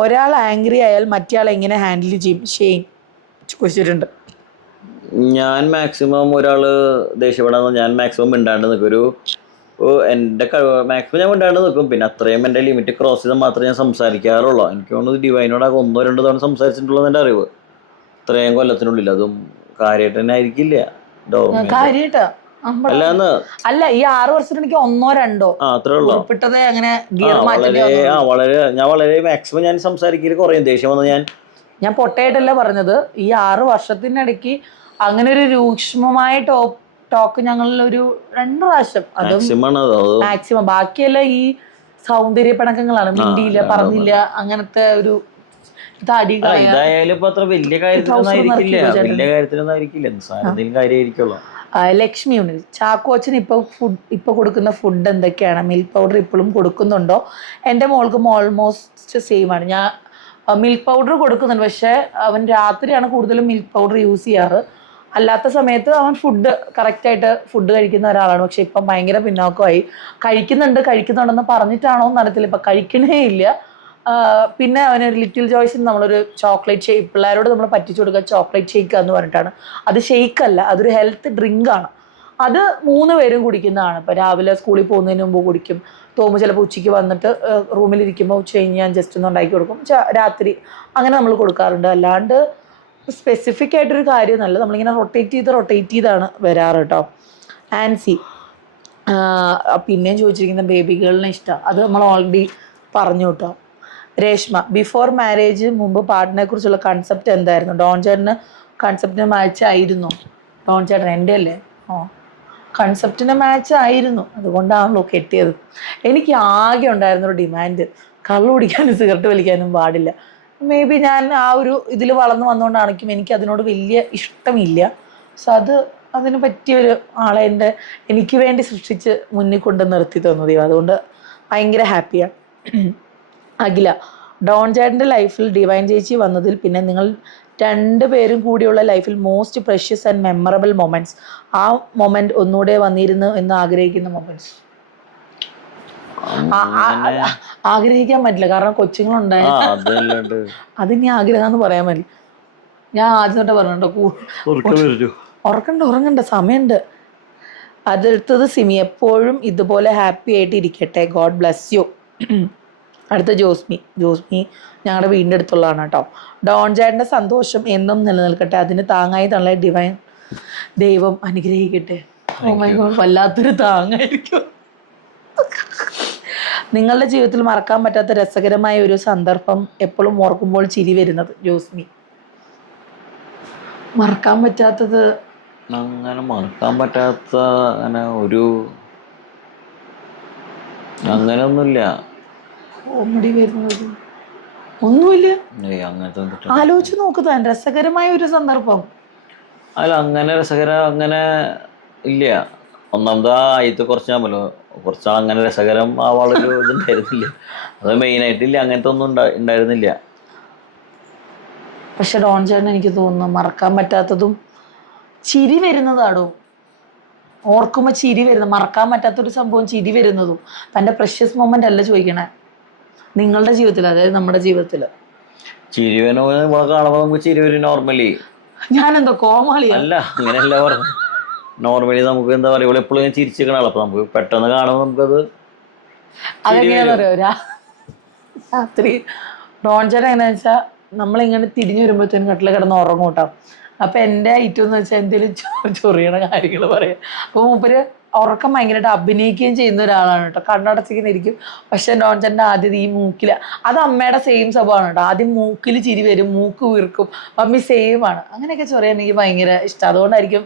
ഒരാൾ ആംഗ്രി ആയാൽ മറ്റേ എങ്ങനെ ഹാൻഡിൽ ചെയ്യും? ഷെയ്ൻ ചോദിച്ചിട്ടുണ്ട്. ഞാൻ മാക്സിമം ഒരാള് ദേഷ്യപ്പെടാന്ന് ഞാൻ മാക്സിമം മിണ്ടാണ്ട് നിൽക്കും. എൻ്റെ മാക്സിമം ഞാൻ മിണ്ടാണ്ട് നിൽക്കും. പിന്നെ അത്രയും എൻ്റെ ലിമിറ്റ് ക്രോസ് ചെയ്താൽ മാത്രമേ ഞാൻ സംസാരിക്കാറുള്ളൂ. എനിക്ക് തോന്നുന്നത് ഡിവൈനോട് 1-2 തവണ സംസാരിച്ചിട്ടുള്ളത് എൻ്റെ അറിവ്. ഇത്രയും കൊല്ലത്തിനുള്ളിൽ. അതും കാര്യമായിട്ട് തന്നെ ആയിരിക്കില്ല. അല്ല, ഈ 6 വർഷത്തിൽ എനിക്ക് 1-2 അത്രേ ഉള്ളൂ. അങ്ങനെ ഞാൻ വളരെ മാക്സിമം ഞാൻ സംസാരിക്കല് കുറയും. ദേഷ്യം വന്ന് ഞാൻ പൊട്ടയായിട്ടല്ല പറഞ്ഞത്. ഈ 6 വർഷത്തിനിടയ്ക്ക് അങ്ങനെ ഒരു രൂക്ഷമായ ടോക്ക് ഞങ്ങളിൽ ഒരു 2 പ്രാവശ്യം. മാക്സിമം. ബാക്കിയെല്ലാം ഈ സൗന്ദര്യ പിണക്കങ്ങളാണ്. മിണ്ടിയില്ല, പറഞ്ഞില്ല, അങ്ങനത്തെ ഒരു ഇതായാലും ഇപ്പൊ അത്ര വലിയ കാര്യത്തിലൊന്നും ആയിരിക്കില്ല. കാര്യമായിരിക്കുള്ളൂ. ലക്ഷ്മി ഉണ്ട്. ചാക്കോച്ചൻ ഇപ്പൊ കൊടുക്കുന്ന ഫുഡ് എന്തൊക്കെയാണ്? മിൽക്ക് പൗഡർ ഇപ്പോഴും കൊടുക്കുന്നുണ്ടോ? എൻ്റെ മോൾക്കും ഓൾമോസ്റ്റ് സെയിം ആണ്. ഞാൻ മിൽക്ക് പൗഡർ കൊടുക്കുന്നുണ്ട്. പക്ഷെ അവൻ രാത്രിയാണ് കൂടുതലും മിൽക്ക് പൗഡർ യൂസ് ചെയ്യാറ്. അല്ലാത്ത സമയത്ത് അവൻ കറക്റ്റായിട്ട് ഫുഡ് കഴിക്കുന്ന ഒരാളാണ്. പക്ഷെ ഇപ്പം ഭയങ്കര പിന്നോക്കമായി. കഴിക്കുന്നുണ്ടെന്ന് പറഞ്ഞിട്ടാണോ എന്നറിയത്തില്ല. ഇപ്പം കഴിക്കണേ ഇല്ല. പിന്നെ അവനൊരു ലിറ്റിൽ ജോയ്സിന് നമ്മളൊരു ചോക്ലേറ്റ് ഷേക്ക്, പിള്ളേരോട് നമ്മൾ പറ്റിച്ചു കൊടുക്കുക ചോക്ലേറ്റ് ഷേക്ക് എന്ന് പറഞ്ഞിട്ടാണ്. അത് ഷേക്കല്ല, അതൊരു ഹെൽത്ത് ഡ്രിങ്കാണ്. അത് 3 പേരും കുടിക്കുന്നതാണ്. ഇപ്പോൾ രാവിലെ സ്കൂളിൽ പോകുന്നതിന് മുമ്പ് കുടിക്കും. തോമു ചിലപ്പോൾ ഉച്ചയ്ക്ക് വന്നിട്ട് റൂമിലിരിക്കുമ്പോൾ ഉച്ച കഴിഞ്ഞ് ഞാൻ ജസ്റ്റ് ഒന്ന് ഉണ്ടാക്കി കൊടുക്കും. രാത്രി അങ്ങനെ നമ്മൾ കൊടുക്കാറുണ്ട്. അല്ലാണ്ട് സ്പെസിഫിക് ആയിട്ടൊരു കാര്യമൊന്നുമല്ല. നമ്മളിങ്ങനെ റൊട്ടേറ്റ് ചെയ്താണ് വരാറ് കേട്ടോ. ആൻസി പിന്നെയും ചോദിച്ചിരിക്കുന്ന ബേബി ഗേളിനെ ഇഷ്ടമാണ്. അത് നമ്മൾ ഓൾറെഡി പറഞ്ഞു കേട്ടോ. രേഷ്മ, ബിഫോർ മാരേജ് മുമ്പ് പാർട്ട്നറെ കുറിച്ചുള്ള കൺസെപ്റ്റ് എന്തായിരുന്നു? ഡോൺ ചേട്ടന് കൺസെപ്റ്റിന് മാച്ച് ആയിരുന്നു ഡോൺ ചേട്ടൻ? എൻ്റെ അല്ലേ? കൺസെപ്റ്റിന് മാച്ച് ആയിരുന്നു, അതുകൊണ്ടാണല്ലോ കെട്ടിയത്. എനിക്ക് ആകെ ഉണ്ടായിരുന്നൊരു ഡിമാൻഡ്, കള്ളു കുടിക്കാനും സിഗരറ്റ് വലിക്കാനും പാടില്ല. മേ ബി ഞാൻ ആ ഒരു ഇതിൽ വളർന്നു വന്നുകൊണ്ടാണെങ്കിലും എനിക്ക് അതിനോട് വലിയ ഇഷ്ടമില്ല. സോ അതിന് പറ്റിയൊരു ആളെ എനിക്ക് വേണ്ടി സൃഷ്ടിച്ച് മുന്നിൽ കൊണ്ട് നിർത്തി തന്നു ദൈവം. അതുകൊണ്ട് ഭയങ്കര ഹാപ്പിയാണ്. അഖില, ഡോൺ ചേട്ടൻ്റെ ലൈഫിൽ ഡിവൈൻ ചേച്ചി വന്നതിൽ പിന്നെ നിങ്ങൾ രണ്ടുപേരും കൂടിയുള്ള ലൈഫിൽ most precious and memorable moments, ആ മൊമെന്റ് ഒന്നുകൂടെ വന്നിരുന്നു എന്ന് ആഗ്രഹിക്കുന്ന മൊമെന്റ്സ്? ആഗ്രഹിക്കാൻ പറ്റില്ല, കാരണം കൊച്ചുങ്ങളുണ്ടായിരുന്നു. അതിനി ആഗ്രഹം എന്ന് പറയാൻ പറ്റില്ല. ഞാൻ ആദ്യം തൊട്ട് പറഞ്ഞിട്ടോ, ഉറങ്ങണ്ട സമയമുണ്ട്. അടുത്തത് സിമി, എപ്പോഴും ഇതുപോലെ ഹാപ്പി ആയിട്ട് ഇരിക്കട്ടെ, ഗോഡ് ബ്ലെസ് യു. അടുത്ത ജോസ്മി ഞങ്ങളുടെ വീടിൻ്റെ അടുത്തുള്ളതാണ് കേട്ടോ. ഡോൺ ചേട്ടൻ്റെ സന്തോഷം എന്നും നിലനിൽക്കട്ടെ, അതിന് താങ്ങായി തള്ളേ ഡിവൈൻ ദൈവം അനുഗ്രഹിക്കട്ടെ. ഓ മൈ ഗോഡ്, വല്ലാത്തൊരു താങ്ങായിരിക്കും. നിങ്ങളുടെ ജീവിതത്തിൽ മറക്കാൻ പറ്റാത്ത രസകരമായ ഒരു സന്ദർഭം എപ്പോഴും ഓർക്കുമ്പോൾ ചിരി വരുന്നത്? ജോസ്മി. മറക്കാൻ പറ്റാത്തത് അങ്ങനെ മറക്കാൻ പറ്റാത്ത അങ്ങനെയൊന്നുമില്ല. കോമഡി വരുന്നത് ഒന്നുമില്ല. അങ്ങനത്തെ ആലോചിച്ച് നോക്കുക, രസകരമായ ഒരു സന്ദർഭം. അല്ല, അങ്ങനെ രസകരം അങ്ങനെ ഇല്ല. ഒന്നാമത് ആദ്യത്തെ കുറച്ചാൾ അങ്ങനെ രസകരം ആവാളൊരു ഇതുണ്ടായിരുന്നില്ല. അത് മെയിനായിട്ടില്ല, അങ്ങനത്തെ ഒന്നും ഉണ്ടായിരുന്നില്ല. പക്ഷെ ഡോൺ ചേട്ടൻ എനിക്ക് തോന്നുന്നു മറക്കാൻ പറ്റാത്തതും ചിരി വരുന്നതാണോ, ഓർക്കുമ്പോൾ ചിരി വരുന്നത്. മറക്കാൻ പറ്റാത്തൊരു സംഭവം ചിരി വരുന്നതും തൻ്റെ പ്രഷ്യസ് മൊമെന്റ് അല്ല ചോദിക്കണേ, നിങ്ങളുടെ ജീവിതത്തിൽ, അതായത് നമ്മുടെ ജീവിതത്തിൽ ചിരി കാണുമ്പോൾ നമുക്ക് ചിരി വരും നോർമലി. ഞാനെന്തോ കോമാളി അല്ല, അങ്ങനെയല്ല പറഞ്ഞു. നോർമലി നമുക്ക് എന്താ പറയുക, ഇവിടെ എപ്പോഴും ചിരിച്ചിരിക്കണല്ലോ. അപ്പൊ നമുക്ക് പെട്ടെന്ന് കാണുമ്പോൾ നമുക്കത് അതെങ്ങനെയാന്ന് അറിയോ, രാത്രി ഡോൺ ചേട്ടൻ എങ്ങനെയാ വെച്ചാൽ നമ്മളിങ്ങനെ തിരിഞ്ഞു വരുമ്പോഴത്തേനും കട്ടിൽ കിടന്ന് ഉറങ്ങും കേട്ടോ. അപ്പൊ എൻ്റെ ഐറ്റം എന്ന് വെച്ചാൽ എന്തെങ്കിലും ചൊറിയണ കാര്യങ്ങൾ പറയാം. അപ്പൊ മൂപ്പര് ഉറക്കം ഭയങ്കരമായിട്ട് അഭിനയിക്കുകയും ചെയ്യുന്ന ഒരാളാണ് കേട്ടോ. കണ്ണടച്ചിങ്ങനെ ഇരിക്കും. പക്ഷെ ഡോൺ ചേട്ടൻ്റെ ആദ്യം ഈ മൂക്കിൽ, അത് അമ്മയുടെ സെയിം സ്വഭാവമാണ് കേട്ടോ. ആദ്യം മൂക്കിൽ ചിരി വരും, മൂക്ക് വീർക്കും. മമ്മി സെയിം ആണ്. അങ്ങനെയൊക്കെ ചൊറിയാൻ എനിക്ക് ഭയങ്കര ഇഷ്ടം. അതുകൊണ്ടായിരിക്കും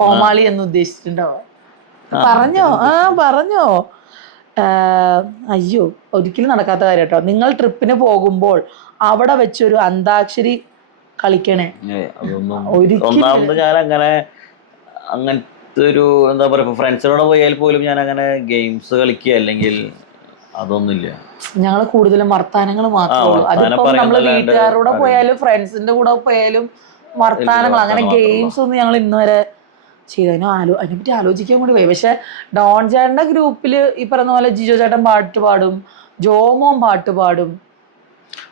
കോമാളി എന്ന് ഉദ്ദേശിച്ചിട്ടുണ്ടാവുക. പറഞ്ഞോ. അയ്യോ, ഒരിക്കലും നടക്കാത്ത കാര്യം കേട്ടോ. നിങ്ങൾ ട്രിപ്പിന് പോകുമ്പോൾ അവിടെ വെച്ചൊരു അന്താക്ഷരി കളിക്കണേ? ഒന്നാമത് ഞാൻ അങ്ങനത്തെ ഒരു എന്താ പറയുക, ഫ്രണ്ട്സിനോട് പോയാൽ പോലും ഞാൻ അങ്ങനെ ഗെയിംസ് കളിക്കുക അല്ലെങ്കിൽ അതൊന്നുമില്ല. ഞങ്ങൾ കൂടുതലും വർത്താനങ്ങൾ മാത്രമേ ഉള്ളൂ. അതിപ്പോ നമ്മള് വീട്ടുകാരുടെ പോയാലും ഫ്രണ്ട്സിന്റെ കൂടെ പോയാലും വർത്താനങ്ങൾ, അങ്ങനെ ഗെയിംസ് ഒന്നും ഞങ്ങൾ ഇന്ന് വരെ ചെയ്തതിനോ അതിനെപ്പറ്റി ആലോചിക്കാൻ കൂടി പോയി. പക്ഷെ ഡോൺ ചേട്ടന്റെ ഗ്രൂപ്പിൽ ഈ പറഞ്ഞ പോലെ ജിജോ ചേട്ടൻ പാട്ട് പാടും, ജോമോൻ പാട്ട് പാടും.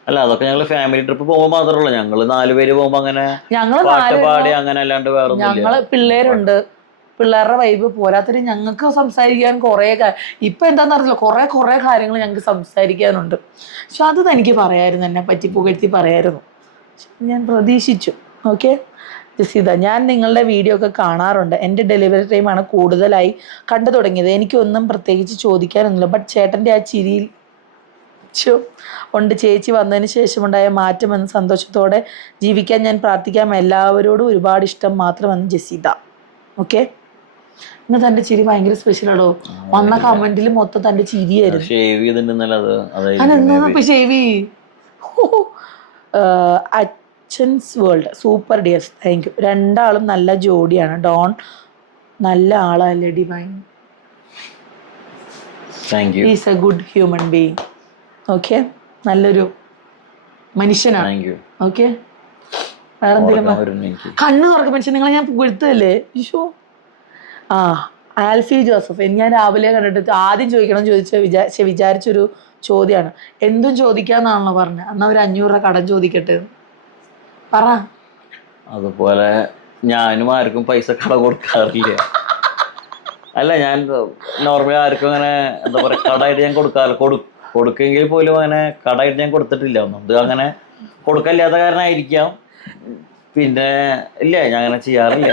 അല്ല, അതൊക്കെ ഞങ്ങള് ഫാമിലി ട്രിപ്പ് പോകുമ്പോൾ മാത്രമേ ഉള്ളൂ. ഞങ്ങള് 4 പേര് പോകുമ്പോ അങ്ങനെ പാട്ട് പാടി അങ്ങനെ അല്ലാണ്ട് വേറെ ഞങ്ങള് പിള്ളേരുണ്ട്, പിള്ളേരുടെ വൈബ് പോരാത്തൊരു ഞങ്ങൾക്ക് സംസാരിക്കാൻ കുറെ ഇപ്പൊ എന്താന്ന് അറിയില്ല, കുറെ കാര്യങ്ങൾ ഞങ്ങൾക്ക് സംസാരിക്കാനുണ്ട്. പക്ഷെ അത് തനിക്ക് പറയായിരുന്നു, എന്നെ പറ്റി പുകഴ്ത്തി പറയായിരുന്നു. ഞാൻ പ്രതീക്ഷിച്ചു. ഓക്കെ ജസീത, ഞാൻ നിങ്ങളുടെ വീഡിയോ ഒക്കെ കാണാറുണ്ട്. എൻ്റെ ഡെലിവറി ടൈമാണ് കൂടുതലായി കണ്ടു തുടങ്ങിയത്. എനിക്കൊന്നും പ്രത്യേകിച്ച് ചോദിക്കാനൊന്നുമില്ല. ബട്ട് ചേട്ടൻ്റെ ആ ചിരിയിൽ ഉണ്ട്. ചേച്ചി വന്നതിന് ശേഷമുണ്ടായ മാറ്റമെന്ന് സന്തോഷത്തോടെ ജീവിക്കാൻ ഞാൻ പ്രാർത്ഥിക്കാം. എല്ലാവരോടും ഒരുപാട് ഇഷ്ടം മാത്രമെന്ന് ജസീത. ഓക്കെ, ഇന്ന് തൻ്റെ ചിരി ഭയങ്കര സ്പെഷ്യലാണോ? വന്ന കമന്റിൽ മൊത്തം തൻ്റെ ചിരിയായിരുന്നു. അച്ഛൻസ് world super dears, thank you. രണ്ടാളും നല്ല ജോഡിയാണ്. ഡോൺ നല്ല ആളല്ലേ Divine? Is a good human being. Okay, നല്ലൊരു മനുഷ്യനാണ്. ഓക്കെ, വേറെ എന്തെങ്കിലും കണ്ണ് തുറക്കും മനുഷ്യൻ. നിങ്ങളെ ഞാൻ പുകഴ്ത്തല്ലേ? ഈശോ. ആൽഫി ജോസഫ്, ഞാൻ രാവിലെ കണ്ടിട്ട് ആദ്യം വിചാരിച്ചൊരു ചോദ്യമാണ്. എന്തും ചോദിക്കാന്നാണല്ലോ പറഞ്ഞത്. എന്നാൽ ഒരു 500 രൂപ കടം ചോദിക്കട്ടെ പറ. അതുപോലെ ഞാനും ആർക്കും പൈസ കട കൊടുക്കാറില്ല. അല്ല, ഞാൻ നോർമലി ആർക്കും അങ്ങനെ എന്താ പറയാ കടായിട്ട് ഞാൻ കൊടുക്കാറില്ല. കൊടുക്കെങ്കിൽ പോലും അങ്ങനെ കടായിട്ട് ഞാൻ കൊടുത്തിട്ടില്ല. ഒന്നത് അങ്ങനെ കൊടുക്കില്ലാത്ത കാരണമായിരിക്കാം. പിന്നെ ഇല്ല, ഞാൻ അങ്ങനെ ചെയ്യാറില്ല.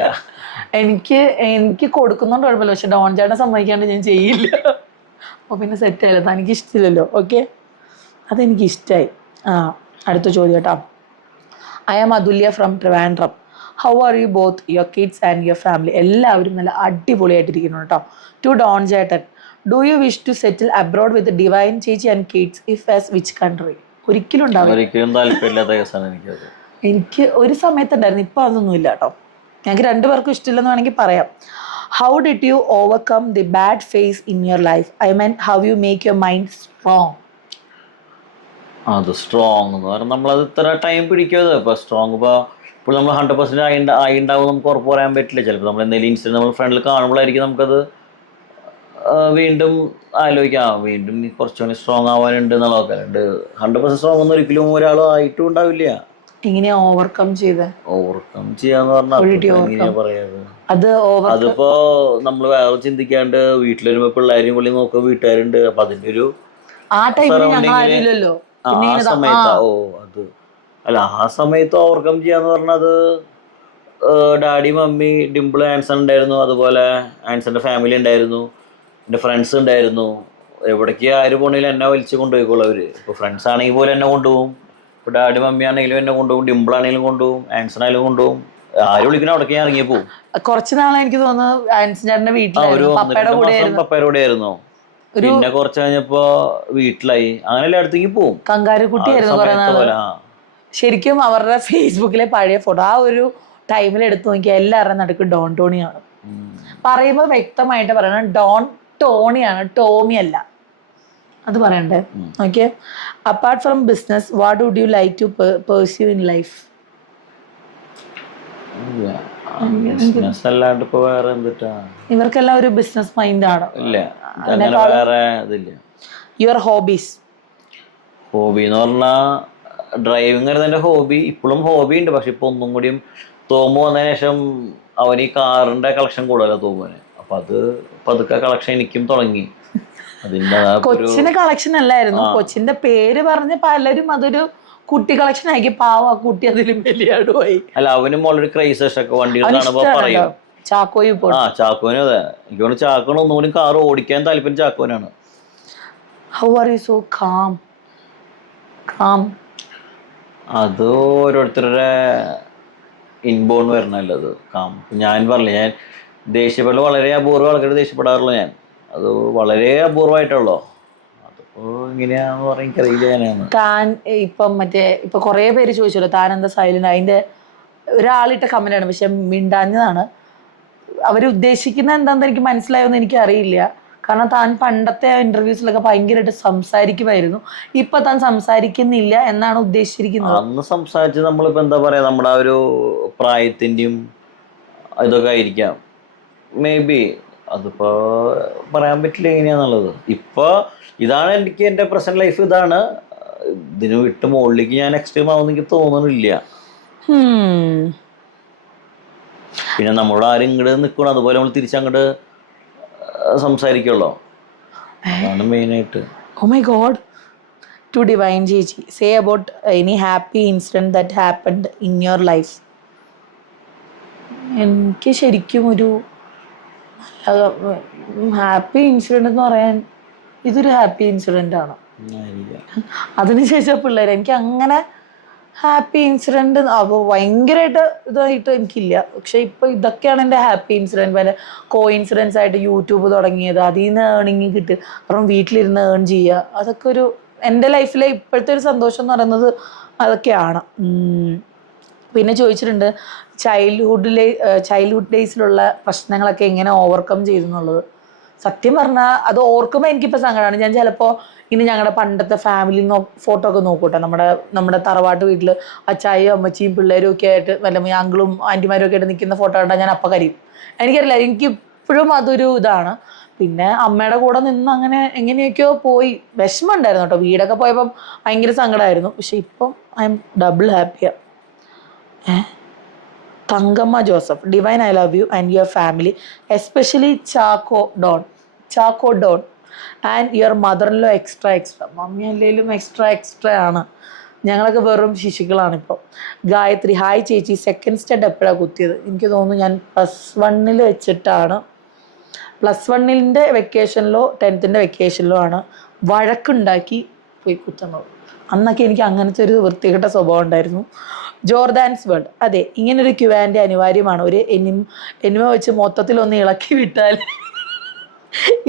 എനിക്ക് കൊടുക്കുന്നോണ്ട് കുഴപ്പമില്ല. പക്ഷെ ഡോൺ ചേട്ടനെ സമ്മതിക്കാണ്ട് ഞാൻ ചെയ്യില്ല. അപ്പോൾ പിന്നെ സെറ്റായില്ല. തനിക്ക് ഇഷ്ടമില്ലല്ലോ. ഓക്കെ, അതെനിക്ക് ഇഷ്ടമായി. അടുത്ത ചോദ്യം കേട്ടോ. I am Athulya from Trivandrum. How are you both your kids and your family? എല്ലാവരും നല്ല അടിപൊളിയായിട്ടിരിക്കുന്നു കേട്ടോ. ടു ഡോൺ ചേട്ടൻ, do you wish to settle abroad with Divine ചേച്ചി and kids? If as which country? ഒരിക്കലും ഉണ്ടാവില്ല. ഒരിക്കലും താല്പര്യമില്ലാത്ത കേസാണ് എനിക്കത്. എനിക്ക് ഒരു സമയത്തുണ്ടായിരുന്നു, ഇപ്പം അതൊന്നും ഇല്ല കേട്ടോ. ഞങ്ങൾക്ക് രണ്ടുപേർക്കും ഇഷ്ടമില്ലെന്ന് വേണമെങ്കിൽ പറയാം. How did you overcome the bad phase in your life? I mean how you make your mind strong? അത് സ്ട്രോങ് എന്ന് പറഞ്ഞാൽ നമ്മളത് ഇത്ര ടൈം പിടിക്കും. ഇപ്പോൾ സ്ട്രോങ് ഇപ്പോൾ നമ്മൾ 100% ആയിണ്ടാവും നമുക്ക് ഉറപ്പ് പറയാൻ പറ്റില്ല. ചിലപ്പോൾ നമ്മൾ എന്തെങ്കിലും ഇൻസിഡൻറ്റ് നമ്മൾ ഫ്രണ്ടിൽ കാണുമ്പോഴായിരിക്കും നമുക്കത് വീണ്ടും ആലോചിക്കാം, വീണ്ടും കുറച്ചുകൂടി സ്ട്രോങ് ആവാനുണ്ട് എന്നുള്ളതൊക്കെ. 100% സ്ട്രോങ് ഒന്നും ഒരിക്കലും ഒരാൾ ആയിട്ടും ഉണ്ടാവില്ല. എങ്ങനെയാ ഓവർകം ചെയ്ത്? ഓവർകം ചെയ്യാന്ന് പറഞ്ഞാൽ പറയാത്, അതിപ്പോ നമ്മൾ വേറെ ചിന്തിക്കാണ്ട് വീട്ടിൽ വരുമ്പോ പിള്ളേരും പുള്ളി നോക്കുക, വീട്ടുകാരുണ്ട്. അപ്പൊ അതിന്റെ ഒരു ആ ടൈമിലല്ലോ ആ സമയത്ത് അത് അല്ല, ആ സമയത്ത് ഓവർകം ചെയ്യാന്ന് പറഞ്ഞത് ഡാഡി മമ്മി ഡിംപിൾ ആൻസൺ ഉണ്ടായിരുന്നു, അതുപോലെ ആൻസന്റെ ഫാമിലി ഉണ്ടായിരുന്നു, എൻ്റെ ഫ്രണ്ട്സ് ഉണ്ടായിരുന്നു. എവിടേക്ക് ആര് പോണെങ്കിലും എന്നെ വലിച്ചു കൊണ്ടുപോയിക്കോളും അവര്. ഇപ്പോൾ ഫ്രണ്ട്സ് ആണെങ്കിൽ പോലും എന്നെ കൊണ്ടുപോകും, ഇപ്പോൾ ഡാഡി മമ്മി ആണെങ്കിലും എന്നെ കൊണ്ടുപോകും, ഡിംപിൾ ആണെങ്കിലും കൊണ്ടുപോകും, ആൻസൺ ആയാലും കൊണ്ടുപോകും. ആര് വിളിക്കണം അവിടേക്ക് ഞാൻ ഇറങ്ങി പോകും. കുറച്ച് നാളെ എനിക്ക് തോന്നുന്നു ആൻസന്റെ വീട്ടിലായിരുന്നു, പപ്പയുടെ കൂടെ ആയിരുന്നു. പിന്നെ കുറച്ച് കഴിഞ്ഞപ്പോ വീട്ടിലായി, അങ്ങനെ എല്ലായിടത്തേക്കും പോകും. കങ്കാരുകുട്ടിയായിരുന്നു. ശരിക്കും അവരുടെ ഫേസ്ബുക്കിലെ പഴയ ഫോട്ടോ ആ ഒരു ടൈമിൽ എടുത്തു നോക്കിയാൽ എല്ലാവരുടെ നടുക്ക് ഡോൺ ടോണിയാണ്. പറയുമ്പോൾ വ്യക്തമായിട്ട് പറയണം, ഡോൺ ടോണിയാണ്, ടോമി അല്ല. അത് പറയണ്ടേ? Okay. Apart from business, what would you like to pursue in life? ഇവർക്കെല്ലാം ഒരു ബിസിനസ് മൈൻഡ് ആണ്. Your hobbies? ഹോബി എന്ന് പറഞ്ഞാൽ ഡ്രൈവിംഗ് ആയിരുന്നു എൻ്റെ ഹോബി. ഇപ്പോഴും ഹോബി ഉണ്ട്, പക്ഷെ ഇപ്പൊ ഒന്നും കൂടിയും തോമു വന്നതിന് ശേഷം അവന് ഈ കാറിന്റെ കളക്ഷൻ കൂടുതലോ തോമുവിന്. അപ്പൊ അത് പതുക്കെ കളക്ഷൻ എനിക്കും തുടങ്ങി. കൊച്ചിന്റെ കളക്ഷൻ അല്ലായിരുന്നു, കൊച്ചിന്റെ പേര് പറഞ്ഞ് പലരും അതൊരു കുട്ടി കളക്ഷൻ ആക്കി. പാവ കുട്ടി അതിലും വലിയാടുമായി. അല്ല, അവനും ഓൾറെഡി ക്രൈസസ് ഒക്കെ വണ്ടികൾ കാണുമ്പോ പറയും. ചാക്കോനും അതെ, എനിക്ക് തോന്നുന്നു ചാക്കോന് ഒന്നുകൂടി കാർ ഓടിക്കാൻ താല്പര്യം ചാക്കോനാണ്. How are you so calm? അത് ഓരോരുത്തരുടെ ഇൻബോൺ വരണല്ലോ അത് കാം. ഞാൻ പറഞ്ഞില്ല, ഞാൻ ദേഷ്യപ്പെടൽ വളരെ അപൂർവം ആൾക്കാർ ദേഷ്യപ്പെടാറുള്ളൂ. ഞാൻ അത് വളരെ അപൂർവമായിട്ടുള്ളൂ. അതിപ്പോ ഇങ്ങനെയാന്ന് പറഞ്ഞ എനിക്കറിയില്ല. താൻ ഇപ്പൊ കുറെ പേര് ചോദിച്ചല്ലോ താൻ എന്താ സൈലന്റ്? അതിന്റെ ഒരാളിട്ട കമന്റ് ആണ്, പക്ഷെ മിണ്ടാഞ്ഞതാണ്. അവരുദ്ദേശിക്കുന്ന എന്താണെന്ന് എനിക്ക് മനസ്സിലായോന്ന് എനിക്ക് അറിയില്ല. കാരണം താൻ പണ്ടത്തെ ഇന്റർവ്യൂസിലൊക്കെ ഭയങ്കരമായിട്ട് സംസാരിക്കുമായിരുന്നു, ഇപ്പൊ താൻ സംസാരിക്കുന്നില്ല എന്നാണ് ഉദ്ദേശിച്ചിരിക്കുന്നത്. അന്ന് സംസാരിച്ച് നമ്മളിപ്പോ എന്താ പറയാ, നമ്മുടെ ആ ഒരു പ്രായത്തിന്റെയും ഇതൊക്കെ ആയിരിക്കാം മേ ബി. അതിപ്പോ പറയാൻ പറ്റില്ല എങ്ങനെയാന്നുള്ളത്. ഇപ്പൊ ഇതാണ് എനിക്ക് എൻ്റെ പ്രസന്റ് ലൈഫ്, ഇതാണ്. ഇതിന് വിട്ട് മുകളിലേക്ക് ഞാൻ എക്സ്ട്രീം ആവുമെന്ന് എനിക്ക് തോന്നുന്നില്ല. പിന്നെ നമ്മളോട് ആരും ഇങ്ങോട്ട് നിൽക്കണം, അതുപോലെ നമ്മൾ തിരിച്ചങ്ങോട്ട് സംസാരിക്കുള്ളൂ. അതാണ് മെയിനായിട്ട്. Oh my God. To Divine ചേച്ചി, say about any happy incident that happened in your life? എനിക്ക് ശരിക്കും ഒരു ഹാപ്പി ഇൻസിഡന്റ് എന്ന് പറയാൻ ഇതൊരു ഹാപ്പി ഇൻസിഡന്റ് ആണ്. അതിനുശേഷം പിള്ളേർ എനിക്ക് അങ്ങനെ ഹാപ്പി ഇൻസിഡന്റ് ഭയങ്കരമായിട്ട് ഇതായിട്ട് എനിക്കില്ല. പക്ഷെ ഇപ്പൊ ഇതൊക്കെയാണ് എൻ്റെ ഹാപ്പി ഇൻസിഡന്റ്. വരെ ഇൻസിഡൻസ് ആയിട്ട് യൂട്യൂബ് തുടങ്ങിയത്, അതിൽ നിന്ന് ഏണിങ് കിട്ടുക, കാരണം വീട്ടിലിരുന്ന് ഏൺ ചെയ്യുക, അതൊക്കെ ഒരു എൻ്റെ ലൈഫിലെ ഇപ്പോഴത്തെ ഒരു സന്തോഷം എന്ന് പറയുന്നത് അതൊക്കെയാണ്. പിന്നെ ചോദിച്ചിട്ടുണ്ട് ചൈൽഡ്ഹുഡ് ഡേയ്സിലുള്ള പ്രശ്നങ്ങളൊക്കെ എങ്ങനെ ഓവർകം ചെയ്തു എന്നുള്ളത്. സത്യം പറഞ്ഞാൽ അത് ഓർക്കുമ്പോൾ എനിക്കിപ്പോൾ സങ്കടമാണ്. ഞാൻ ചിലപ്പോൾ ഇനി ഞങ്ങളുടെ പണ്ടത്തെ ഫാമിലി ഫോട്ടോ ഒക്കെ നോക്കൂട്ടെ, നമ്മുടെ തറവാട്ട് വീട്ടിൽ അച്ചായും അമ്മച്ചിയും പിള്ളേരും ഒക്കെ ആയിട്ട് വല്ല അങ്കിളും ആൻറ്റിമാരും ഒക്കെ ആയിട്ട് നിൽക്കുന്ന ഫോട്ടോ കണ്ടാൽ ഞാൻ അപ്പം കരയും. എനിക്കറിയില്ല, എനിക്കിപ്പോഴും അതൊരു ഇതാണ്. പിന്നെ അമ്മയുടെ കൂടെ നിന്ന് അങ്ങനെ എങ്ങനെയൊക്കെയോ പോയി വിഷമം ഉണ്ടായിരുന്നു കേട്ടോ. വീടൊക്കെ പോയപ്പം ഭയങ്കര സങ്കടമായിരുന്നു. പക്ഷെ ഇപ്പം ഐ എം ഡബിൾ ഹാപ്പിയാണ്. Thankamma Joseph, Divine I love you and your family, especially Chacko Don and your mother-in-law extra. Mummy അല്ലെങ്കിലും എക്സ്ട്രാ ആണ്. ഞങ്ങളൊക്കെ വെറും ശിശുക്കളാണിപ്പോൾ. ഗായത്രി, ഹായ് ചേച്ചി, സെക്കൻഡ് സ്റ്റഡ് എപ്പോഴാണ് കുത്തിയത്? എനിക്ക് തോന്നുന്നു ഞാൻ +1 വെച്ചിട്ടാണ്. +1 വെക്കേഷനിലോ 10th വെക്കേഷനിലോ ആണ് വഴക്കുണ്ടാക്കി പോയി കുത്തുന്നത്. അന്നൊക്കെ എനിക്ക് അങ്ങനത്തെ ഒരു വൃത്തികെട്ട സ്വഭാവം ഉണ്ടായിരുന്നു. ജോർദാൻസ് വേൾഡ്, അതെ, ഇങ്ങനൊരു ക്യുവാൻ്റെ അനിവാര്യമാണ്. ഒരു എനിമ വെച്ച് മൊത്തത്തിലൊന്ന് ഇളക്കി വിട്ടാൽ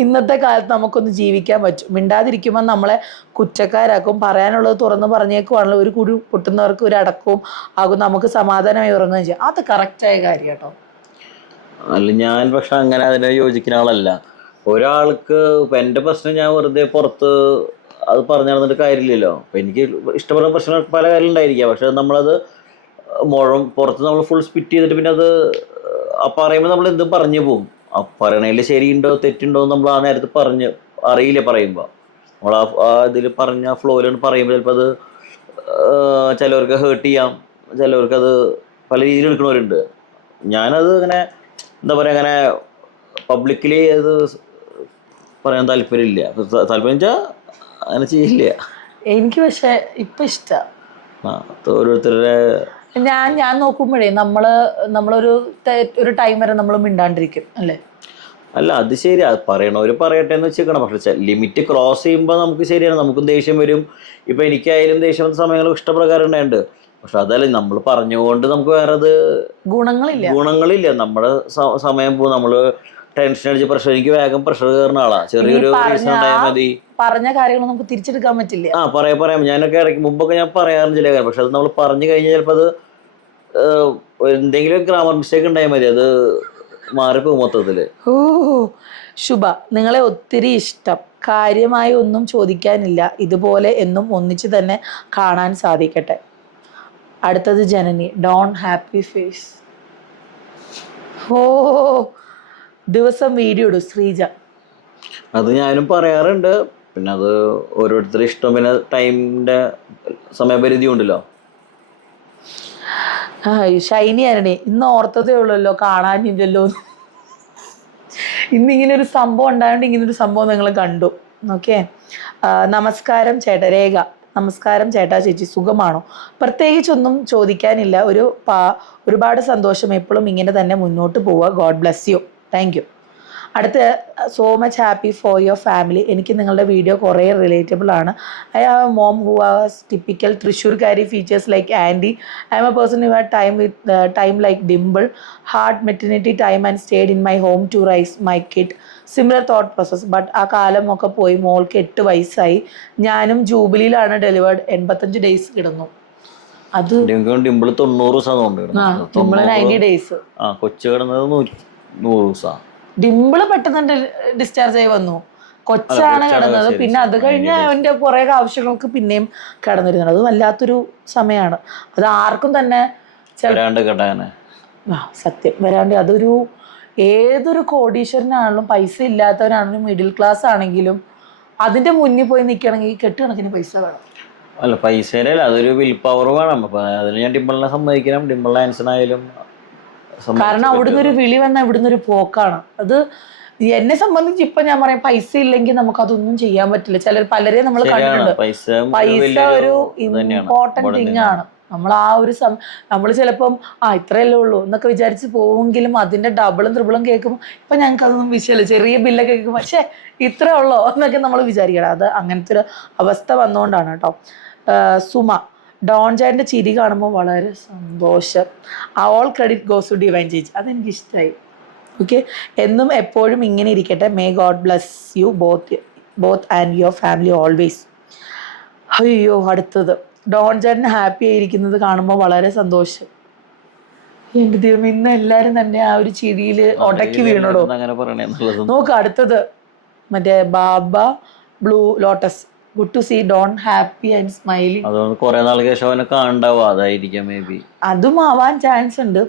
ഇന്നത്തെ കാലത്ത് നമുക്കൊന്ന് ജീവിക്കാൻ പറ്റും. മിണ്ടാതിരിക്കുമ്പോൾ നമ്മളെ കുറ്റക്കാരാക്കും. പറയാനുള്ളത് തുറന്ന് പറഞ്ഞേക്കുവാണല്ലോ, ഒരു കുരു പൊട്ടുന്നവർക്ക് ഒരു അടക്കവും ആകും, നമുക്ക് സമാധാനമായി ഉറങ്ങുകയും ചെയ്യാം. അത് കറക്റ്റായ കാര്യം കേട്ടോ. അല്ല, ഞാൻ പക്ഷെ അങ്ങനെ അതിനെ യോജിക്കുന്ന ആളല്ല. ഒരാൾക്ക് ഇപ്പം എൻ്റെ പ്രശ്നം ഞാൻ വെറുതെ പുറത്ത് അത് പറഞ്ഞു നടന്നിട്ട് കാര്യമില്ലല്ലോ. അപ്പം എനിക്ക് ഇഷ്ടപ്പെടുന്ന പ്രശ്നങ്ങൾ പല കാര്യം ഉണ്ടായിരിക്കാം. പക്ഷെ നമ്മളത് പുറത്ത് നമ്മൾ ഫുൾ സ്പിറ്റ് ചെയ്തിട്ട് പിന്നെ അത് പറയുമ്പോൾ നമ്മൾ എന്തും പറഞ്ഞു പോകും. ആ പറയണതിൽ ശരിയുണ്ടോ തെറ്റുണ്ടോ നമ്മൾ ആ നേരത്ത് അറിയില്ല. പറയുമ്പോൾ നമ്മൾ ആ ഇതിൽ പറഞ്ഞ ഫ്ലോയിലാണ് പറയുമ്പോൾ ചിലപ്പോൾ അത് ചിലവർക്ക് ഹേർട്ട് ചെയ്യാം, ചിലവർക്കത് പല രീതിയിൽ എടുക്കുന്നവരുണ്ട്. ഞാനത് അങ്ങനെ എന്താ പറയുക, അങ്ങനെ പബ്ലിക്കലി അത് പറയാൻ താല്പര്യമില്ല. താല്പര്യം വെച്ചാൽ അങ്ങനെ ചെയ്യില്ല. എനിക്ക് പക്ഷെ ഇപ്പം ഇഷ്ടമാണ്. ഓരോരുത്തരുടെ ഞാൻ നോക്കുമ്പോഴേ നമ്മളൊരു ടൈം വരെ നമ്മൾ മിണ്ടാണ്ടിരിക്കും അല്ലേ? അല്ല, അത് ശരിയാ, പറയണവർ പറയട്ടെ എന്ന് വെച്ചേക്കണം. പക്ഷെ ലിമിറ്റ് ക്രോസ് ചെയ്യുമ്പോൾ നമുക്ക് ശരിയാണ്, നമുക്കും ദേഷ്യം വരും. ഇപ്പം എനിക്കായാലും ദേഷ്യം വന്ന സമയങ്ങൾ ഇഷ്ടപ്രകാരം ഉണ്ടായിട്ടുണ്ട്. പക്ഷെ അതല്ല, നമ്മൾ പറഞ്ഞുകൊണ്ട് നമുക്ക് വേറെ ഗുണങ്ങളില്ല. നമ്മുടെ സമയം പോകും. നമ്മൾ ടെൻഷൻ അടിച്ച് പ്രഷർ, എനിക്ക് വേഗം പ്രഷർ കയറുന്ന ആളാ. ചെറിയൊരു റീസൺ ഉണ്ടായാൽ മതി. പറഞ്ഞ കാര്യങ്ങൾ നമുക്ക് തിരിച്ചെടുക്കാൻ പറ്റില്ല. പറയാം. ഞാനൊക്കെ ഇടയ്ക്ക് മുമ്പൊക്കെ ഞാൻ പറയാറും ചില കാര്യം. പക്ഷെ അത് നമ്മൾ പറഞ്ഞു കഴിഞ്ഞാൽ ചിലപ്പോൾ അത് എന്തെങ്കിലും ഗ്രാമർ മിസ്റ്റേക്ക് ഉണ്ടായാൽ മതി, അത് മാറിപ്പോകും മൊത്തത്തില്. ഓ ശുഭ, നിങ്ങളെ ഒത്തിരി ഇഷ്ടം. കാര്യമായി ഒന്നും ചോദിക്കാനില്ല. ഇതുപോലെ എന്നും ഒന്നിച്ച് തന്നെ കാണാൻ സാധിക്കട്ടെ. അടുത്തത് ജനനി, ഡോൺ ഹാപ്പി ഫേസ്. ഓ ദിവസം വീഡിയോ ഇടും ശ്രീജ. അത് ഞാനും പറയാറുണ്ട്. പിന്നെ അത് ഓരോരുത്തരുടെ ഇഷ്ടം, പിന്നെ ടൈമിന്റെ സമയപരിധി ഉണ്ടല്ലോ. ഷൈനി ആരണേ, ഇന്ന് ഓർത്തതേ ഉള്ളല്ലോ, കാണാനില്ലല്ലോ. ഇന്നിങ്ങനെ ഒരു സംഭവം ഉണ്ടായതുകൊണ്ട് ഇങ്ങനൊരു സംഭവം നിങ്ങൾ കണ്ടു. ഓക്കെ. നമസ്കാരം ചേട്ടാ. രേഖ, നമസ്കാരം ചേട്ടാ ചേച്ചി, സുഖമാണോ? പ്രത്യേകിച്ചൊന്നും ചോദിക്കാനില്ല. ഒരുപാട് സന്തോഷം. എപ്പോഴും ഇങ്ങനെ തന്നെ മുന്നോട്ട് പോവുക. God bless you. Thank you. അടുത്ത, so much happy for your family. എനിക്ക് നിങ്ങളുടെ വീഡിയോ കുറേ റിലേറ്റബിൾ ആണ്. I have a mom who has typical തൃശ്ശൂർക്കാരി features like aunty. I am a person who had time like Dimple, hard maternity time and stayed in my home to raise my kid. Similar thought process. But ആ കാലമൊക്കെ പോയി. മോൾക്ക് 8 വയസ്സായി. ഞാനും ജൂബിലിയിലാണ് delivered. 85 days കിടന്നു. അത് ഡിംപിൾ 90 ദിവസം 90 ഡേയ്സ്. കൊച്ചു കിടന്നത് 100 ദിവസം. ഡിംപിള് പെട്ടെന്ന് ഡിസ്ചാർജ് ആയി വന്നു. കൊച്ചാണ് കിടന്നത്. പിന്നെ അത് കഴിഞ്ഞ് അവൻ്റെ കുറേ ആവശ്യങ്ങൾക്ക് പിന്നെയും കിടന്നിരുന്നത്. അത് വല്ലാത്തൊരു സമയമാണ്. അത് ആർക്കും തന്നെ സത്യം വരാണ്ട്. അതൊരു ഏതൊരു കോടീശ്വരനാണെങ്കിലും പൈസ ഇല്ലാത്തവനാണെങ്കിലും മിഡിൽ ക്ലാസ് ആണെങ്കിലും അതിന്റെ മുന്നിൽ പോയി നിൽക്കണമെങ്കിൽ കെട്ടുകണക്കിന് പൈസ വേണം. അല്ല, പൈസേനെ അല്ല, അതൊരു വിൽ പവർ വേണം. അപ്പൊ അതിന് ഞാൻ ഡിംപിളിനെ സമ്മതിക്കണം. ഡിംപിൾ ആൻസനായാലും കാരണം അവിടുന്ന് ഒരു വിളി വന്നാൽ ഇവിടുന്ന് ഒരു പോക്കാണ്. അത് എന്നെ സംബന്ധിച്ച് ഇപ്പൊ ഞാൻ പറയാം, പൈസ ഇല്ലെങ്കിൽ നമുക്ക് അതൊന്നും ചെയ്യാൻ പറ്റില്ല. പലരെ നമ്മൾ കണ്ടിട്ടുണ്ട്. പൈസ ഒരു ഇമ്പോർട്ടന്റ് തിങ് ആണ്. നമ്മൾ ആ ഒരു നമ്മൾ ചിലപ്പം ഇത്രയല്ലേ ഉള്ളൂ എന്നൊക്കെ വിചാരിച്ച് പോവുമെങ്കിലും അതിന്റെ ഡബിളും ത്രിബിളും കേൾക്കുമ്പോൾ ഇപ്പൊ ഞങ്ങൾക്ക് അതൊന്നും വിഷയമല്ല. ചെറിയ ബില്ലൊക്കെ കേൾക്കുമ്പോൾ പക്ഷേ ഇത്രേ ഉള്ളോ എന്നൊക്കെ നമ്മൾ വിചാരിക്കണം. അത് അങ്ങനത്തെ ഒരു അവസ്ഥ വന്നുകൊണ്ടാണ് കേട്ടോ. സുമ, ഡോൺ ചേട്ടൻ്റെ ചിരി കാണുമ്പോൾ വളരെ സന്തോഷം. All credit goes to Divine ചേച്ചി. അതെനിക്കിഷ്ടമായി. ഓക്കെ, എന്നും എപ്പോഴും ഇങ്ങനെ ഇരിക്കട്ടെ. May god bless you both and your family always. അയ്യോ, അടുത്തത്, ഡോൺ ചേട്ടൻ ഹാപ്പി ആയിരിക്കുന്നത് കാണുമ്പോൾ വളരെ സന്തോഷം. എൻ്റെ ദൈവം, ഇന്ന് എല്ലാവരും തന്നെ ആ ഒരു ചിരിയിൽ ഒടക്കി വീണോടോ. നോക്ക് അടുത്തത്, മറ്റേ Baba blue lotus. Good to see Don happy and smiling. അതുകൊണ്ട് കുറെ നാൾക്ക് ശേഷം അവനെ കാണണ്ടാവും, അതായിരിക്കാം മേ ബി. അതും ആവാൻ ചാൻസ് ഉണ്ട്.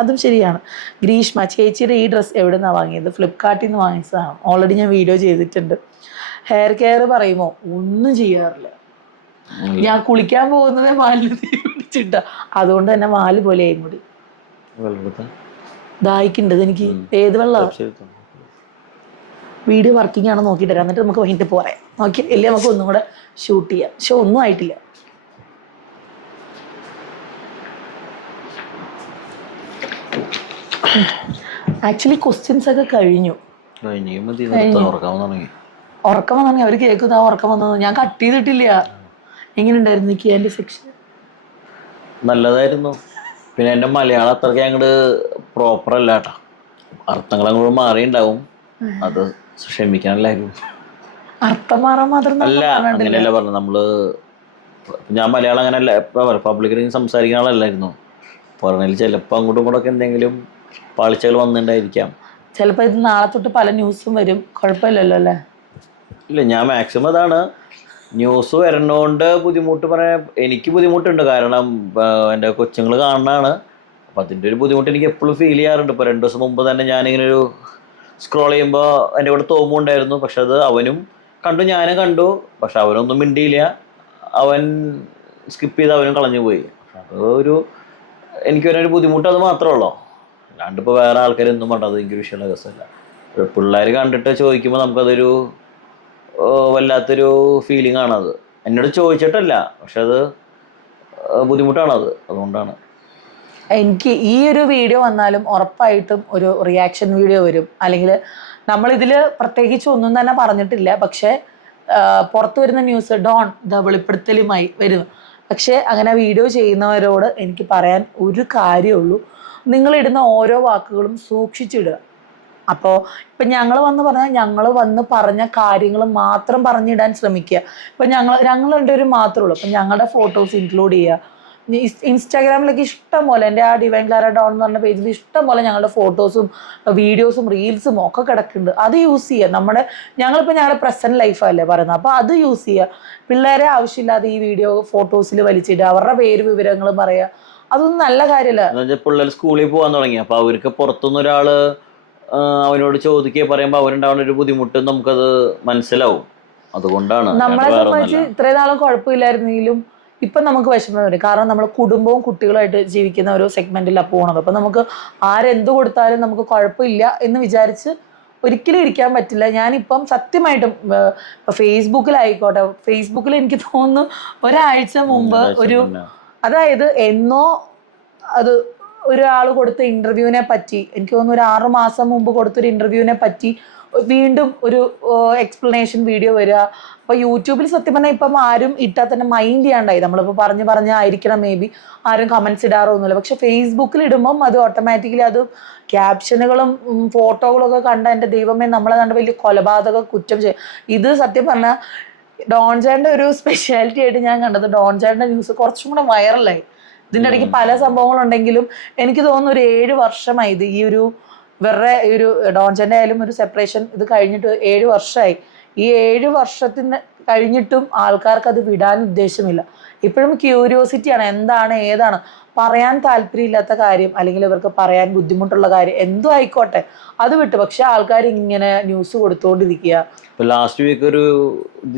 അതും ശരിയാണ്. ഗ്രീഷ്മ, ചേച്ചിയുടെ ഈ ഡ്രസ്സ് എവിടെ നിന്നാണ് വാങ്ങിയത്? ഫ്ലിപ്കാർട്ടിൽ നിന്ന് വാങ്ങിച്ചതാണ്. ഓൾറെഡി ഞാൻ വീഡിയോ ചെയ്തിട്ടുണ്ട്. ഹെയർ കെയർ പറയുമോ? ഒന്നും ചെയ്യാറില്ല. ഞാൻ കുളിക്കാൻ പോകുന്നത് വാലിന് തീ പിടിച്ചിട്ട. അതുകൊണ്ട് തന്നെ വാല് പോലെ ആയി മുടി. ദാഹിക്കുണ്ടത് എനിക്ക്. ഏത് വെള്ളം? വീഡിയോ വർക്കിംഗ് ആണോ നോക്കിയിട്ട് തരാം, എന്നിട്ട് നമുക്ക് വൈകിട്ട് പറയാം. ഓക്കെ, ഇല്ലേ നമുക്ക് ഒന്നും കൂടെ ഷൂട്ട് ചെയ്യാം. പക്ഷെ ഒന്നും ആയിട്ടില്ല. ആക്ച്വലി ക്വസ്റ്റ്യൻസ് ഒക്കെ കഴിഞ്ഞു. ഉറക്കം വന്നു. അവർ കേൾക്കുന്ന ഉറക്കം വന്നത് ഞാൻ കട്ട് ചെയ്തിട്ടില്ല. എങ്ങനെയുണ്ടായിരുന്നു ക്യാൻഡി സെക്ഷൻ? നല്ലതായിരുന്നു. പിന്നെ എൻ്റെ മലയാളം അത്രയ്ക്ക് അങ്ങോട്ട് പ്രോപ്പർ അല്ല കേട്ടോ, അർത്ഥങ്ങൾ അങ്ങോട്ട് മാറിയുണ്ടാവും, അത് ക്ഷമിക്കാനല്ലായിരുന്നു. അർത്ഥം മാറാൻ മാത്രം അല്ല അങ്ങനെയല്ല പറഞ്ഞു. ഞാൻ മലയാളം അങ്ങനെയല്ല പബ്ലിക്കിൽ സംസാരിക്കുന്ന ആളല്ലായിരുന്നു. പറഞ്ഞതിൽ ചിലപ്പോൾ അങ്ങോട്ടും ഇങ്ങോട്ടൊക്കെ എന്തെങ്കിലും പാളിച്ചകൾ വന്നിട്ടുണ്ടായിരിക്കാം. ചിലപ്പോൾ ഇത് നാളെ തൊട്ട് പല ന്യൂസും വരും, കുഴപ്പമില്ലല്ലോ അല്ലേ? ഇല്ല, ഞാൻ മാക്സിമം അതാണ്, ന്യൂസ് വരണോണ്ട് ബുദ്ധിമുട്ട് പറയാൻ എനിക്ക് ബുദ്ധിമുട്ടുണ്ട്. കാരണം എൻ്റെ കൊച്ചുങ്ങൾ കാണുന്നതാണ്. അപ്പം അതിൻ്റെ ഒരു ബുദ്ധിമുട്ട് എനിക്ക് എപ്പോഴും ഫീൽ ചെയ്യാറുണ്ട്. ഇപ്പോൾ 2 ദിവസം മുമ്പ് തന്നെ ഞാനിങ്ങനെ ഒരു സ്ക്രോൾ ചെയ്യുമ്പോൾ എൻ്റെ കൂടെ തോമുണ്ടായിരുന്നു. പക്ഷെ അത് അവനും കണ്ടു, ഞാനും കണ്ടു. പക്ഷെ അവനൊന്നും മിണ്ടിയില്ല, അവൻ സ്കിപ്പ് ചെയ്ത് അവനും കളഞ്ഞു പോയി. അത് എനിക്കൊരു ബുദ്ധിമുട്ട് അത് മാത്രമേ ഉള്ളൂ. അല്ലാണ്ട് ഇപ്പോൾ വേറെ ആൾക്കാരൊന്നും വേണ്ടത് എനിക്കൊരു വിഷയമുള്ള കേസല്ല. പിള്ളേർ കണ്ടിട്ട് ചോദിക്കുമ്പോൾ നമുക്കതൊരു വല്ലാത്തൊരു ഫീലിംഗ് ആണത്. എന്നോട് ചോദിച്ചിട്ടല്ല, പക്ഷെ അത് ബുദ്ധിമുട്ടാണത്. അതുകൊണ്ടാണ് എനിക്ക് ഈ ഒരു വീഡിയോ വന്നാലും ഉറപ്പായിട്ടും ഒരു റിയാക്ഷൻ വീഡിയോ വരും. അല്ലെങ്കിൽ നമ്മളിതിൽ പ്രത്യേകിച്ച് ഒന്നും തന്നെ പറഞ്ഞിട്ടില്ല, പക്ഷേ പുറത്തു വരുന്ന ന്യൂസ് ഡോൺ വെളിപ്പെടുത്തലുമായി വരും. പക്ഷേ അങ്ങനെ വീഡിയോ ചെയ്യുന്നവരോട് എനിക്ക് പറയാൻ ഒരു കാര്യമുള്ളൂ, നിങ്ങളിടുന്ന ഓരോ വാക്കുകളും സൂക്ഷിച്ചിടുക. അപ്പോൾ ഇപ്പം ഞങ്ങൾ വന്ന് പറഞ്ഞ കാര്യങ്ങൾ മാത്രം പറഞ്ഞിടാൻ ശ്രമിക്കുക. ഇപ്പം ഞങ്ങൾ രണ്ടുപേരും മാത്രമേ ഉള്ളൂ. അപ്പം ഞങ്ങളുടെ ഫോട്ടോസ് ഇൻക്ലൂഡ് ചെയ്യുക. ഇൻസ്റ്റാഗ്രാമിലൊക്കെ ഇഷ്ടം പോലെ, എൻ്റെ ആ ഡിവൈൻ ക്ലാര ഡോൺ എന്ന് പറഞ്ഞ പേജിൽ ഇഷ്ടം പോലെ ഞങ്ങളുടെ ഫോട്ടോസും വീഡിയോസും റീൽസും ഒക്കെ കിടക്കുന്നുണ്ട്. അത് യൂസ് ചെയ്യുക. ഞങ്ങളിപ്പോൾ ഞങ്ങളുടെ പ്രസൻറ്റ് ലൈഫല്ലേ പറയുന്നത്, അപ്പോൾ അത് യൂസ് ചെയ്യുക. പിള്ളേരെ ആവശ്യമില്ലാതെ ഈ വീഡിയോ ഫോട്ടോസിൽ വലിച്ചിടുക, അവരുടെ പേര് വിവരങ്ങളും പറയുക, അതൊന്നും നല്ല കാര്യമല്ല. പിള്ളേർ സ്കൂളിൽ പോകാൻ തുടങ്ങി, അപ്പോൾ അവർക്ക് പുറത്തുനിന്ന് ഒരാൾ അവനോട് ചോദിക്കുക പറയുമ്പോൾ അവരുണ്ടാവുന്ന ഒരു ബുദ്ധിമുട്ട് നമുക്കത് മനസ്സിലാവും. അതുകൊണ്ടാണ് നമ്മളെ സംബന്ധിച്ച് ഇത്രയും നാളും കുഴപ്പമില്ലായിരുന്നെങ്കിലും ഇപ്പം നമുക്ക് വിഷമം വരും. കാരണം നമ്മൾ കുടുംബവും കുട്ടികളായിട്ട് ജീവിക്കുന്ന ഒരു സെഗ്മെന്റിലാണ് പോകണത്. അപ്പം നമുക്ക് ആരെന്ത് കൊടുത്താലും നമുക്ക് കുഴപ്പമില്ല എന്ന് വിചാരിച്ച് ഒരിക്കലും ഇരിക്കാൻ പറ്റില്ല. ഞാനിപ്പം സത്യമായിട്ടും ഫേസ്ബുക്കിലായിക്കോട്ടെ, ഫേസ്ബുക്കിൽ എനിക്ക് തോന്നുന്നു ഒരാഴ്ച മുമ്പ് അതായത് എന്നോ അത് ഒരാൾ കൊടുത്ത ഇന്റർവ്യൂവിനെ പറ്റി, എനിക്ക് തോന്നുന്നു ഒരു 6 മാസം മുമ്പ് കൊടുത്തൊരു ഇന്റർവ്യൂവിനെ പറ്റി വീണ്ടും ഒരു എക്സ്പ്ലനേഷൻ വീഡിയോ വരിക. അപ്പോൾ യൂട്യൂബിൽ സത്യം പറഞ്ഞാൽ ഇപ്പം ആരും ഇട്ടാൽ തന്നെ മൈൻഡ് ചെയ്യാണ്ടായി. നമ്മളിപ്പോൾ പറഞ്ഞായിരിക്കണം മേ ബി ആരും കമൻസ് ഇടാറൊന്നുമില്ല. പക്ഷെ ഫേസ്ബുക്കിൽ ഇടുമ്പം അത് ഓട്ടോമാറ്റിക്കലി അത് ക്യാപ്ഷനുകളും ഫോട്ടോകളും ഒക്കെ കണ്ട എൻ്റെ ദൈവമേ, നമ്മളെ കണ്ട് വലിയ കൊലപാതക കുറ്റം ചെയ്യും. ഇത് സത്യം പറഞ്ഞാൽ ഡോൺ ചേട്ടൻ്റെ ഒരു സ്പെഷ്യാലിറ്റി ആയിട്ട് ഞാൻ കണ്ടത്, ഡോൺ ചേട്ടൻ്റെ ന്യൂസ് കുറച്ചും കൂടെ വൈറലായി. ഇതിൻ്റെ ഇടയ്ക്ക് പല സംഭവങ്ങളുണ്ടെങ്കിലും എനിക്ക് തോന്നുന്നു ഒരു 7 വർഷമായി ഇത് ഈ ഒരു ഡോൺ ചേട്ടൻ്റെ ആയാലും ഒരു സെപ്പറേഷൻ ഇത് കഴിഞ്ഞിട്ട് 7 വർഷമായി. ഈ 7 വർഷത്തിന് കഴിഞ്ഞിട്ടും ആൾക്കാർക്ക് അത് വിടാൻ ഉദ്ദേശമില്ല. ഇപ്പോഴും ക്യൂരിയോസിറ്റിയാണ്, എന്താണ് ഏതാണ് പറയാൻ താല്പര്യമില്ലാത്ത കാര്യം, അല്ലെങ്കിൽ ഇവർക്ക് പറയാൻ ബുദ്ധിമുട്ടുള്ള കാര്യം എന്തോ ആയിക്കോട്ടെ അത് വിട്ടു. പക്ഷെ ആൾക്കാർ ഇങ്ങനെ ന്യൂസ് കൊടുത്തോണ്ടിരിക്കുക. ലാസ്റ്റ് വീക്ക് ഒരു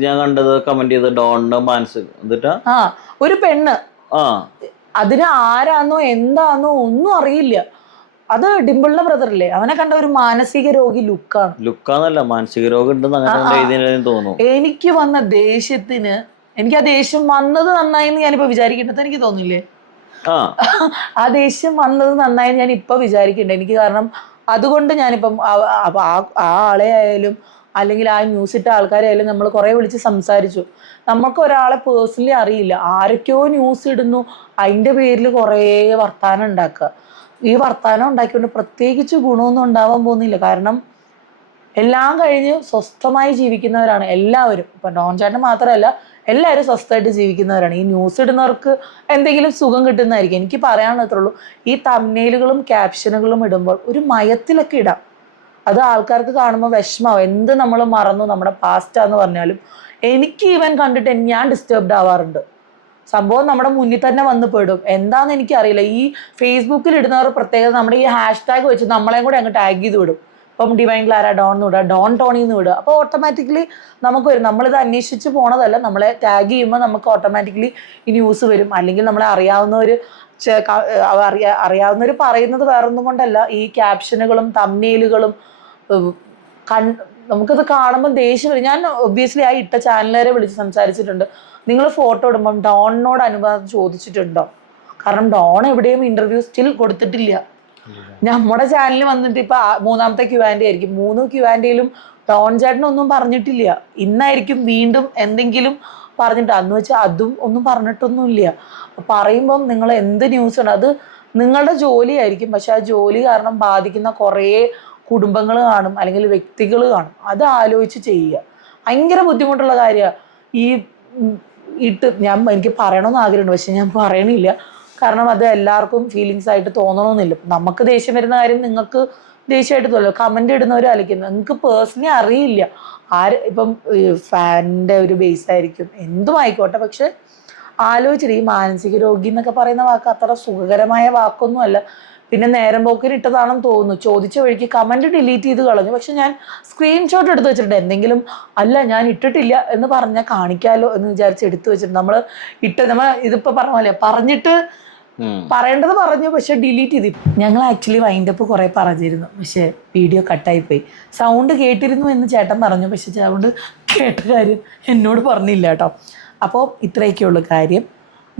ഞാൻ കണ്ടത് കമന്റ് ചെയ്ത ഡോണിന്റെ മാനസിക ഒരു പെണ്ണ്, അതിന് ആരാന്നോ എന്താന്നോ ഒന്നും അറിയില്ല, അത് ഡിംപിളിന്റെ ബ്രദറില്ലേ, അവനെ കണ്ട ഒരു മാനസിക രോഗി ലുക്കാന്നല്ല മാനസിക രോഗം ഉണ്ടെന്ന് തോന്നുന്നു. എനിക്ക് വന്ന ദേഷ്യത്തിന്, എനിക്ക് ആ ദേഷ്യം വന്നത് നന്നായിന്ന് ഞാനിപ്പോ വിചാരിക്കേണ്ടത് എനിക്ക് തോന്നില്ലേ? ആ ദേഷ്യം വന്നത് നന്നായി ഞാൻ ഇപ്പൊ വിചാരിക്കണ്ടേ എനിക്ക്. കാരണം അതുകൊണ്ട് ഞാനിപ്പം ആ ആളെ ആയാലും അല്ലെങ്കിൽ ആ ന്യൂസ് ഇട്ട ആൾക്കാരായാലും നമ്മൾ കുറെ വിളിച്ച് സംസാരിച്ചു. നമുക്ക് ഒരാളെ പേഴ്സണലി അറിയില്ല, ആരൊക്കെയോ ന്യൂസ് ഇടുന്നു, അതിൻ്റെ പേരിൽ കുറേ വർത്താനം ഉണ്ടാക്കുക. ഈ വർത്താനം ഉണ്ടാക്കിക്കൊണ്ട് പ്രത്യേകിച്ച് ഗുണമൊന്നും ഉണ്ടാവാൻ പോകുന്നില്ല. കാരണം എല്ലാം കഴിഞ്ഞ് സ്വസ്ഥമായി ജീവിക്കുന്നവരാണ് എല്ലാവരും. ഇപ്പം ഡോൺ ചേട്ടൻ മാത്രമല്ല, എല്ലാവരും സ്വസ്ഥമായിട്ട് ജീവിക്കുന്നവരാണ്. ഈ ന്യൂസ് ഇടുന്നവർക്ക് എന്തെങ്കിലും സുഖം കിട്ടുന്നതായിരിക്കും. എനിക്ക് പറയാനുള്ളത്രേ ഉള്ളൂ, ഈ തംബ്നെയിലുകളും ക്യാപ്ഷനുകളും ഇടുമ്പോൾ ഒരു മയത്തിലൊക്കെ ഇടാം. അത് ആൾക്കാർക്ക് കാണുമ്പോൾ വിഷമാവും. എന്ത് നമ്മൾ മറന്നു നമ്മുടെ പാസ്റ്റാന്ന് പറഞ്ഞാലും എനിക്ക് ഈവൻ കണ്ടിട്ട് ഞാൻ ഡിസ്റ്റർബ്ഡ് ആവാറുണ്ട്. സംഭവം നമ്മുടെ മുന്നിൽ തന്നെ വന്ന് പെടും. എന്താണെന്ന് എനിക്കറിയില്ല. ഈ ഫേസ്ബുക്കിൽ ഇടുന്നവർ പ്രത്യേകത നമ്മുടെ ഈ #ടാഗ് വെച്ച് നമ്മളെയും കൂടെ അങ്ങ് ടാഗ് ചെയ്ത് വിടും. ഇപ്പം ഡിവൈൻ ക്ലാര ഡോൺ എന്ന് വിടുക, ഡോൺ ടോണി എന്ന് വിടുക. അപ്പോൾ ഓട്ടോമാറ്റിക്കലി നമുക്ക് വരും. നമ്മളിത് അന്വേഷിച്ച് പോണതല്ല, നമ്മളെ ടാഗ് ചെയ്യുമ്പോൾ നമുക്ക് ഓട്ടോമാറ്റിക്കലി ഈ ന്യൂസ് വരും. അല്ലെങ്കിൽ നമ്മളെ അറിയാവുന്നവർ പറയുന്നത് വേറൊന്നും കൊണ്ടല്ല, ഈ ക്യാപ്ഷനുകളും തംബ്നെയിലുകളും നമുക്കത് കാണുമ്പോൾ ദേഷ്യം വരും. ഞാൻ ഒബ്വിയസ്ലി ആ ഇട്ട ചാനലുകാരെ വിളിച്ച് സംസാരിച്ചിട്ടുണ്ട്. നിങ്ങൾ ഫോട്ടോ ഇടുമ്പം ഡോണിനോട് അനുവാദം ചോദിച്ചിട്ടുണ്ടോ? കാരണം ഡോൺ എവിടെയും ഇന്റർവ്യൂ സ്റ്റിൽ കൊടുത്തിട്ടില്ല. നമ്മുടെ ചാനലിൽ വന്നിട്ട് ഇപ്പൊ 3ാമത്തെ Q&A ആയിരിക്കും. 3 Q&Aയിലും ടോൺ ചേട്ടനൊന്നും പറഞ്ഞിട്ടില്ല. ഇന്നായിരിക്കും വീണ്ടും എന്തെങ്കിലും പറഞ്ഞിട്ട്, അന്ന് വെച്ചാൽ അതും ഒന്നും പറഞ്ഞിട്ടൊന്നുമില്ല. പറയുമ്പം നിങ്ങൾ എന്ത് ന്യൂസ് ഉണ്ട്, അത് നിങ്ങളുടെ ജോലിയായിരിക്കും, പക്ഷെ ആ ജോലി കാരണം ബാധിക്കുന്ന കുറേ കുടുംബങ്ങൾ കാണും, അല്ലെങ്കിൽ വ്യക്തികൾ കാണും. അത് ആലോചിച്ച് ചെയ്യുക. ഭയങ്കര ബുദ്ധിമുട്ടുള്ള കാര്യമാണ് ഈ എനിക്ക് പറയണമെന്ന് ആഗ്രഹമുണ്ട്, പക്ഷെ ഞാൻ പറയണില്ല. കാരണം അത് എല്ലാവർക്കും ഫീലിങ്സ് ആയിട്ട് തോന്നണമെന്നില്ല. നമുക്ക് ദേഷ്യം വരുന്ന കാര്യം നിങ്ങൾക്ക് ദേഷ്യമായിട്ട് തോന്നുമല്ലോ. കമൻ്റ് ഇടുന്നവർ അലിക്കുന്നത് നിങ്ങൾക്ക് പേഴ്സണലി അറിയില്ല. ഇപ്പം ഫാനിൻ്റെ ഒരു ബേസ് ആയിരിക്കും, എന്തും ആയിക്കോട്ടെ. പക്ഷെ ആലോചിച്ചിട്ട്, ഈ മാനസിക രോഗി എന്നൊക്കെ പറയുന്ന വാക്ക് അത്ര സുഖകരമായ വാക്കൊന്നുമല്ല. പിന്നെ നേരം പോക്കിന് ഇട്ടതാണെന്ന് തോന്നുന്നു. ചോദിച്ച വഴിക്ക് കമൻറ്റ് ഡിലീറ്റ് ചെയ്ത് കളഞ്ഞു. പക്ഷെ ഞാൻ സ്ക്രീൻഷോട്ട് എടുത്ത് വെച്ചിട്ടുണ്ട്. എന്തെങ്കിലും അല്ല ഞാൻ ഇട്ടിട്ടില്ല എന്ന് പറഞ്ഞാൽ കാണിക്കാമല്ലോ എന്ന് വിചാരിച്ച് എടുത്തു വെച്ചിട്ടുണ്ട്. നമ്മൾ ഇതിപ്പോൾ പറഞ്ഞ പോലെ പറഞ്ഞിട്ട് പറയേണ്ടത് പറഞ്ഞു, പക്ഷെ ഡിലീറ്റ് ചെയ്തിട്ട്. ഞങ്ങൾ ആക്ച്വലി വൈൻഡപ്പ് കുറേ പറഞ്ഞിരുന്നു, പക്ഷെ വീഡിയോ കട്ടായിപ്പോയി. സൗണ്ട് കേട്ടിരുന്നു എന്ന് ചേട്ടൻ പറഞ്ഞു, പക്ഷെ സൗണ്ട് കേട്ട കാര്യം എന്നോട് പറഞ്ഞില്ല കേട്ടോ. അപ്പോൾ ഇത്രയൊക്കെയുള്ളൂ കാര്യം.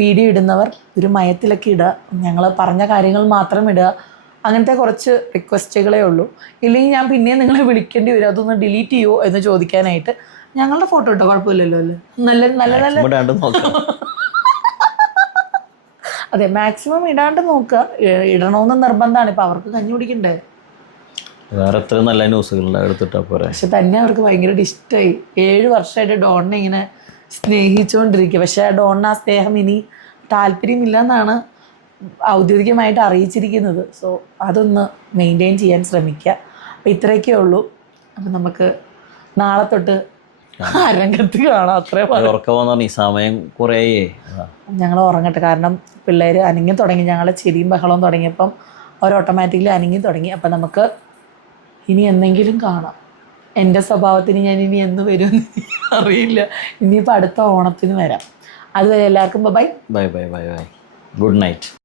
വീഡിയോ ഇടുന്നവർ ഒരു മയത്തിലൊക്കെ ഇടുക, ഞങ്ങൾ പറഞ്ഞ കാര്യങ്ങൾ മാത്രം ഇടുക. അങ്ങനത്തെ കുറച്ച് റിക്വസ്റ്റുകളേ ഉള്ളൂ. ഇല്ലെങ്കിൽ ഞാൻ പിന്നെയും നിങ്ങളെ വിളിക്കേണ്ടി വരും, അതൊന്ന് ഡിലീറ്റ് ചെയ്യുമോ എന്ന് ചോദിക്കാനായിട്ട്. ഞങ്ങളുടെ ഫോട്ടോ ഇട്ടോ, കുഴപ്പമില്ലല്ലോ അല്ലേ? നല്ല നല്ല നല്ല അതെ, മാക്സിമം ഇടാണ്ട് നോക്കുക. ഇടണമെന്ന് നിർബന്ധമാണ്. ഇപ്പം അവർക്ക് കഞ്ഞി കുടിക്കണ്ടേ? വേറെ എത്ര നല്ല ന്യൂസുകളുടെ എടുത്തിട്ടാ പോരെ. പക്ഷെ തന്നെ അവർക്ക് ഭയങ്കര ഇഷ്ടമായി. 7 വർഷമായിട്ട് ഡോണിനെ ഇങ്ങനെ സ്നേഹിച്ചുകൊണ്ടിരിക്കുക. പക്ഷെ ആ ഡോണിന് ആ സ്നേഹം ഇനി താല്പര്യമില്ല എന്നാണ് ഔദ്യോഗികമായിട്ട് അറിയിച്ചിരിക്കുന്നത്. സോ അതൊന്ന് മെയിൻറ്റെയിൻ ചെയ്യാൻ ശ്രമിക്കുക. അപ്പം ഇത്രയൊക്കെ ഉള്ളൂ. അപ്പം നമുക്ക് നാളെ തൊട്ട് രംഗത്ത് കാണാം. അത്രേ ഉറക്കം ഈ സമയം കുറേ ഞങ്ങൾ ഉറങ്ങട്ടെ. കാരണം പിള്ളേർ അനങ്ങി തുടങ്ങി. ഞങ്ങളെ ചിരിയും ബഹളവും തുടങ്ങിയപ്പം അവർ ഓട്ടോമാറ്റിക്കലി അനങ്ങി തുടങ്ങി. അപ്പം നമുക്ക് ഇനി എന്തെങ്കിലും കാണാം. എൻ്റെ സ്വഭാവത്തിന് ഞാൻ ഇനി എന്ന് വരുമെന്ന് അറിയില്ല. ഇനിയിപ്പോൾ അടുത്ത ഓണത്തിന് വരാം. അതുവരെ എല്ലാവർക്കും bye bye bye bye bye. Good night.